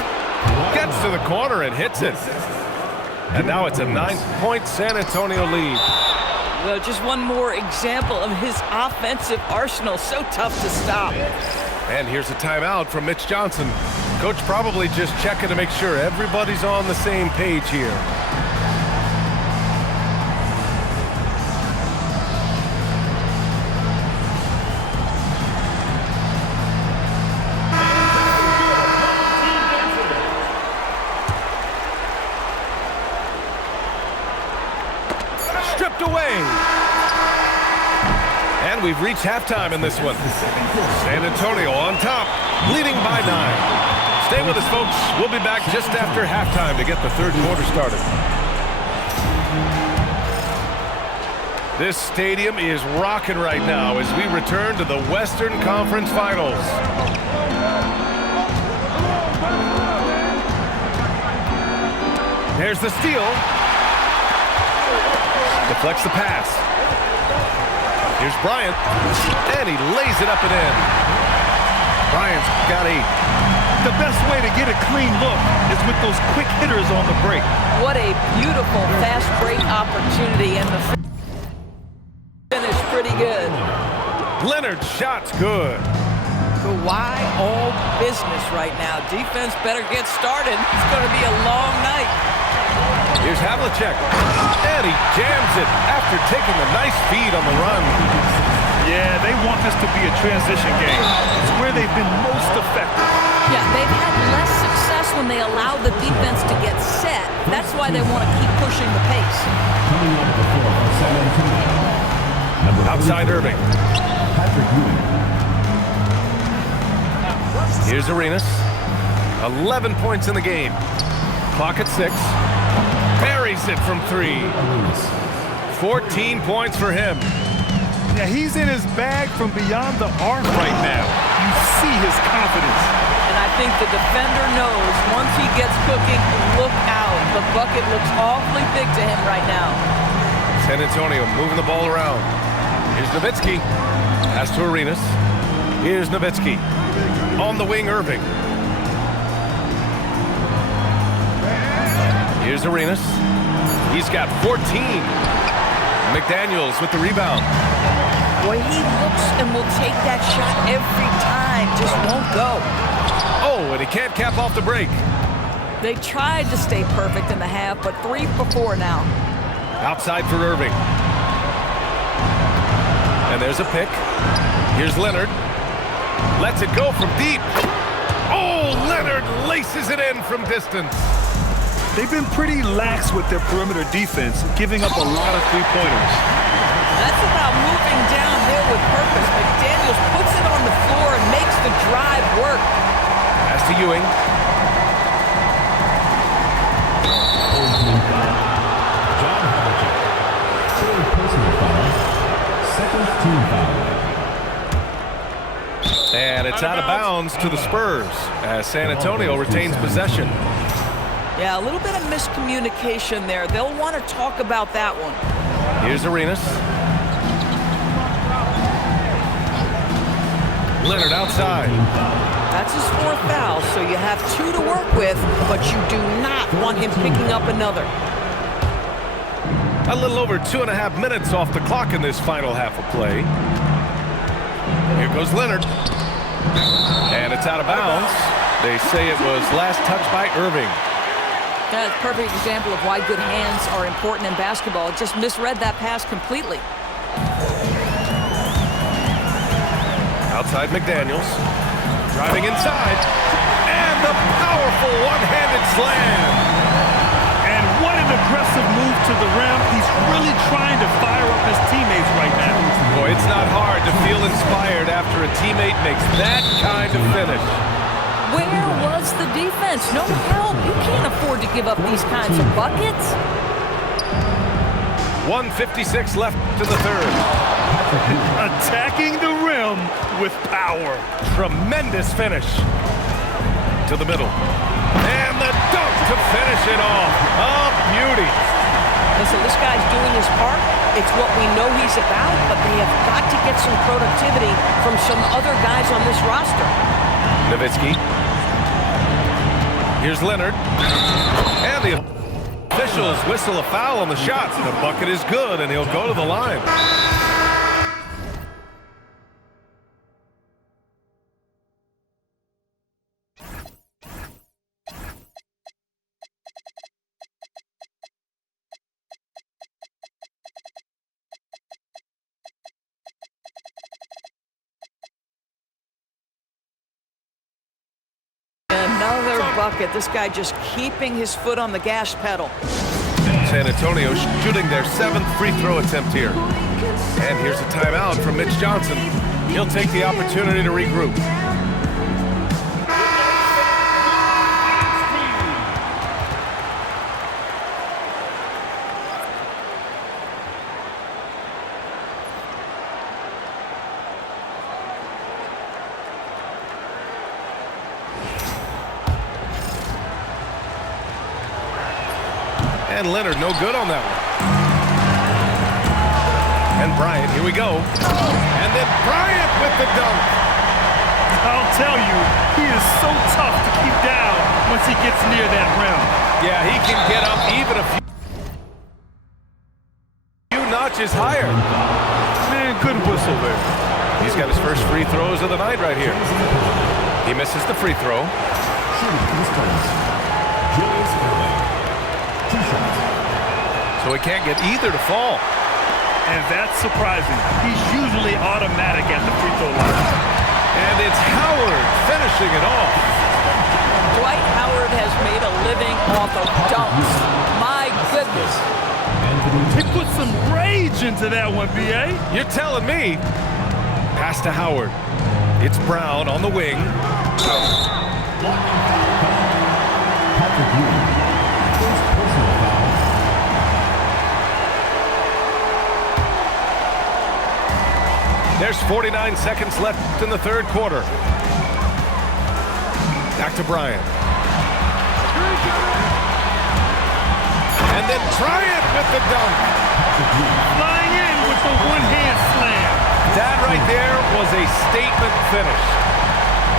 Gets to the corner and hits it. And now it's a 9-point San Antonio lead. Well, just one more example of his offensive arsenal. So tough to stop. And here's a timeout from Mitch Johnson. Coach probably just checking to make sure everybody's on the same page here. Stripped away. And we've reached halftime in this one. San Antonio on top, leading by 9. Stay with us, folks. We'll be back just after halftime to get the third quarter started. This stadium is rocking right now as we return to the Western Conference Finals. There's the steal. Deflects the pass. Here's Bryant, and he lays it up and in. Bryant's got 8. The best way to get a clean look is with those quick hitters on the break. What a beautiful fast break opportunity, and the finish pretty good. Leonard's shot's good. Kawhi all business right now. Defense better get started. It's going to be a long night. Here's Havlicek, and he jams it after taking a nice feed on the run. Yeah, they want this to be a transition game. It's where they've been most effective. Yeah, they've had less success when they allow the defense to get set. That's why they want to keep pushing the pace. Outside Irving. Here's Arenas. 11 points in the game. Clock at 6. Buries it from 3. 14 points for him. Yeah, he's in his bag from beyond the arc right now. You see his confidence. And I think the defender knows once he gets cooking, look out. The bucket looks awfully big to him right now. San Antonio moving the ball around. Here's Nowitzki. Pass to Arenas. Here's Nowitzki. On the wing, Irving. Here's Arenas. He's got 14. McDaniels with the rebound. Boy, he looks and will take that shot every time. Just won't go. Oh, and he can't cap off the break. They tried to stay perfect in the half, but 3 for 4 now. Outside for Irving. And there's a pick. Here's Leonard. Lets it go from deep. Oh, Leonard laces it in from distance. They've been pretty lax with their perimeter defense, giving up a lot of three-pointers. That's about moving downhill with purpose. McDaniels puts it on the floor and makes the drive work. Pass to Ewing. John Havlicek. Third personal foul. Second team foul. And it's out of bounds to the Spurs as San Antonio retains possession. Yeah, a little bit of miscommunication there. They'll want to talk about that one. Here's Arenas. Leonard outside. That's his 4th foul, so you have 2 to work with, but you do not want him picking up another. A little over 2.5 minutes off the clock in this final half of play. Here goes Leonard. And it's out of bounds. They say it was last touched by Irving. That's a perfect example of why good hands are important in basketball. Just misread that pass completely. Outside McDaniels. Driving inside. And the powerful one-handed slam. And what an aggressive move to the rim. He's really trying to fire up his teammates right now. Boy, it's not hard to feel inspired after a teammate makes that kind of finish. Where was the defense? No help. You can't afford to give up these kinds of buckets. 1:56 left to the third. Attacking the rim with power. Tremendous finish. To the middle. And the dunk to finish it off. A beauty. Listen, this guy's doing his part. It's what we know he's about, but they have got to get some productivity from some other guys on this roster. Nowitzki. Here's Leonard. And the officials whistle a foul on the shot. The bucket is good, and he'll go to the line. Another bucket. This guy just keeping his foot on the gas pedal. San Antonio shooting their 7th free throw attempt here. And here's a timeout from Mitch Johnson. He'll take the opportunity to regroup. And Leonard, no good on that one. And Bryant, here we go. And then Bryant with the dunk. I'll tell you, he is so tough to keep down once he gets near that rim. Yeah, he can get up even a few notches higher. Man, good whistle there. He's got his first free throws of the night right here. He misses the free throw. So he can't get either to fall. And that's surprising. He's usually automatic at the free throw line. And it's Howard finishing it off. Dwight Howard has made a living off of dunks. My goodness. He put some rage into that one, B.A. You're telling me. Pass to Howard. It's Brown on the wing. There's 49 seconds left in the third quarter. Back to Bryant. And then Bryant with the dunk. Flying in with the one-hand slam. That right there was a statement finish.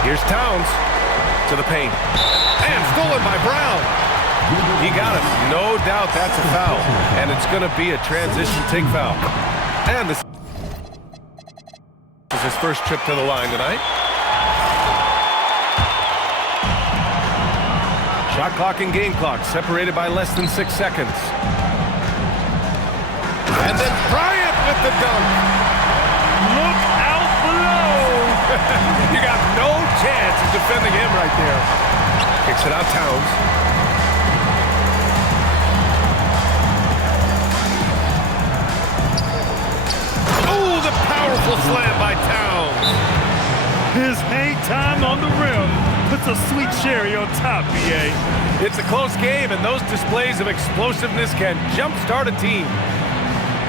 Here's Towns to the paint. And stolen by Brown. He got it. No doubt that's a foul. And it's going to be a transition take foul. And this is his first trip to the line tonight. Shot clock and game clock separated by less than 6 seconds. And then Bryant with the dunk. Look out below. You got no chance of defending him right there. Kicks it out Towns. Oh, the powerful slam by Towns. His hang time on the rim puts a sweet cherry on top, BA. It's a close game, and those displays of explosiveness can jumpstart a team.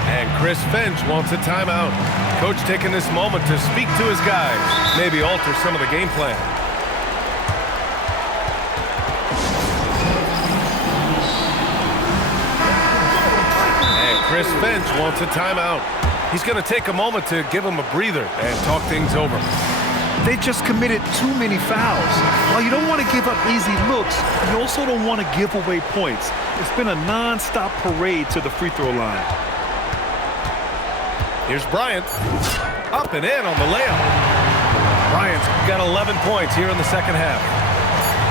And Chris Finch wants a timeout. Coach taking this moment to speak to his guys, maybe alter some of the game plan. And Chris Finch wants a timeout. He's going to take a moment to give him a breather and talk things over. They just committed too many fouls. While you don't want to give up easy looks, you also don't want to give away points. It's been a non-stop parade to the free throw line. Here's Bryant. Up and in on the layup. Bryant's got 11 points here in the second half.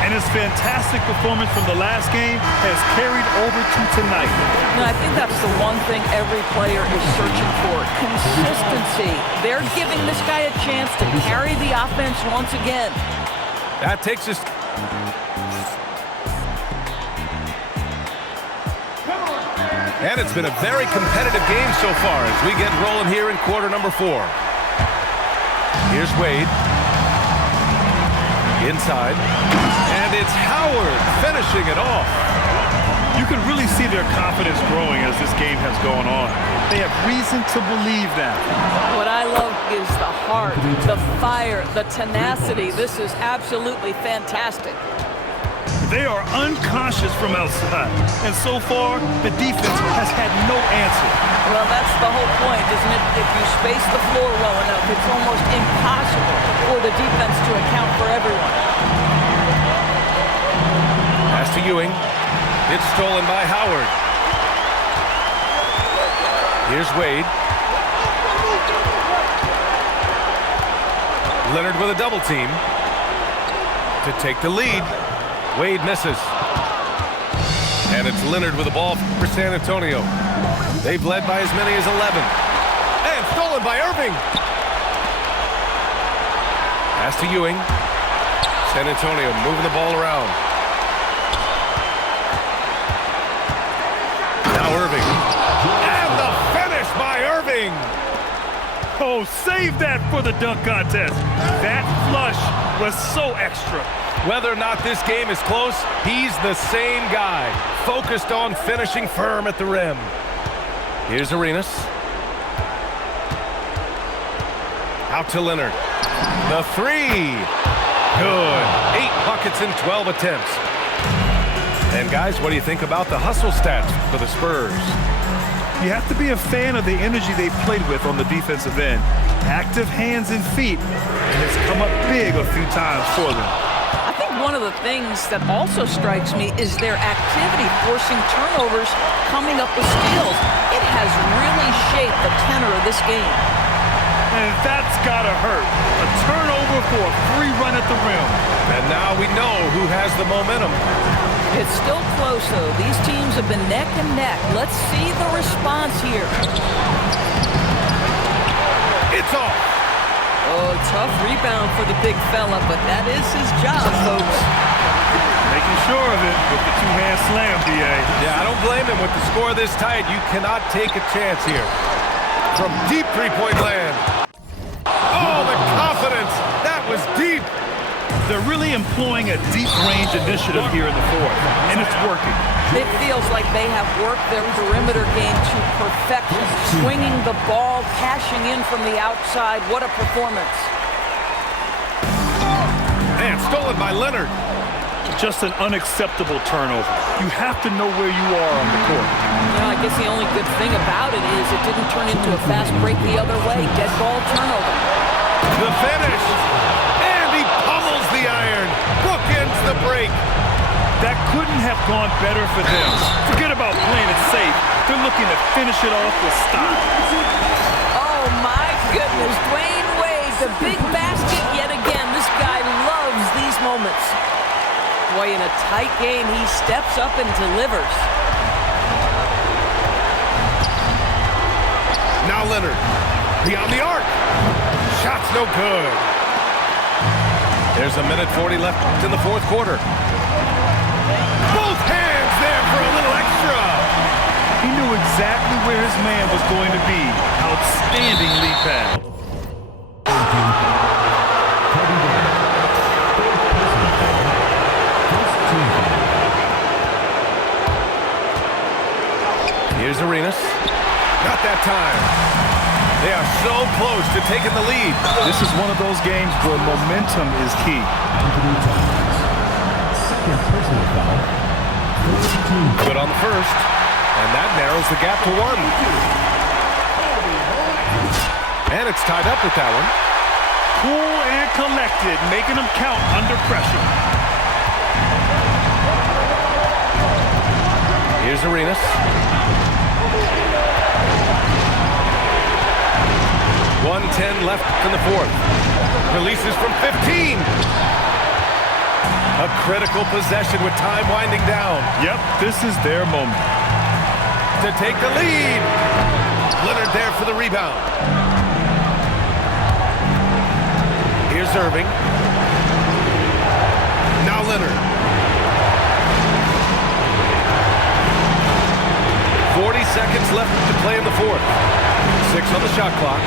And his fantastic performance from the last game has carried over to tonight. And I think that's the one thing every player is searching for. Consistency. They're giving this guy a chance to carry the offense once again. That takes us... And it's been a very competitive game so far as we get rolling here in quarter number 4. Here's Wade. Inside. And it's Howard finishing it off. You can really see their confidence growing as this game has gone on. They have reason to believe that. What I love is the heart, the fire, the tenacity. This is absolutely fantastic. They are unconscious from outside, and so far, the defense has had no answer. Well, that's the whole point, isn't it? If you space the floor well enough, it's almost impossible for the defense to account for everyone. Pass to Ewing. It's stolen by Howard. Here's Wade. Leonard with a double team to take the lead. Wade misses. And it's Leonard with the ball for San Antonio. They've led by as many as 11. And stolen by Irving. Pass to Ewing. San Antonio moving the ball around. Now Irving. And the finish by Irving. Oh, save that for the dunk contest. That flush was so extra. Whether or not this game is close, he's the same guy, focused on finishing firm at the rim. Here's Arenas. Out to Leonard. The three. Good. 8 buckets in 12 attempts. And guys, what do you think about the hustle stats for the Spurs? You have to be a fan of the energy they played with on the defensive end. Active hands and feet, and it's come up big a few times for them. I think one of the things that also strikes me is their activity forcing turnovers, coming up with steals. It has really shaped the tenor of this game. And that's gotta hurt. A turnover for a free run at the rim. And now we know who has the momentum. It's still close, though. These teams have been neck and neck. Let's see the response here. It's off. Oh, tough rebound for the big fella, but that is his job, folks. Making sure of it with the two-hand slam, DA. Yeah, I don't blame him with the score this tight. You cannot take a chance here. From deep three-point land. Oh, the confidence. That was deep. They're really employing a deep-range initiative here in the fourth, and it's working. It feels like they have worked their perimeter game to perfection, swinging the ball, cashing in from the outside. What a performance. And stolen by Leonard. Just an unacceptable turnover. You have to know where you are on the court. You know, I guess the only good thing about it is it didn't turn into a fast break the other way. Dead ball turnover. The finish. And he pummels the iron. Bookends the break. That couldn't have gone better for them. Forget about playing it safe. They're looking to finish it off with style. Oh, my goodness. Dwayne Wade, the big basket yet again. This guy loves these moments. Boy, in a tight game, he steps up and delivers. Now Leonard, beyond the arc. Shot's no good. There's a minute 40 left in the fourth quarter. Both hands there for a little extra. He knew exactly where his man was going to be. Outstanding lead pass. Here's Arenas. Not that time. They are so close to taking the lead. This is one of those games where momentum is key. Second personal foul. Good on the first, and that narrows the gap to 1. And it's tied up with that one. Cool and collected, making them count under pressure. Here's Arenas. 1:10 left in the fourth. Releases from 15. A critical possession with time winding down. Yep, this is their moment. To take the lead. Leonard there for the rebound. Here's Irving. Now Leonard. 40 seconds left to play in the fourth. 6 on the shot clock.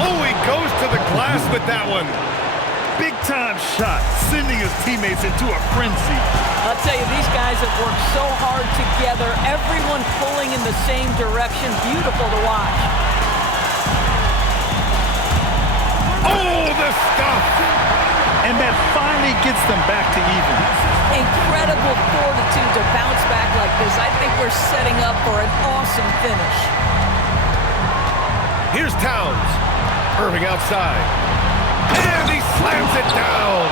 Oh, he goes to the glass with that one. Big-time shot, sending his teammates into a frenzy. I'll tell you, these guys have worked so hard together. Everyone pulling in the same direction. Beautiful to watch. Oh, the stuff! And that finally gets them back to even. Incredible fortitude to bounce back like this. I think we're setting up for an awesome finish. Here's Towns. Irving outside. And he slams it down.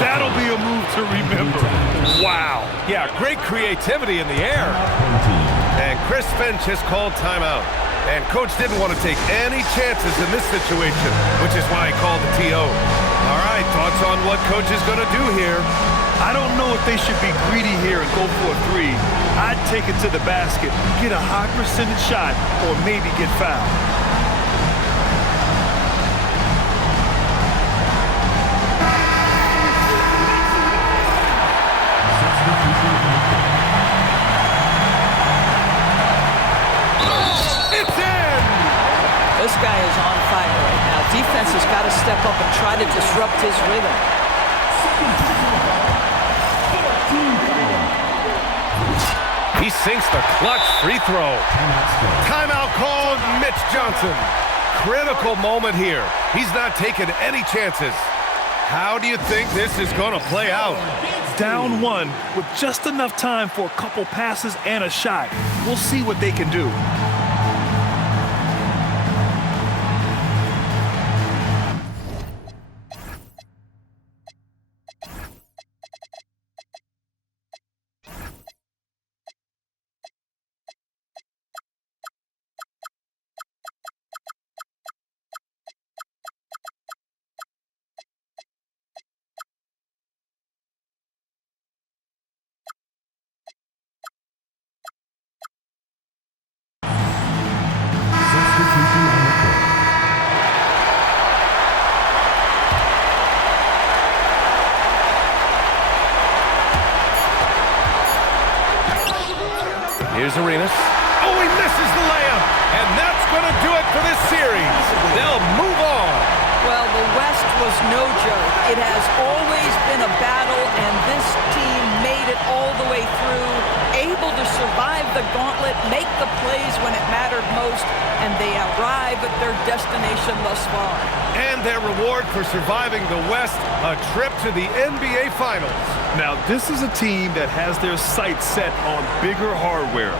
That'll be a move to remember. Wow. Yeah, great creativity in the air. And Chris Finch has called timeout. And Coach didn't want to take any chances in this situation, which is why he called the TO. All right, thoughts on what Coach is going to do here? I don't know if they should be greedy here and go for a 3. I'd take it to the basket, get a high percentage shot, or maybe get fouled. It's in! This guy is on fire right now. Defense has got to step up and try to disrupt his rhythm. He sinks the clutch free throw. Timeout called, Mitch Johnson. Critical moment here. He's not taking any chances. How do you think this is going to play out? Down 1 with just enough time for a couple passes and a shot. We'll see what they can do. Here's Arenas. Oh, he misses the layup. And that's going to do it for this series. They'll move on. Well, the West was no joke. It has always been a battle, and this team made it all the way through, able to survive the gauntlet, make the plays when it mattered most, and they arrive at their destination thus far. And their reward for surviving the West, a trip to the NBA Finals. Now, this is a team that has their sights set on bigger hardware.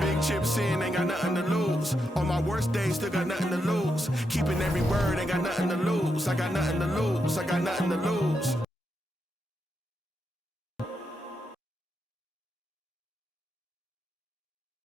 Big chips in, ain't got nothing to lose. On my worst days, still got nothing to lose. Keeping every word, ain't got nothing to lose. I got nothing to lose. I got nothing to lose.